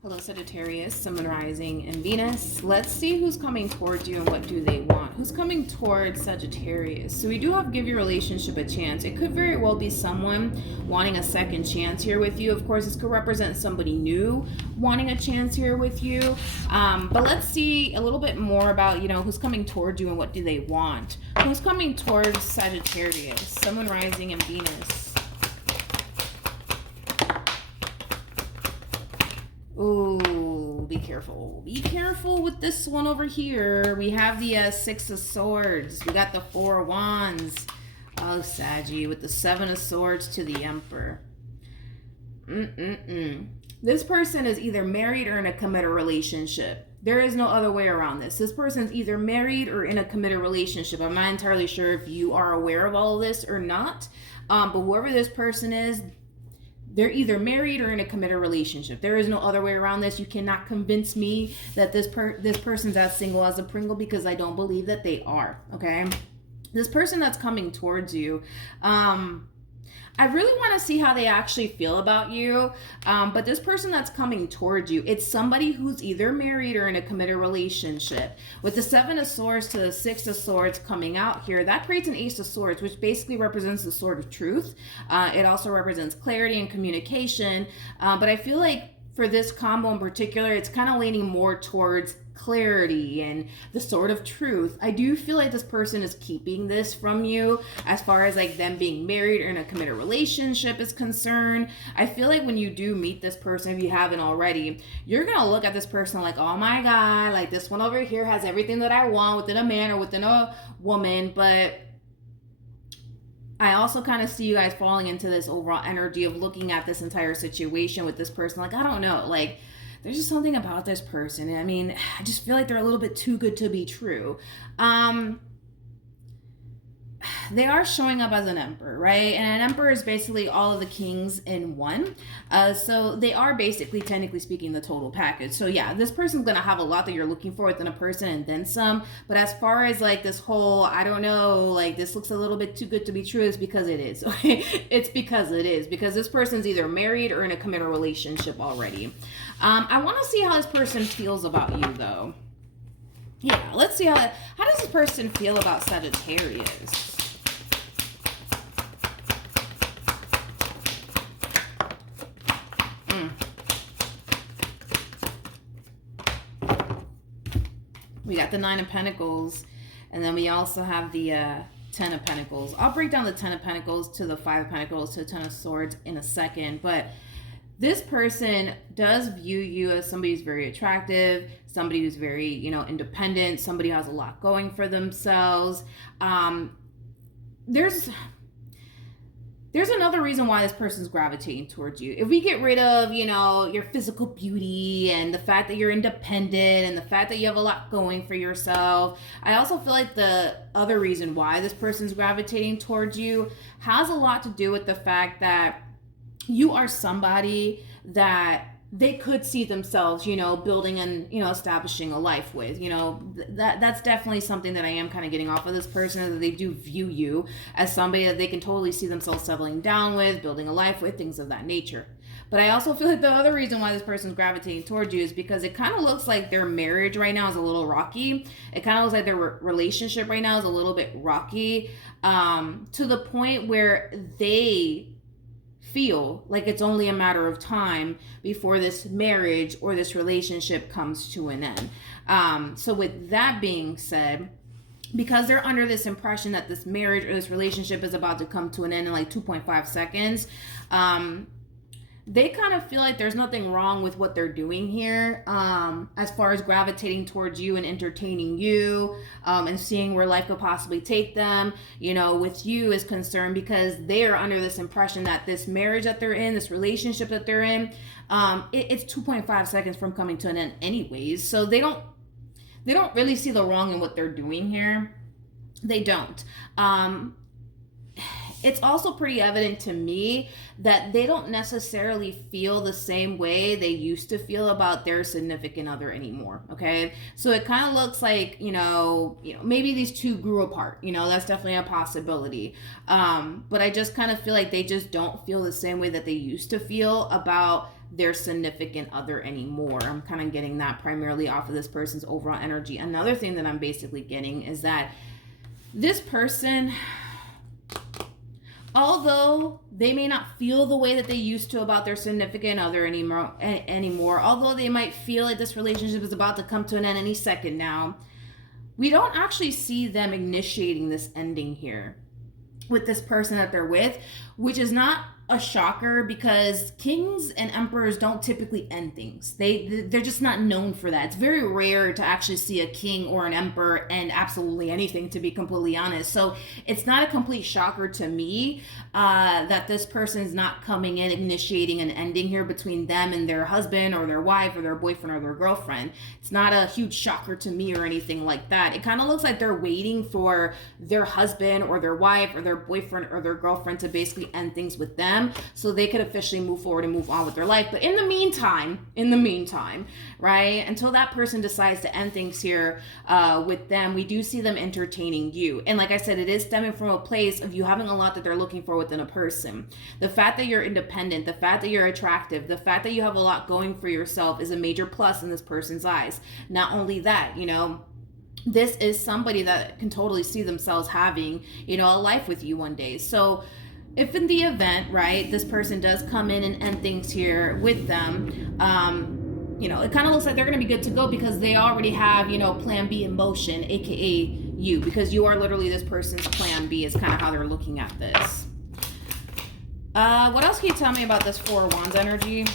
Hello, Sagittarius, Sun, Moon, Rising, and Venus. Let's see who's coming towards you and what do they want. Who's coming towards Sagittarius? So we do have give your relationship a chance. It could very well be someone wanting a second chance here with you. Of course, this could represent somebody new wanting a chance here with you. But let's see a little bit more about, you know, who's coming towards you and what do they want. Who's coming towards Sagittarius, Sun, Moon, Rising, and Venus? Ooh, be careful. Be careful with this one over here. We have the Six of Swords. We got the Four of Wands. Oh, Saggy, with the Seven of Swords to the Emperor. This person is either married or in a committed relationship. There is no other way around this. This person's either married or in a committed relationship. I'm not entirely sure if you are aware of all of this or not. But whoever this person is, they're either married or in a committed relationship. There is no other way around this. You cannot convince me that this person's as single as a Pringle, because I don't believe that they are, okay? This person that's coming towards you, I really want to see how they actually feel about you. But this person that's coming towards you, it's somebody who's either married or in a committed relationship. With the Seven of Swords to the Six of Swords coming out here, that creates an Ace of Swords, which basically represents the sword of truth. It also represents clarity and communication. But I feel like for this combo in particular, it's kind of leaning more towards clarity and the sword of truth. I do feel like this person is keeping this from you as far as like them being married or in a committed relationship is concerned. I feel like when you do meet this person, if you haven't already, you're gonna look at this person like, oh my god, like this one over here has everything that I want within a man or within a woman. But I also kind of see you guys falling into this overall energy of looking at this entire situation with this person like, I don't know, like there's just something about this person. I mean, I just feel like they're a little bit too good to be true. They are showing up as an emperor, right? And an emperor is basically all of the kings in one. So they are basically, technically speaking, the total package. So yeah, this person's going to have a lot that you're looking for within a person and then some. But as far as like this whole, I don't know, like this looks a little bit too good to be true, it's because it is. Okay? It's because it is. Because this person's either married or in a committed relationship already. I want to see how this person feels about you, though. Yeah, let's see how does this person feel about Sagittarius? We got the Nine of Pentacles, and then we also have the Ten of Pentacles. I'll break down the Ten of Pentacles to the Five of Pentacles to the Ten of Swords in a second, but this person does view you as somebody who's very attractive, somebody who's very, you know, independent, somebody who has a lot going for themselves. There's another reason why this person's gravitating towards you. If we get rid of, you know, your physical beauty and the fact that you're independent and the fact that you have a lot going for yourself, I also feel like the other reason why this person's gravitating towards you has a lot to do with the fact that you are somebody that they could see themselves, you know, building and, you know, establishing a life with. You know, that's definitely something that I am kind of getting off of this person, that they do view you as somebody that they can totally see themselves settling down with, building a life with, things of that nature. But I also feel like the other reason why this person's gravitating towards you is because it kind of looks like their marriage right now is a little rocky. It kind of looks like their relationship right now is a little bit rocky, to the point where they feel like it's only a matter of time before this marriage or this relationship comes to an end. So with that being said, because they're under this impression that this marriage or this relationship is about to come to an end in like 2.5 seconds, they kind of feel like there's nothing wrong with what they're doing here, as far as gravitating towards you and entertaining you, and seeing where life could possibly take them, you know, with you is concerned, because they are under this impression that this marriage that they're in, this relationship that they're in, it's 2.5 seconds from coming to an end anyways. So they don't really see the wrong in what they're doing here. They don't. It's also pretty evident to me that they don't necessarily feel the same way they used to feel about their significant other anymore, okay? So it kind of looks like, you know, maybe these two grew apart, you know, that's definitely a possibility. But I just kind of feel like they just don't feel the same way that they used to feel about their significant other anymore. I'm kind of getting that primarily off of this person's overall energy. Another thing that I'm basically getting is that this person, although they may not feel the way that they used to about their significant other anymore, although they might feel like this relationship is about to come to an end any second now, we don't actually see them initiating this ending here with this person that they're with, which is not a shocker, because kings and emperors don't typically end things. They're just not known for that. It's very rare to actually see a king or an emperor end absolutely anything, to be completely honest. So it's not a complete shocker to me that this person's not coming in initiating an ending here between them and their husband or their wife or their boyfriend or their girlfriend. It's not a huge shocker to me or anything like that. It kind of looks like they're waiting for their husband or their wife or their boyfriend or their girlfriend to basically end things with them, so they could officially move forward and move on with their life. But in the meantime, right, until that person decides to end things here with them, we do see them entertaining you. And like I said, it is stemming from a place of you having a lot that they're looking for within a person. The fact that you're independent, the fact that you're attractive, the fact that you have a lot going for yourself is a major plus in this person's eyes. Not only that, you know, this is somebody that can totally see themselves having, you know, a life with you one day. So if in the event, right, this person does come in and end things here with them, you know, it kind of looks like they're going to be good to go, because they already have, you know, plan B in motion, aka you, because you are literally this person's plan B is kind of how they're looking at this. What else can you tell me about this Four of Wands energy?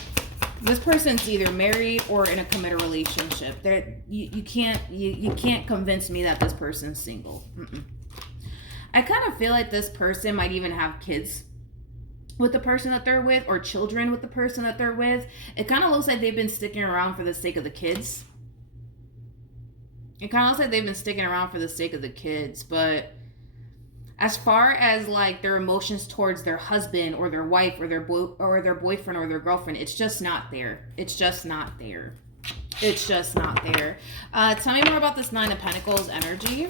This person's either married or in a committed relationship. You can't convince me that this person's single. I kind of feel like this person might even have kids with the person that they're with, or children with the person that they're with. It kind of looks like they've been sticking around for the sake of the kids. It kind of looks like they've been sticking around for the sake of the kids. But as far as like their emotions towards their husband or their wife or their boyfriend or their girlfriend, it's just not there. It's just not there. It's just not there. Tell me more about this Nine of Pentacles energy.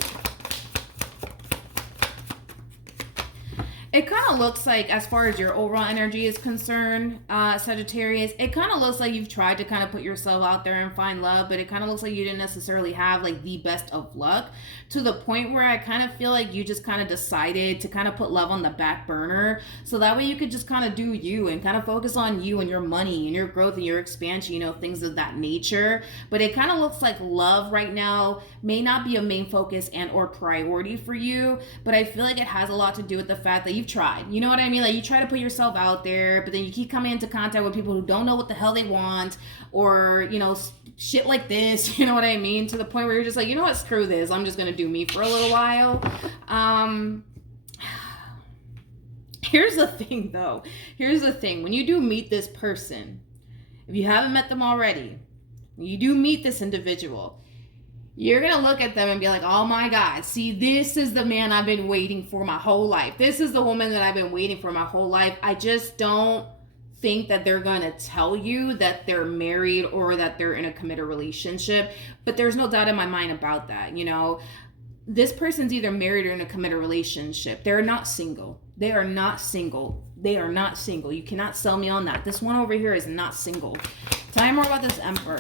It kind of looks like, as far as your overall energy is concerned, Sagittarius, it kind of looks like you've tried to kind of put yourself out there and find love, but it kind of looks like you didn't necessarily have like the best of luck, to the point where I kind of feel like you just kind of decided to kind of put love on the back burner, so that way you could just kind of do you and kind of focus on you and your money and your growth and your expansion, you know, things of that nature. But it kind of looks like love right now may not be a main focus and or priority for you, but I feel like it has a lot to do with the fact that you've tried. You know what I mean? Like, you try to put yourself out there, but then you keep coming into contact with people who don't know what the hell they want, or, you know, shit like this, you know what I mean? To the point where you're just like, you know what, screw this. I'm just going to do me for a little while. Here's the thing, though. Here's the thing. When you do meet this person, if you haven't met them already, when you do meet this individual, you're going to look at them and be like, oh my God, see, this is the man I've been waiting for my whole life. This is the woman that I've been waiting for my whole life. I just don't think that they're going to tell you that they're married or that they're in a committed relationship. But there's no doubt in my mind about that. You know, this person's either married or in a committed relationship. They're not single. They are not single. They are not single. You cannot sell me on that. This one over here is not single. Tell me more about this Emperor.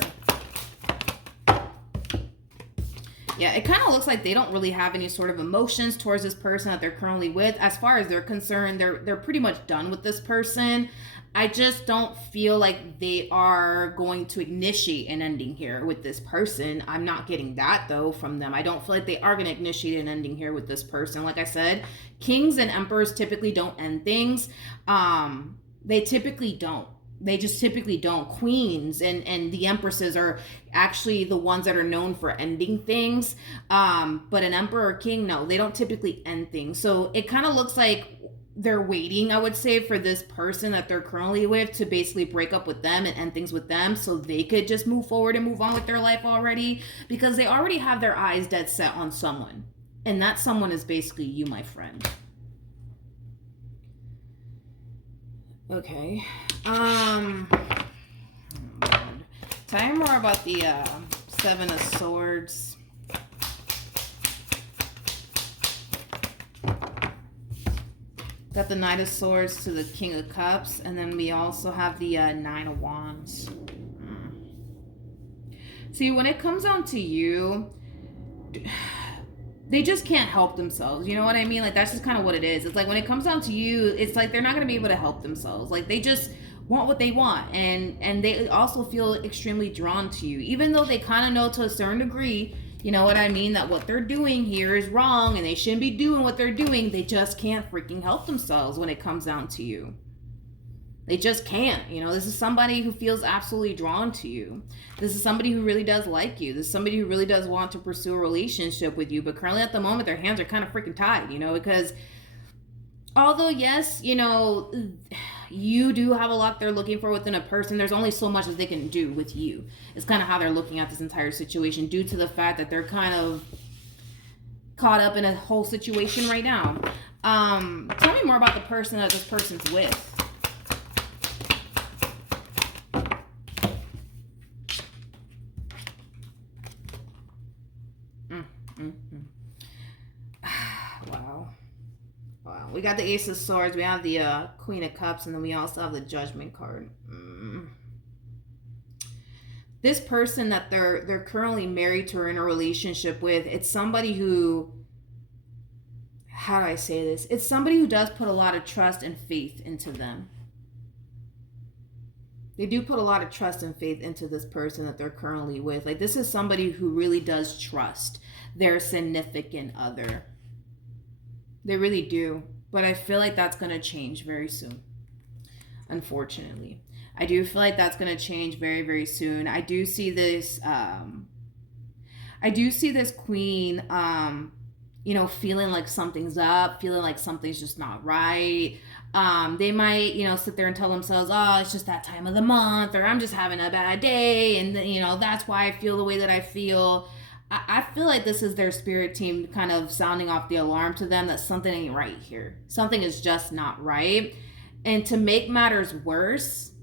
Yeah, it kind of looks like they don't really have any sort of emotions towards this person that they're currently with. As far as they're concerned, they're pretty much done with this person. I just don't feel like they are going to initiate an ending here with this person. I'm not getting that, though, from them. I don't feel like they are going to initiate an ending here with this person. Like I said, kings and emperors typically don't end things. They typically don't. They just typically don't. Queens and the empresses are actually the ones that are known for ending things. But an emperor or king, no, they don't typically end things. So it kind of looks like they're waiting, I would say, for this person that they're currently with to basically break up with them and end things with them, so they could just move forward and move on with their life already, because they already have their eyes dead set on someone. And that someone is basically you, my friend. Okay. Tell me more about the Seven of Swords. Got the Knight of Swords to the King of Cups, and then we also have the Nine of Wands. See, when it comes down to you, they just can't help themselves. You know what I mean? Like, that's just kind of what it is. It's like, when it comes down to you, it's like they're not going to be able to help themselves. Like, they just want what they want, and they also feel extremely drawn to you, even though they kind of know to a certain degree, you know what I mean, that what they're doing here is wrong and they shouldn't be doing what they're doing. They just can't freaking help themselves when it comes down to you. They just can't. You know, this is somebody who feels absolutely drawn to you. This is somebody who really does like you. This is somebody who really does want to pursue a relationship with you. But currently at the moment, their hands are kind of freaking tied, you know, because although, yes, you know, you do have a lot they're looking for within a person, there's only so much that they can do with you. It's kind of how they're looking at this entire situation, due to the fact that they're kind of caught up in a whole situation right now. Tell me more about the person that this person's with. Wow. We got the Ace of Swords, we have the Queen of Cups, and then we also have the Judgment card. This person that they're currently married to or in a relationship with, it's somebody who, how do I say this? It's somebody who does put a lot of trust and faith into them. They do put a lot of trust and faith into this person that they're currently with. Like, this is somebody who really does trust their significant other. They really do. But I feel like that's going to change very soon. Unfortunately. I do feel like that's going to change very, very soon. I do see this queen, you know, feeling like something's up, feeling like something's just not right. They might, you know, sit there and tell themselves, oh, it's just that time of the month, or I'm just having a bad day, and, you know, that's why I feel the way that I feel. I feel like this is their spirit team kind of sounding off the alarm to them that something ain't right here. Something is just not right. And to make matters worse,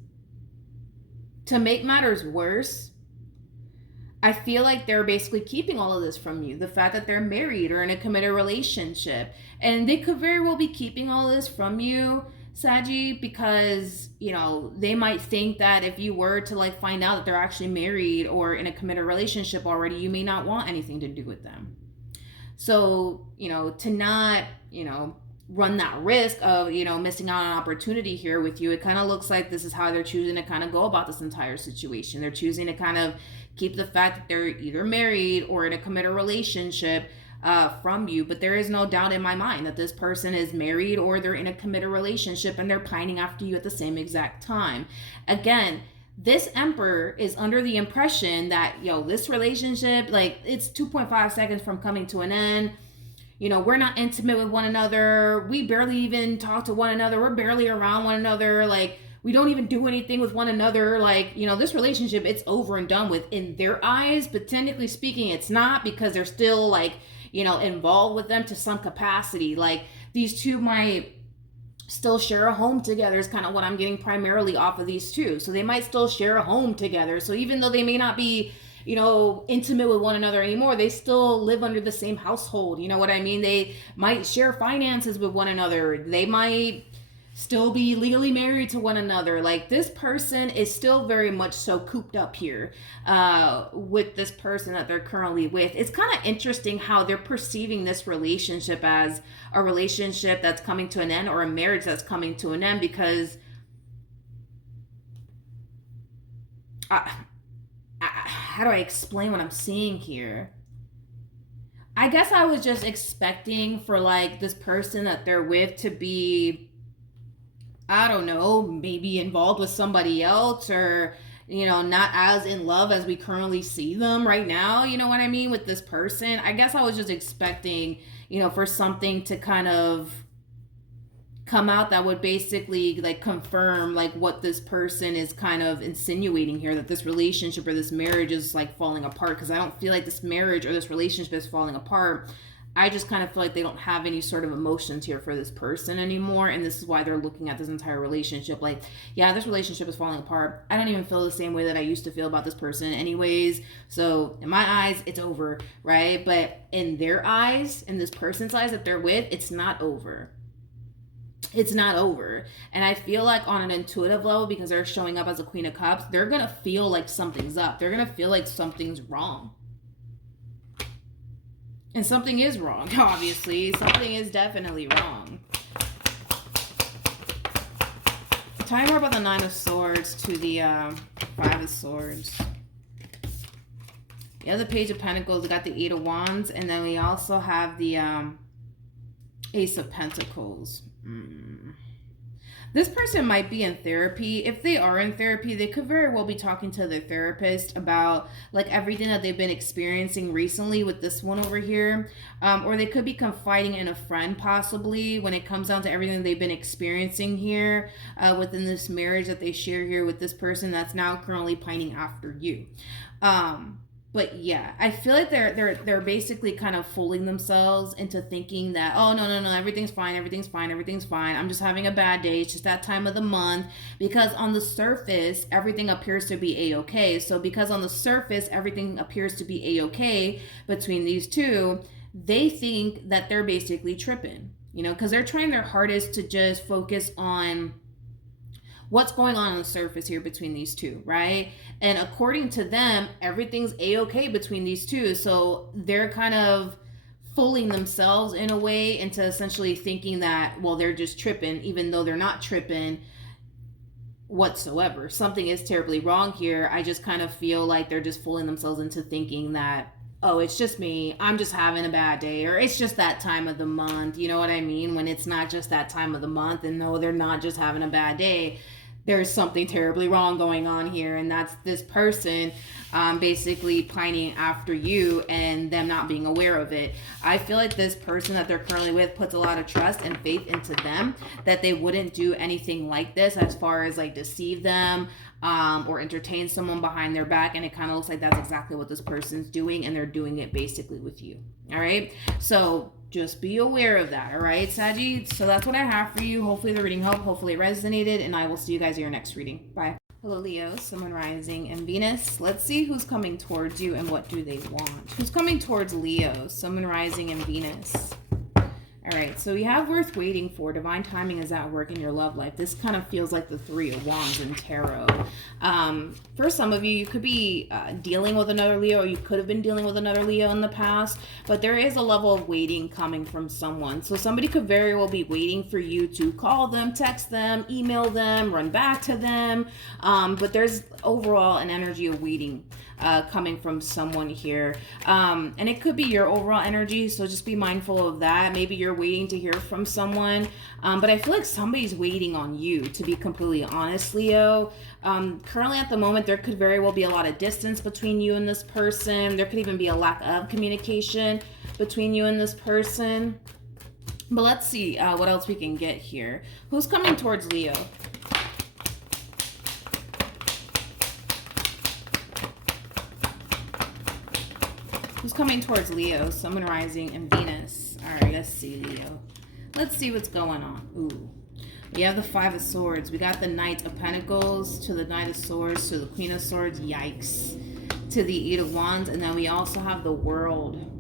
I I feel like they're basically keeping all of this from you. The fact that they're married or in a committed relationship. And they could very well be keeping all of this from you, Saggy, because, you know, they might think that if you were to like find out that they're actually married or in a committed relationship already, you may not want anything to do with them. So, you know, to not, you know, run that risk of, you know, missing out on an opportunity here with you, it kind of looks like this is how they're choosing to kind of go about this entire situation. They're choosing to kind of keep the fact that they're either married or in a committed relationship from you. But there is no doubt in my mind that this person is married or they're in a committed relationship and they're pining after you at the same exact time. Again, this Emperor is under the impression that, yo, this relationship, like, it's 2.5 seconds from coming to an end. You know, we're not intimate with one another. We barely even talk to one another. We're barely around one another. Like, we don't even do anything with one another. Like, you know, this relationship, it's over and done with in their eyes. But technically speaking, it's not, because they're still, like, you know, involved with them to some capacity. Like, these two might still share a home together is kind of what I'm getting primarily off of these two. So they might still share a home together. So even though they may not be, you know, intimate with one another anymore, they still live under the same household. You know what I mean? They might share finances with one another. They might still be legally married to one another. Like, this person is still very much so cooped up here with this person that they're currently with. It's kind of interesting how they're perceiving this relationship as a relationship that's coming to an end or a marriage that's coming to an end, because how do I explain what I'm seeing here? I guess I was just expecting for like this person that they're with to be, I don't know, maybe involved with somebody else, or, you know, not as in love as we currently see them right now. You know what I mean? With this person, I guess I was just expecting, you know, for something to kind of come out that would basically like confirm like what this person is kind of insinuating here, that this relationship or this marriage is like falling apart. Because I don't feel like this marriage or this relationship is falling apart. I just kind of feel like they don't have any sort of emotions here for this person anymore. And this is why they're looking at this entire relationship like, yeah, this relationship is falling apart. I don't even feel the same way that I used to feel about this person anyways. So in my eyes, it's over, right? But in their eyes, in this person's eyes that they're with, it's not over. It's not over. And I feel like on an intuitive level, because they're showing up as a Queen of Cups, they're going to feel like something's up. They're going to feel like something's wrong. And something is wrong, obviously. Something is definitely wrong. Tell me more about the Nine of Swords to the Five of Swords. You have the Page of Pentacles. We got the Eight of Wands. And then we also have the Ace of Pentacles. This person might be in therapy. If they are in therapy, they could very well be talking to their therapist about like everything that they've been experiencing recently with this one over here. Or they could be confiding in a friend possibly when it comes down to everything they've been experiencing here within this marriage that they share here with this person that's now currently pining after you. But yeah, I feel like they're basically kind of fooling themselves into thinking that, oh, no, everything's fine. I'm just having a bad day. It's just that time of the month. Because on the surface, everything appears to be A-okay. So because on the surface, everything appears to be A-okay between these two, they think that they're basically tripping, you know, because they're trying their hardest to just focus on what's going on the surface here between these two, right? And according to them, everything's A-okay between these two. So they're kind of fooling themselves in a way into essentially thinking that, well, they're just tripping, even though they're not tripping whatsoever. Something is terribly wrong here. I just kind of feel like they're just fooling themselves into thinking that, oh, it's just me. I'm just having a bad day, or it's just that time of the month. You know what I mean? When it's not just that time of the month, and no, they're not just having a bad day. There's something terribly wrong going on here, and that's this person basically pining after you and them not being aware of it. I feel like this person that they're currently with puts a lot of trust and faith into them, that they wouldn't do anything like this as far as like deceive them or entertain someone behind their back. And it kind of looks like that's exactly what this person's doing, and they're doing it basically with you. All right, so just be aware of that. All right, Saggy. So that's what I have for you. Hopefully the reading helped. Hopefully it resonated, and I will see you guys in your next reading. Bye. Hello, Leo, Sun, Moon, Rising, and Venus. Let's see who's coming towards you and what do they want. Who's coming towards Leo, Sun, Moon, Rising, and Venus? All right, so we have worth waiting for. Divine timing is at work in your love life. This kind of feels like the Three of Wands in tarot. For some of you, you could be dealing with another Leo, or you could have been dealing with another Leo in the past, but there is a level of waiting coming from someone. So somebody could very well be waiting for you to call them, text them, email them, run back to them. But there's overall an energy of waiting coming from someone here. And it could be your overall energy, so just be mindful of that. Maybe you're waiting to hear from someone, but I feel like somebody's waiting on you, to be completely honest, Leo. Currently at the moment, there could very well be a lot of distance between you and this person. There could even be a lack of communication between you and this person. But let's see what else we can get here. Who's coming towards Leo? Who's coming towards Leo, Sun, Moon, Rising, and Venus? All right, let's see, Leo. Let's see what's going on. Ooh. We have the Five of Swords. We got the Knight of Pentacles to the Knight of Swords to the Queen of Swords. Yikes. To the Eight of Wands. And then we also have the World.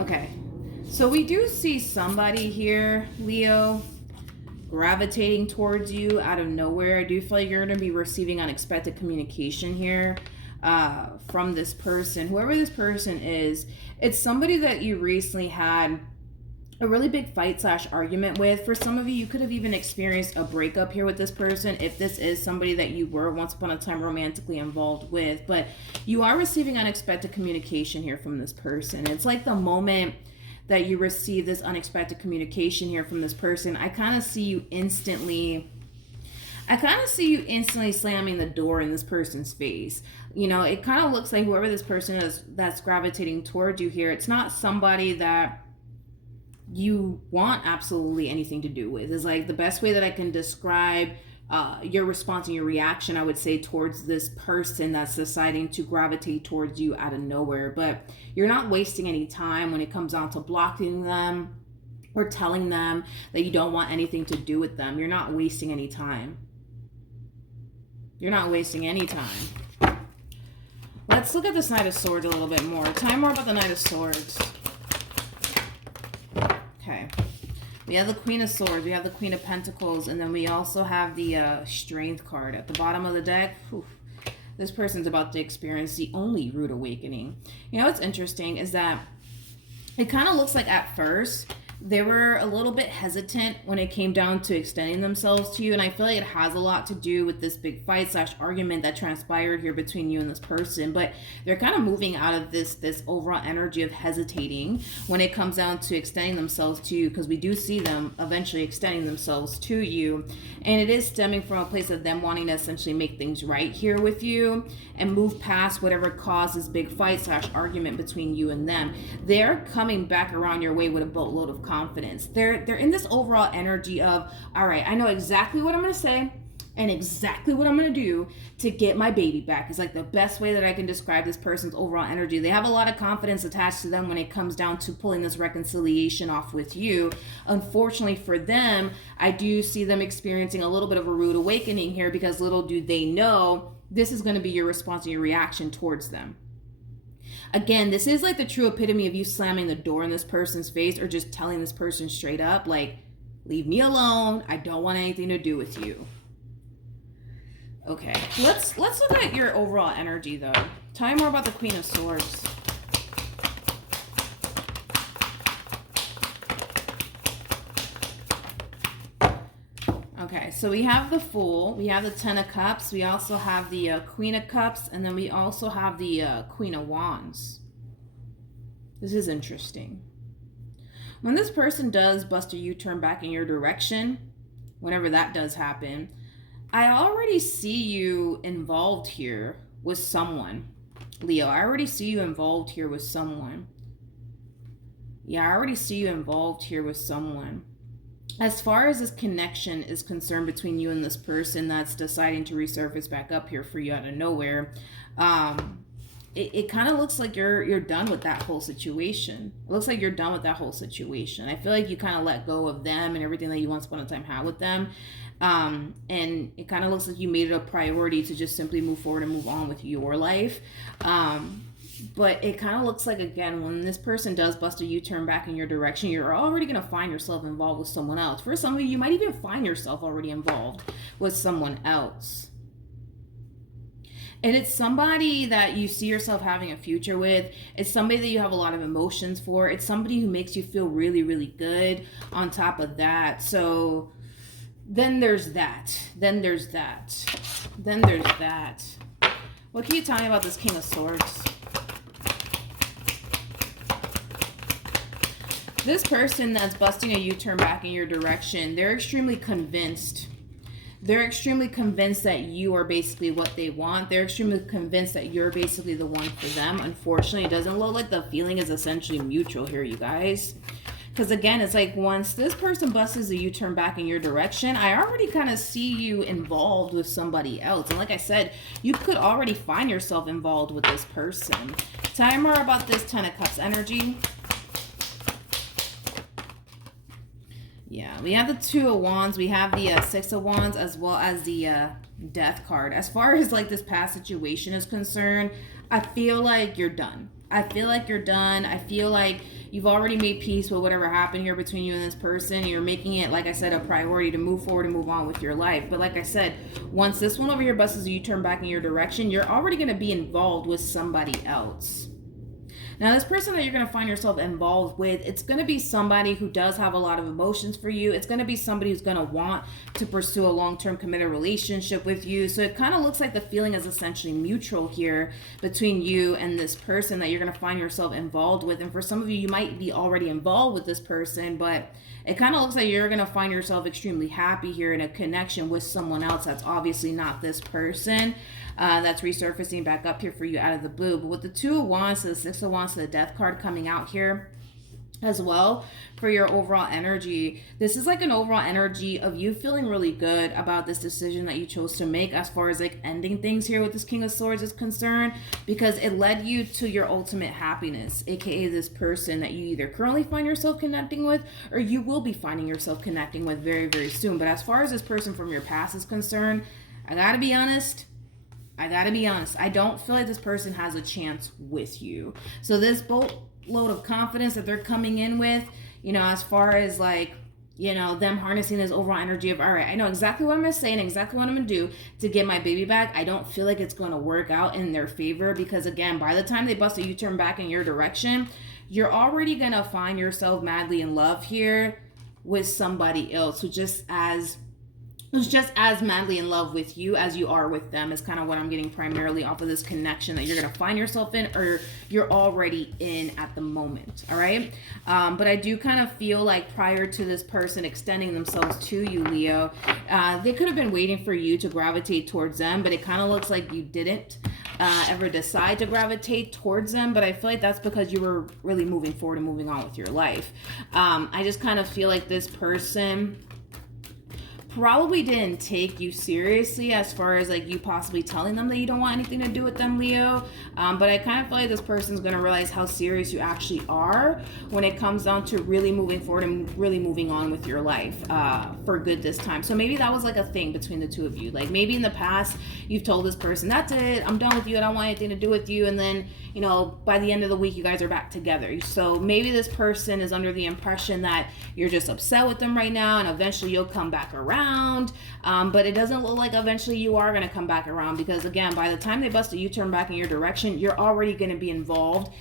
Okay. So we do see somebody here, Leo, gravitating towards you out of nowhere. I do feel like you're going to be receiving unexpected communication here. From this person, whoever this person is. It's somebody that you recently had a really big fight / argument with. For some of you, you could have even experienced a breakup here with this person, if this is somebody that you were once upon a time romantically involved with. But you are receiving unexpected communication here from this person. It's like the moment that you receive this unexpected communication here from this person, I kind of see you instantly slamming the door in this person's face. You know, it kind of looks like whoever this person is that's gravitating towards you here, it's not somebody that you want absolutely anything to do with. Is like the best way that I can describe your response and your reaction, I would say, towards this person that's deciding to gravitate towards you out of nowhere. But you're not wasting any time when it comes down to blocking them or telling them that you don't want anything to do with them. You're not wasting any time. You're not wasting any time. Let's look at this Knight of Swords a little bit more. Tell me more about the Knight of Swords. Okay. We have the Queen of Swords. We have the Queen of Pentacles. And then we also have the Strength card at the bottom of the deck. Whew. This person's about to experience the only rude awakening. You know what's interesting is that it kind of looks like at first they were a little bit hesitant when it came down to extending themselves to you. And I feel like it has a lot to do with this big fight / argument that transpired here between you and this person. But they're kind of moving out of this overall energy of hesitating when it comes down to extending themselves to you, because we do see them eventually extending themselves to you. And it is stemming from a place of them wanting to essentially make things right here with you and move past whatever caused this big fight / argument between you and them. They're coming back around your way with a boatload of confidence. They're in this overall energy of, all right, I know exactly what I'm going to say and exactly what I'm going to do to get my baby back. It's like the best way that I can describe this person's overall energy. They have a lot of confidence attached to them when it comes down to pulling this reconciliation off with you. Unfortunately for them, I do see them experiencing a little bit of a rude awakening here, because little do they know this is going to be your response and your reaction towards them. Again, this is like the true epitome of you slamming the door in this person's face, or just telling this person straight up, like, leave me alone. I don't want anything to do with you. Okay, let's look at your overall energy, though. Tell me more about the Queen of Swords. Okay, so we have the Fool, we have the Ten of Cups, we also have the Queen of Cups, and then we also have the Queen of Wands. This is interesting. When this person does bust a U-turn back in your direction, whenever that does happen, I already see you involved here with someone. Leo, I already see you involved here with someone. Yeah, I already see you involved here with someone. As far as this connection is concerned between you and this person that's deciding to resurface back up here for you out of nowhere, it kind of looks like you're done with that whole situation. It looks like you're done with that whole situation. I feel like you kind of let go of them and everything that you once upon a time had with them. And it kind of looks like you made it a priority to just simply move forward and move on with your life. But it kind of looks like, again, when this person does bust a U-turn back in your direction, you're already going to find yourself involved with someone else. For some of you, you might even find yourself already involved with someone else. And it's somebody that you see yourself having a future with. It's somebody that you have a lot of emotions for. It's somebody who makes you feel really, really good on top of that. So then there's that. Then there's that. Then there's that. What can you tell me about this King of Swords? This person that's busting a U-turn back in your direction, they're extremely convinced. They're extremely convinced that you are basically what they want. They're extremely convinced that you're basically the one for them. Unfortunately, it doesn't look like the feeling is essentially mutual here, you guys. Because again, it's like once this person busts a U-turn back in your direction, I already kind of see you involved with somebody else. And like I said, you could already find yourself involved with this person. Tell me more about this Ten of Cups energy. Yeah, we have the Two of Wands, we have the Six of Wands, as well as the Death card. As far as like this past situation is concerned, I feel like you're done. I feel like you're done. I feel like you've already made peace with whatever happened here between you and this person. You're making it, like I said, a priority to move forward and move on with your life. But like I said, once this one over here busts you turn back in your direction, you're already going to be involved with somebody else. Now, this person that you're going to find yourself involved with, it's going to be somebody who does have a lot of emotions for you. It's going to be somebody who's going to want to pursue a long-term committed relationship with you. So it kind of looks like the feeling is essentially mutual here between you and this person that you're going to find yourself involved with. And for some of you, you might be already involved with this person, but it kind of looks like you're going to find yourself extremely happy here in a connection with someone else that's obviously not this person. That's resurfacing back up here for you out of the blue. But with the Two of Wands to the Six of Wands to the Death card coming out here as well for your overall energy, this is like an overall energy of you feeling really good about this decision that you chose to make as far as like ending things here with this King of Swords is concerned, because it led you to your ultimate happiness, aka this person that you either currently find yourself connecting with or you will be finding yourself connecting with very, very soon. But as far as this person from your past is concerned, I gotta be honest, I don't feel like this person has a chance with you. So this boatload of confidence that they're coming in with, you know, as far as like, you know, them harnessing this overall energy of, all right, I know exactly what I'm going to say and exactly what I'm going to do to get my baby back. I don't feel like it's going to work out in their favor because, again, by the time they bust a U-turn back in your direction, you're already going to find yourself madly in love here with somebody else who's just as madly in love with you as you are with them, is kind of what I'm getting primarily off of this connection that you're going to find yourself in or you're already in at the moment. All right. But I do kind of feel like prior to this person extending themselves to you, Leo, they could have been waiting for you to gravitate towards them, but it kind of looks like you didn't ever decide to gravitate towards them. But I feel like that's because you were really moving forward and moving on with your life. I just kind of feel like this person probably didn't take you seriously as far as like you possibly telling them that you don't want anything to do with them, Leo. But I kind of feel like this person's going to realize how serious you actually are when it comes down to really moving forward and really moving on with your life for good this time. So maybe that was like a thing between the two of you. Like maybe in the past you've told this person, that's it, I'm done with you, I don't want anything to do with you. And then, you know, by the end of the week, you guys are back together. So maybe this person is under the impression that you're just upset with them right now and eventually you'll come back around. But it doesn't look like eventually you are going to come back around because, again, by the time they bust a U-turn back in your direction, you're already going to be involved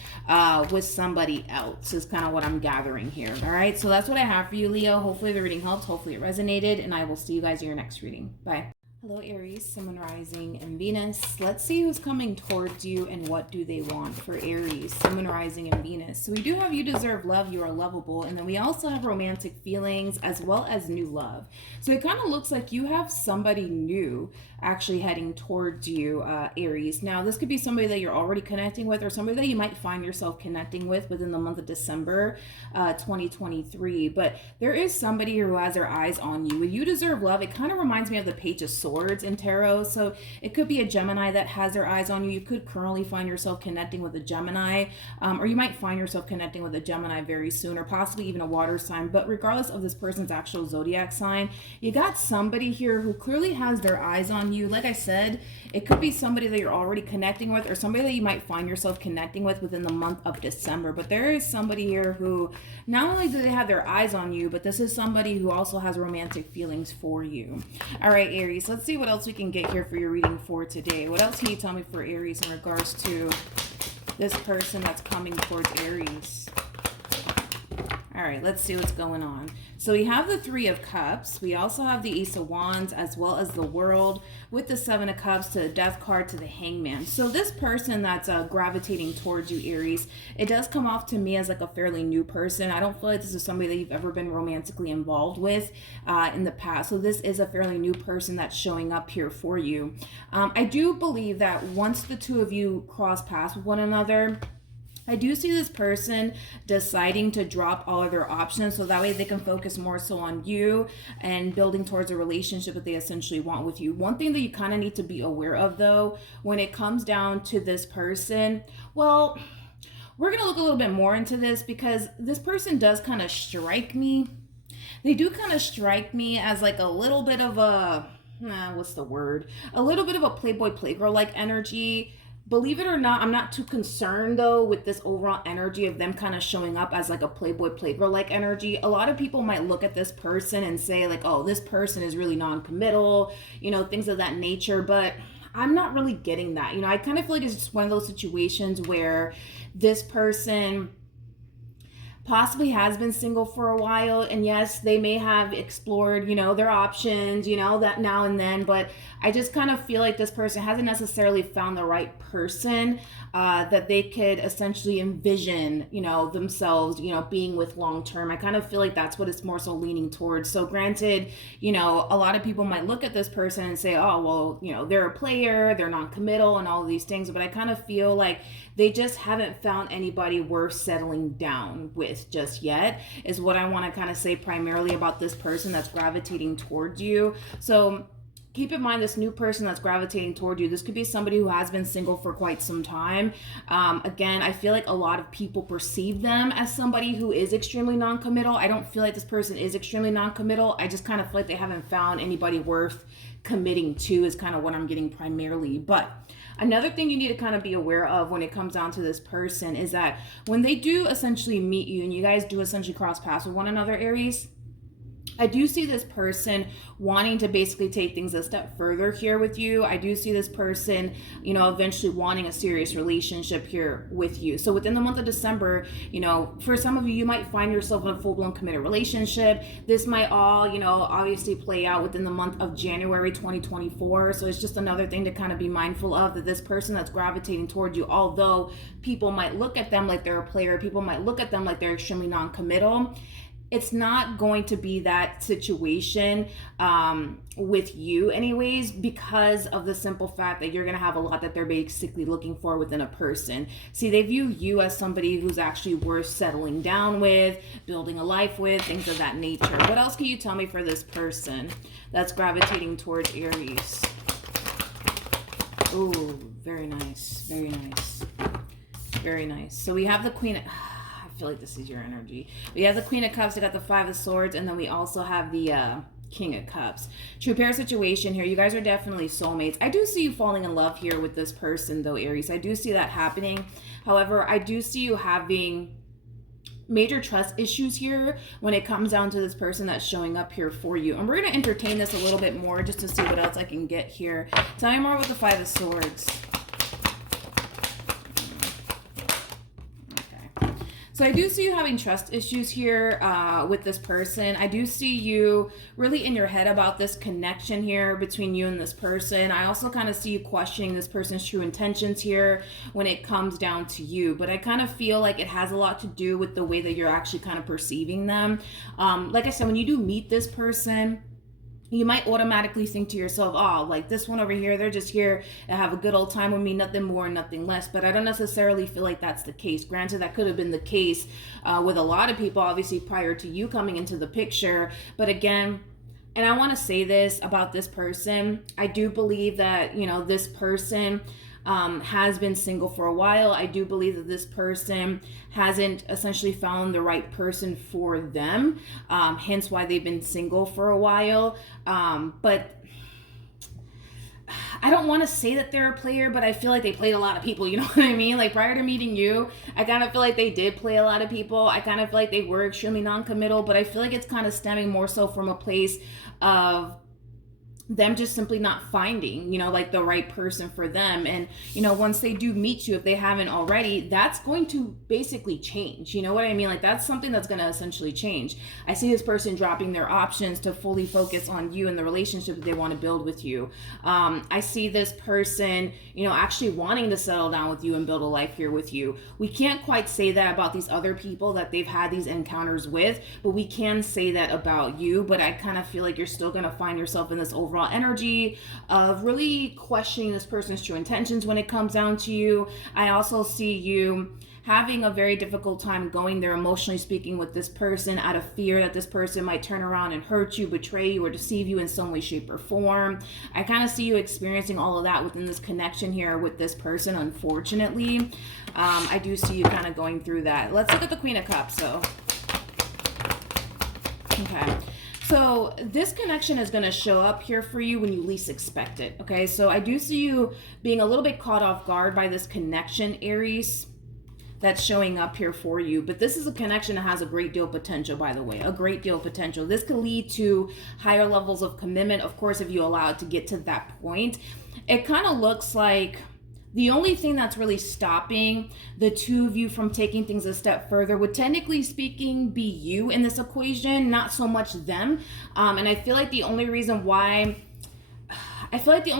with somebody else is kind of what I'm gathering here. All right. So that's what I have for you, Leo. Hopefully the reading helped. Hopefully it resonated. And I will see you guys in your next reading. Bye. Hello, Aries, Sun, Rising, and Venus. Let's see who's coming towards you and what do they want for Aries, Sun, Rising, and Venus. So we do have you deserve love, you are lovable. And then we also have romantic feelings as well as new love. So it kind of looks like you have somebody new actually heading towards you, Aries. Now, this could be somebody that you're already connecting with or somebody that you might find yourself connecting with within the month of December 2023. But there is somebody who has their eyes on you. When you deserve love, it kind of reminds me of the Page of Swords. Swords in tarot. So it could be a Gemini that has their eyes on you. You could currently find yourself connecting with a Gemini, or you might find yourself connecting with a Gemini very soon, or possibly even a water sign. But regardless of this person's actual zodiac sign, you got somebody here who clearly has their eyes on you. Like I said, it could be somebody that you're already connecting with, or somebody that you might find yourself connecting with within the month of December. But there is somebody here who not only do they have their eyes on you, but this is somebody who also has romantic feelings for you. All right, Aries, let's see what else we can get here for your reading for today. What else can you tell me for Aries in regards to this person that's coming towards Aries? All right, let's see what's going on. So we have the Three of Cups. We also have the Ace of Wands, as well as the World, with the Seven of Cups to the Death card to the Hangman. So this person that's gravitating towards you, Aries, it does come off to me as like a fairly new person. I don't feel like this is somebody that you've ever been romantically involved with in the past. So this is a fairly new person that's showing up here for you. I do believe that once the two of you cross paths with one another, I do see this person deciding to drop all of their options so that way they can focus more so on you and building towards a relationship that they essentially want with you. One thing that you kind of need to be aware of, though, when it comes down to this person, well, we're going to look a little bit more into this because this person does kind of strike me. They do kind of strike me as like a little bit of a, what's the word? A little bit of a Playboy Playgirl-like energy. Believe it or not, I'm not too concerned though with this overall energy of them kind of showing up as like a Playboy Playgirl like energy. A lot of people might look at this person and say like, oh, this person is really non-committal, you know, things of that nature. But I'm not really getting that. You know, I kind of feel like it's just one of those situations where this person possibly has been single for a while, and yes, they may have explored, you know, their options, you know, that now and then, but I just kind of feel like this person hasn't necessarily found the right person that they could essentially envision, you know, themselves, you know, being with long term. I kind of feel like that's what it's more so leaning towards. So granted, you know, a lot of people might look at this person and say, oh, well, you know, they're a player, they're non-committal and all of these things, but I kind of feel like they just haven't found anybody worth settling down with just yet, is what I want to kind of say primarily about this person that's gravitating towards you. So keep in mind, this new person that's gravitating toward you, this could be somebody who has been single for quite some time. Again, I feel like a lot of people perceive them as somebody who is extremely non-committal. I don't feel like this person is extremely non-committal. I just kind of feel like they haven't found anybody worth committing to, is kind of what I'm getting primarily. But another thing you need to kind of be aware of when it comes down to this person is that when they do essentially meet you and you guys do essentially cross paths with one another, Aries, I do see this person wanting to basically take things a step further here with you. I do see this person, you know, eventually wanting a serious relationship here with you. So within the month of December, you know, for some of you, you might find yourself in a full-blown committed relationship. This might all, you know, obviously play out within the month of January 2024. So it's just another thing to kind of be mindful of, that this person that's gravitating toward you, although people might look at them like they're a player, people might look at them like they're extremely non-committal, it's not going to be that situation with you anyways, because of the simple fact that you're going to have a lot that they're basically looking for within a person. See, they view you as somebody who's actually worth settling down with, building a life with, things of that nature. What else can you tell me for this person that's gravitating towards Aries? Oh, very nice. Very nice. Very nice. So we have the Queen. I feel like this is your energy. We have the Queen of Cups, we got the Five of Swords, and then we also have the King of Cups. True pair situation here. You guys are definitely soulmates. I do see you falling in love here with this person though, Aries. I do see that happening. However, I do see you having major trust issues here when it comes down to this person that's showing up here for you. And we're going to entertain this a little bit more just to see what else I can get here. Tell me more with the Five of Swords. So I do see you having trust issues here with this person. I do see you really in your head about this connection here between you and this person. I also kind of see you questioning this person's true intentions here when it comes down to you. But I kind of feel like it has a lot to do with the way that you're actually kind of perceiving them. Like I said, when you do meet this person, you might automatically think to yourself, oh, like this one over here, they're just here to have a good old time with me, nothing more, nothing less. But I don't necessarily feel like that's the case. Granted, that could have been the case with a lot of people, obviously, prior to you coming into the picture. But again, And I want to say this about this person. I do believe that, this person has been single for a while. I do believe that this person hasn't essentially found the right person for them, hence why they've been single for a while. But I don't want to say that they're a player, but I feel like they played a lot of people. You know what I mean? Like prior to meeting you, I kind of feel like they did play a lot of people. I kind of feel like they were extremely non-committal, but I feel like it's kind of stemming more so from a place of them just simply not finding, like the right person for them. And, once they do meet you, if they haven't already, that's going to basically change. You know what I mean? Like that's something that's going to essentially change. I see this person dropping their options to fully focus on you and the relationship that they want to build with you. I see this person, actually wanting to settle down with you and build a life here with you. We can't quite say that about these other people that they've had these encounters with, but we can say that about you. But I kind of feel like you're still going to find yourself in this overall energy of really questioning this person's true intentions when it comes down to you. I also see you having a very difficult time going there emotionally speaking with this person out of fear that this person might turn around and hurt you, betray you, or deceive you in some way, shape, or form. I kind of see you experiencing all of that within this connection here with this person, unfortunately. I do see you kind of going through that. Let's look at the Queen of Cups, though. Okay. So this connection is going to show up here for you when you least expect it, okay? So I do see you being a little bit caught off guard by this connection, Aries, that's showing up here for you. But this is a connection that has a great deal of potential, by the way, a great deal of potential. This could lead to higher levels of commitment, of course, if you allow it to get to that point. It kind of looks like the only thing that's really stopping the two of you from taking things a step further would, technically speaking, be you in this equation, not so much them. And I feel like the only reason why, Aries,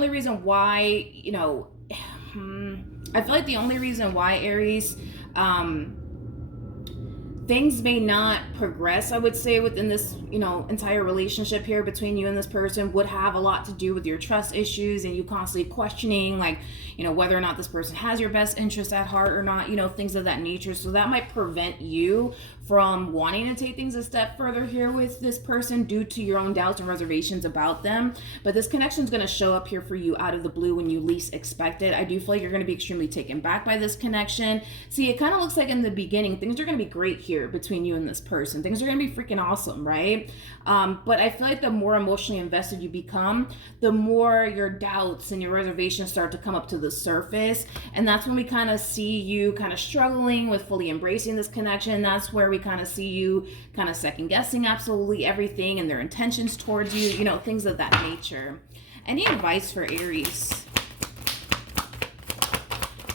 things may not progress, I would say, within this, entire relationship here between you and this person would have a lot to do with your trust issues and you constantly questioning, like, whether or not this person has your best interest at heart or not, things of that nature. So that might prevent you from wanting to take things a step further here with this person due to your own doubts and reservations about them. But this connection is going to show up here for you out of the blue when you least expect it. I do feel like you're going to be extremely taken back by this connection. See, it kind of looks like in the beginning, things are going to be great here between you and this person. Things are going to be freaking awesome, right? But I feel like the more emotionally invested you become, the more your doubts and your reservations start to come up to the surface. And that's when we kind of see you kind of struggling with fully embracing this connection. That's where we kind of see you kind of second guessing absolutely everything and their intentions towards you, things of that nature. Any advice for Aries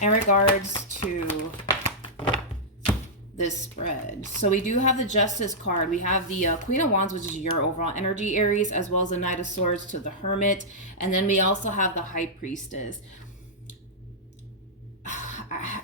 in regards to this spread? So we do have the Justice card. We have the Queen of Wands, which is your overall energy, Aries, as well as the Knight of Swords to the Hermit. And then we also have the High Priestess.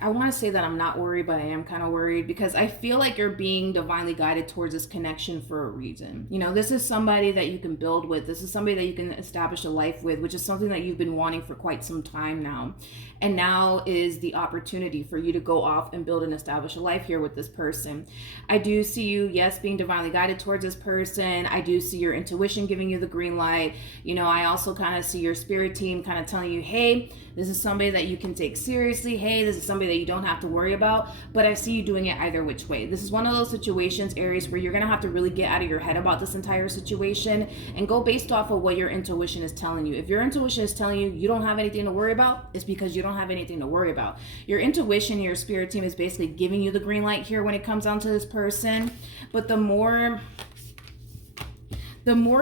I want to say that I'm not worried, but I am kind of worried because I feel like you're being divinely guided towards this connection for a reason. This is somebody that you can build with. This is somebody that you can establish a life with, which is something that you've been wanting for quite some time now. And now is the opportunity for you to go off and build and establish a life here with this person. I do see you, yes, being divinely guided towards this person. I do see your intuition giving you the green light. I also kind of see your spirit team kind of telling you, hey, this is somebody that you can take seriously. Hey, this is somebody that you don't have to worry about. But I see you doing it either which way. This is one of those situations, Aries, where you're going to have to really get out of your head about this entire situation and go based off of what your intuition is telling you. If your intuition is telling you you don't have anything to worry about, it's because you don't have anything to worry about. Your intuition, your spirit team is basically giving you the green light here when it comes down to this person. But the more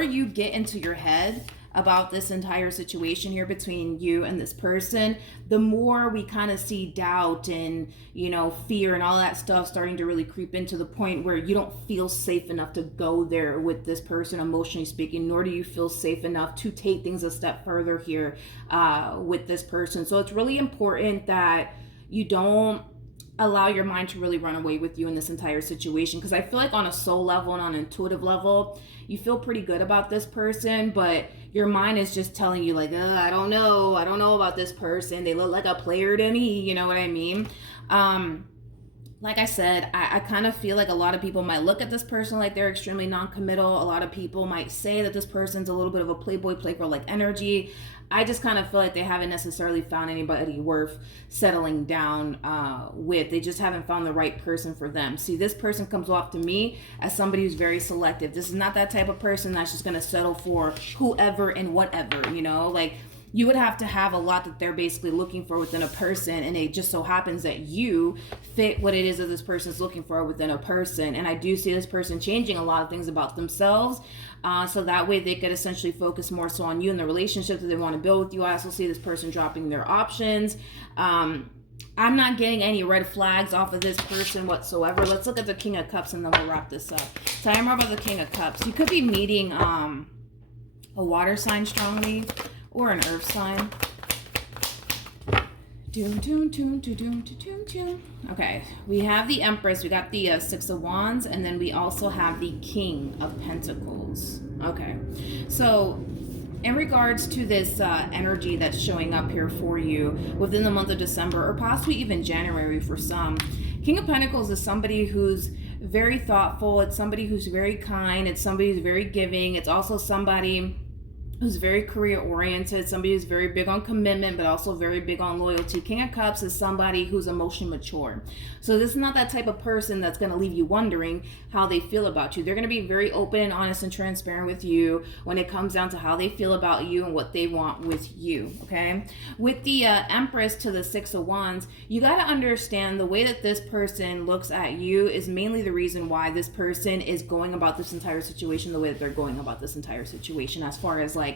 you get into your head about this entire situation here between you and this person, the more we kind of see doubt and, fear and all that stuff starting to really creep into the point where you don't feel safe enough to go there with this person, emotionally speaking, nor do you feel safe enough to take things a step further here with this person. So it's really important that you don't allow your mind to really run away with you in this entire situation, because I feel like on a soul level and on an intuitive level, you feel pretty good about this person, but your mind is just telling you like, I don't know about this person. They look like a player to me. You know what I mean? like I said, I kind of feel like a lot of people might look at this person like they're extremely non-committal. A lot of people might say that this person's a little bit of a playboy, playgirl like energy. I just kind of feel like they haven't necessarily found anybody worth settling down with. They just haven't found the right person for them. See, this person comes off to me as somebody who's very selective. This is not that type of person that's just going to settle for whoever and whatever, you know? Like, you would have to have a lot that they're basically looking for within a person, and it just so happens that you fit what it is that this person's looking for within a person. And I do see this person changing a lot of things about themselves, so that way they could essentially focus more so on you and the relationship that they want to build with you. I also see this person dropping their options. I'm not getting any red flags off of this person whatsoever. Let's look at the King of Cups and then we'll wrap this up. Tell me more about the King of Cups. You could be meeting a water sign strongly, or an earth sign. Okay, we have the Empress, we got the Six of Wands, and then we also have the King of Pentacles. Okay, so in regards to this energy that's showing up here for you within the month of December, or possibly even January for some, King of Pentacles is somebody who's very thoughtful. It's somebody who's very kind. It's somebody who's very giving. It's also somebody who's very career oriented, somebody who's very big on commitment, but also very big on loyalty. King of Cups is somebody who's emotionally mature. So this is not that type of person that's going to leave you wondering how they feel about you. They're going to be very open and honest and transparent with you when it comes down to how they feel about you and what they want with you, okay? With the Empress to the Six of Wands, you got to understand the way that this person looks at you is mainly the reason why this person is going about this entire situation the way that they're going about this entire situation, as far as like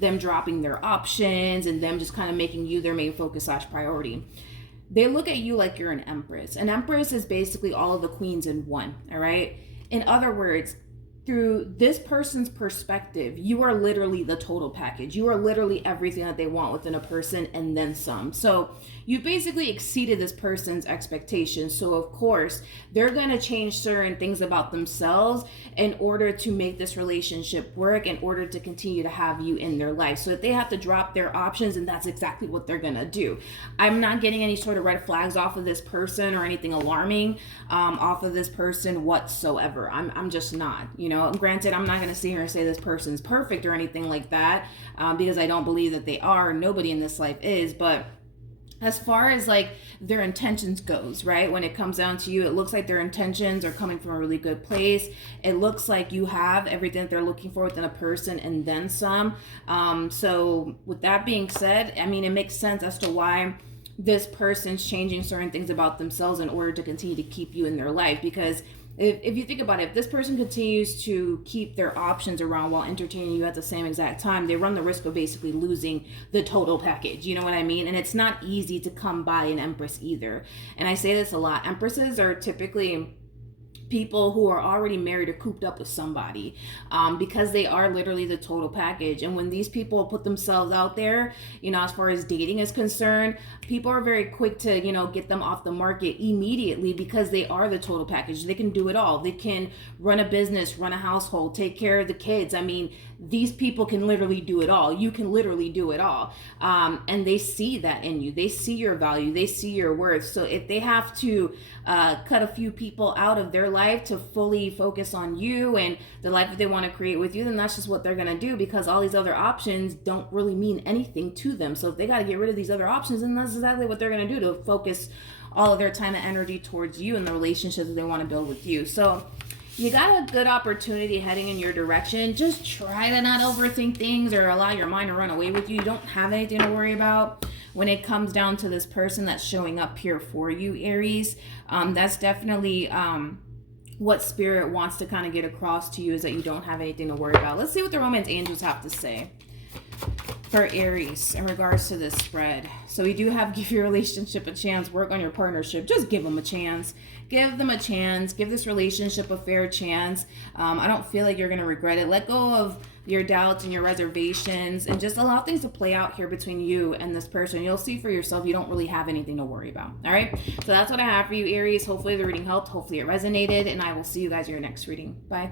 them dropping their options and them just kind of making you their main focus / priority. They look at you like you're an empress. An empress is basically all of the queens in one, all right? In other words, through this person's perspective, you are literally the total package. You are literally everything that they want within a person and then some. So you basically exceeded this person's expectations. So of course, they're going to change certain things about themselves in order to make this relationship work, in order to continue to have you in their life. So if they have to drop their options, and that's exactly what they're going to do. I'm not getting any sort of red flags off of this person or anything alarming off of this person whatsoever. I'm just not, you know. Granted, I'm not going to sit here and say this person's perfect or anything like that, because I don't believe that they are. Nobody in this life is, but as far as like their intentions goes, right? When it comes down to you, it looks like their intentions are coming from a really good place. It looks like you have everything that they're looking for within a person and then some. So with that being said, I mean, it makes sense as to why this person's changing certain things about themselves in order to continue to keep you in their life. Because if you think about it, if this person continues to keep their options around while entertaining you at the same exact time, they run the risk of basically losing the total package. You know what I mean? And it's not easy to come by an empress either. And I say this a lot. Empresses are typically people who are already married or cooped up with somebody, because they are literally the total package. And when these people put themselves out there, you know, as far as dating is concerned, people are very quick to, you know, get them off the market immediately, because they are the total package. They can do it all. They can run a business, run a household, take care of the kids. I mean, these people can literally do it all. You can literally do it all. And they see that in you. They see your value. They see your worth. So if they have to cut a few people out of their life to fully focus on you and the life that they want to create with you, then that's just what they're going to do, because all these other options don't really mean anything to them. So if they got to get rid of these other options, then that's exactly what they're going to do, to focus all of their time and energy towards you and the relationships that they want to build with you. So you got a good opportunity heading in your direction. Just try to not overthink things or allow your mind to run away with you. You don't have anything to worry about when it comes down to this person that's showing up here for you, Aries. That's definitely what Spirit wants to kind of get across to you, is that you don't have anything to worry about. Let's see what the romance angels have to say for Aries in regards to this spread. So we do have give your relationship a chance, work on your partnership. Just give them a chance. Give them a chance. Give this relationship a fair chance. I don't feel like you're going to regret it. Let go of your doubts and your reservations and just allow things to play out here between you and this person. You'll see for yourself you don't really have anything to worry about. All right? So that's what I have for you, Aries. Hopefully the reading helped. Hopefully it resonated. And I will see you guys in your next reading. Bye.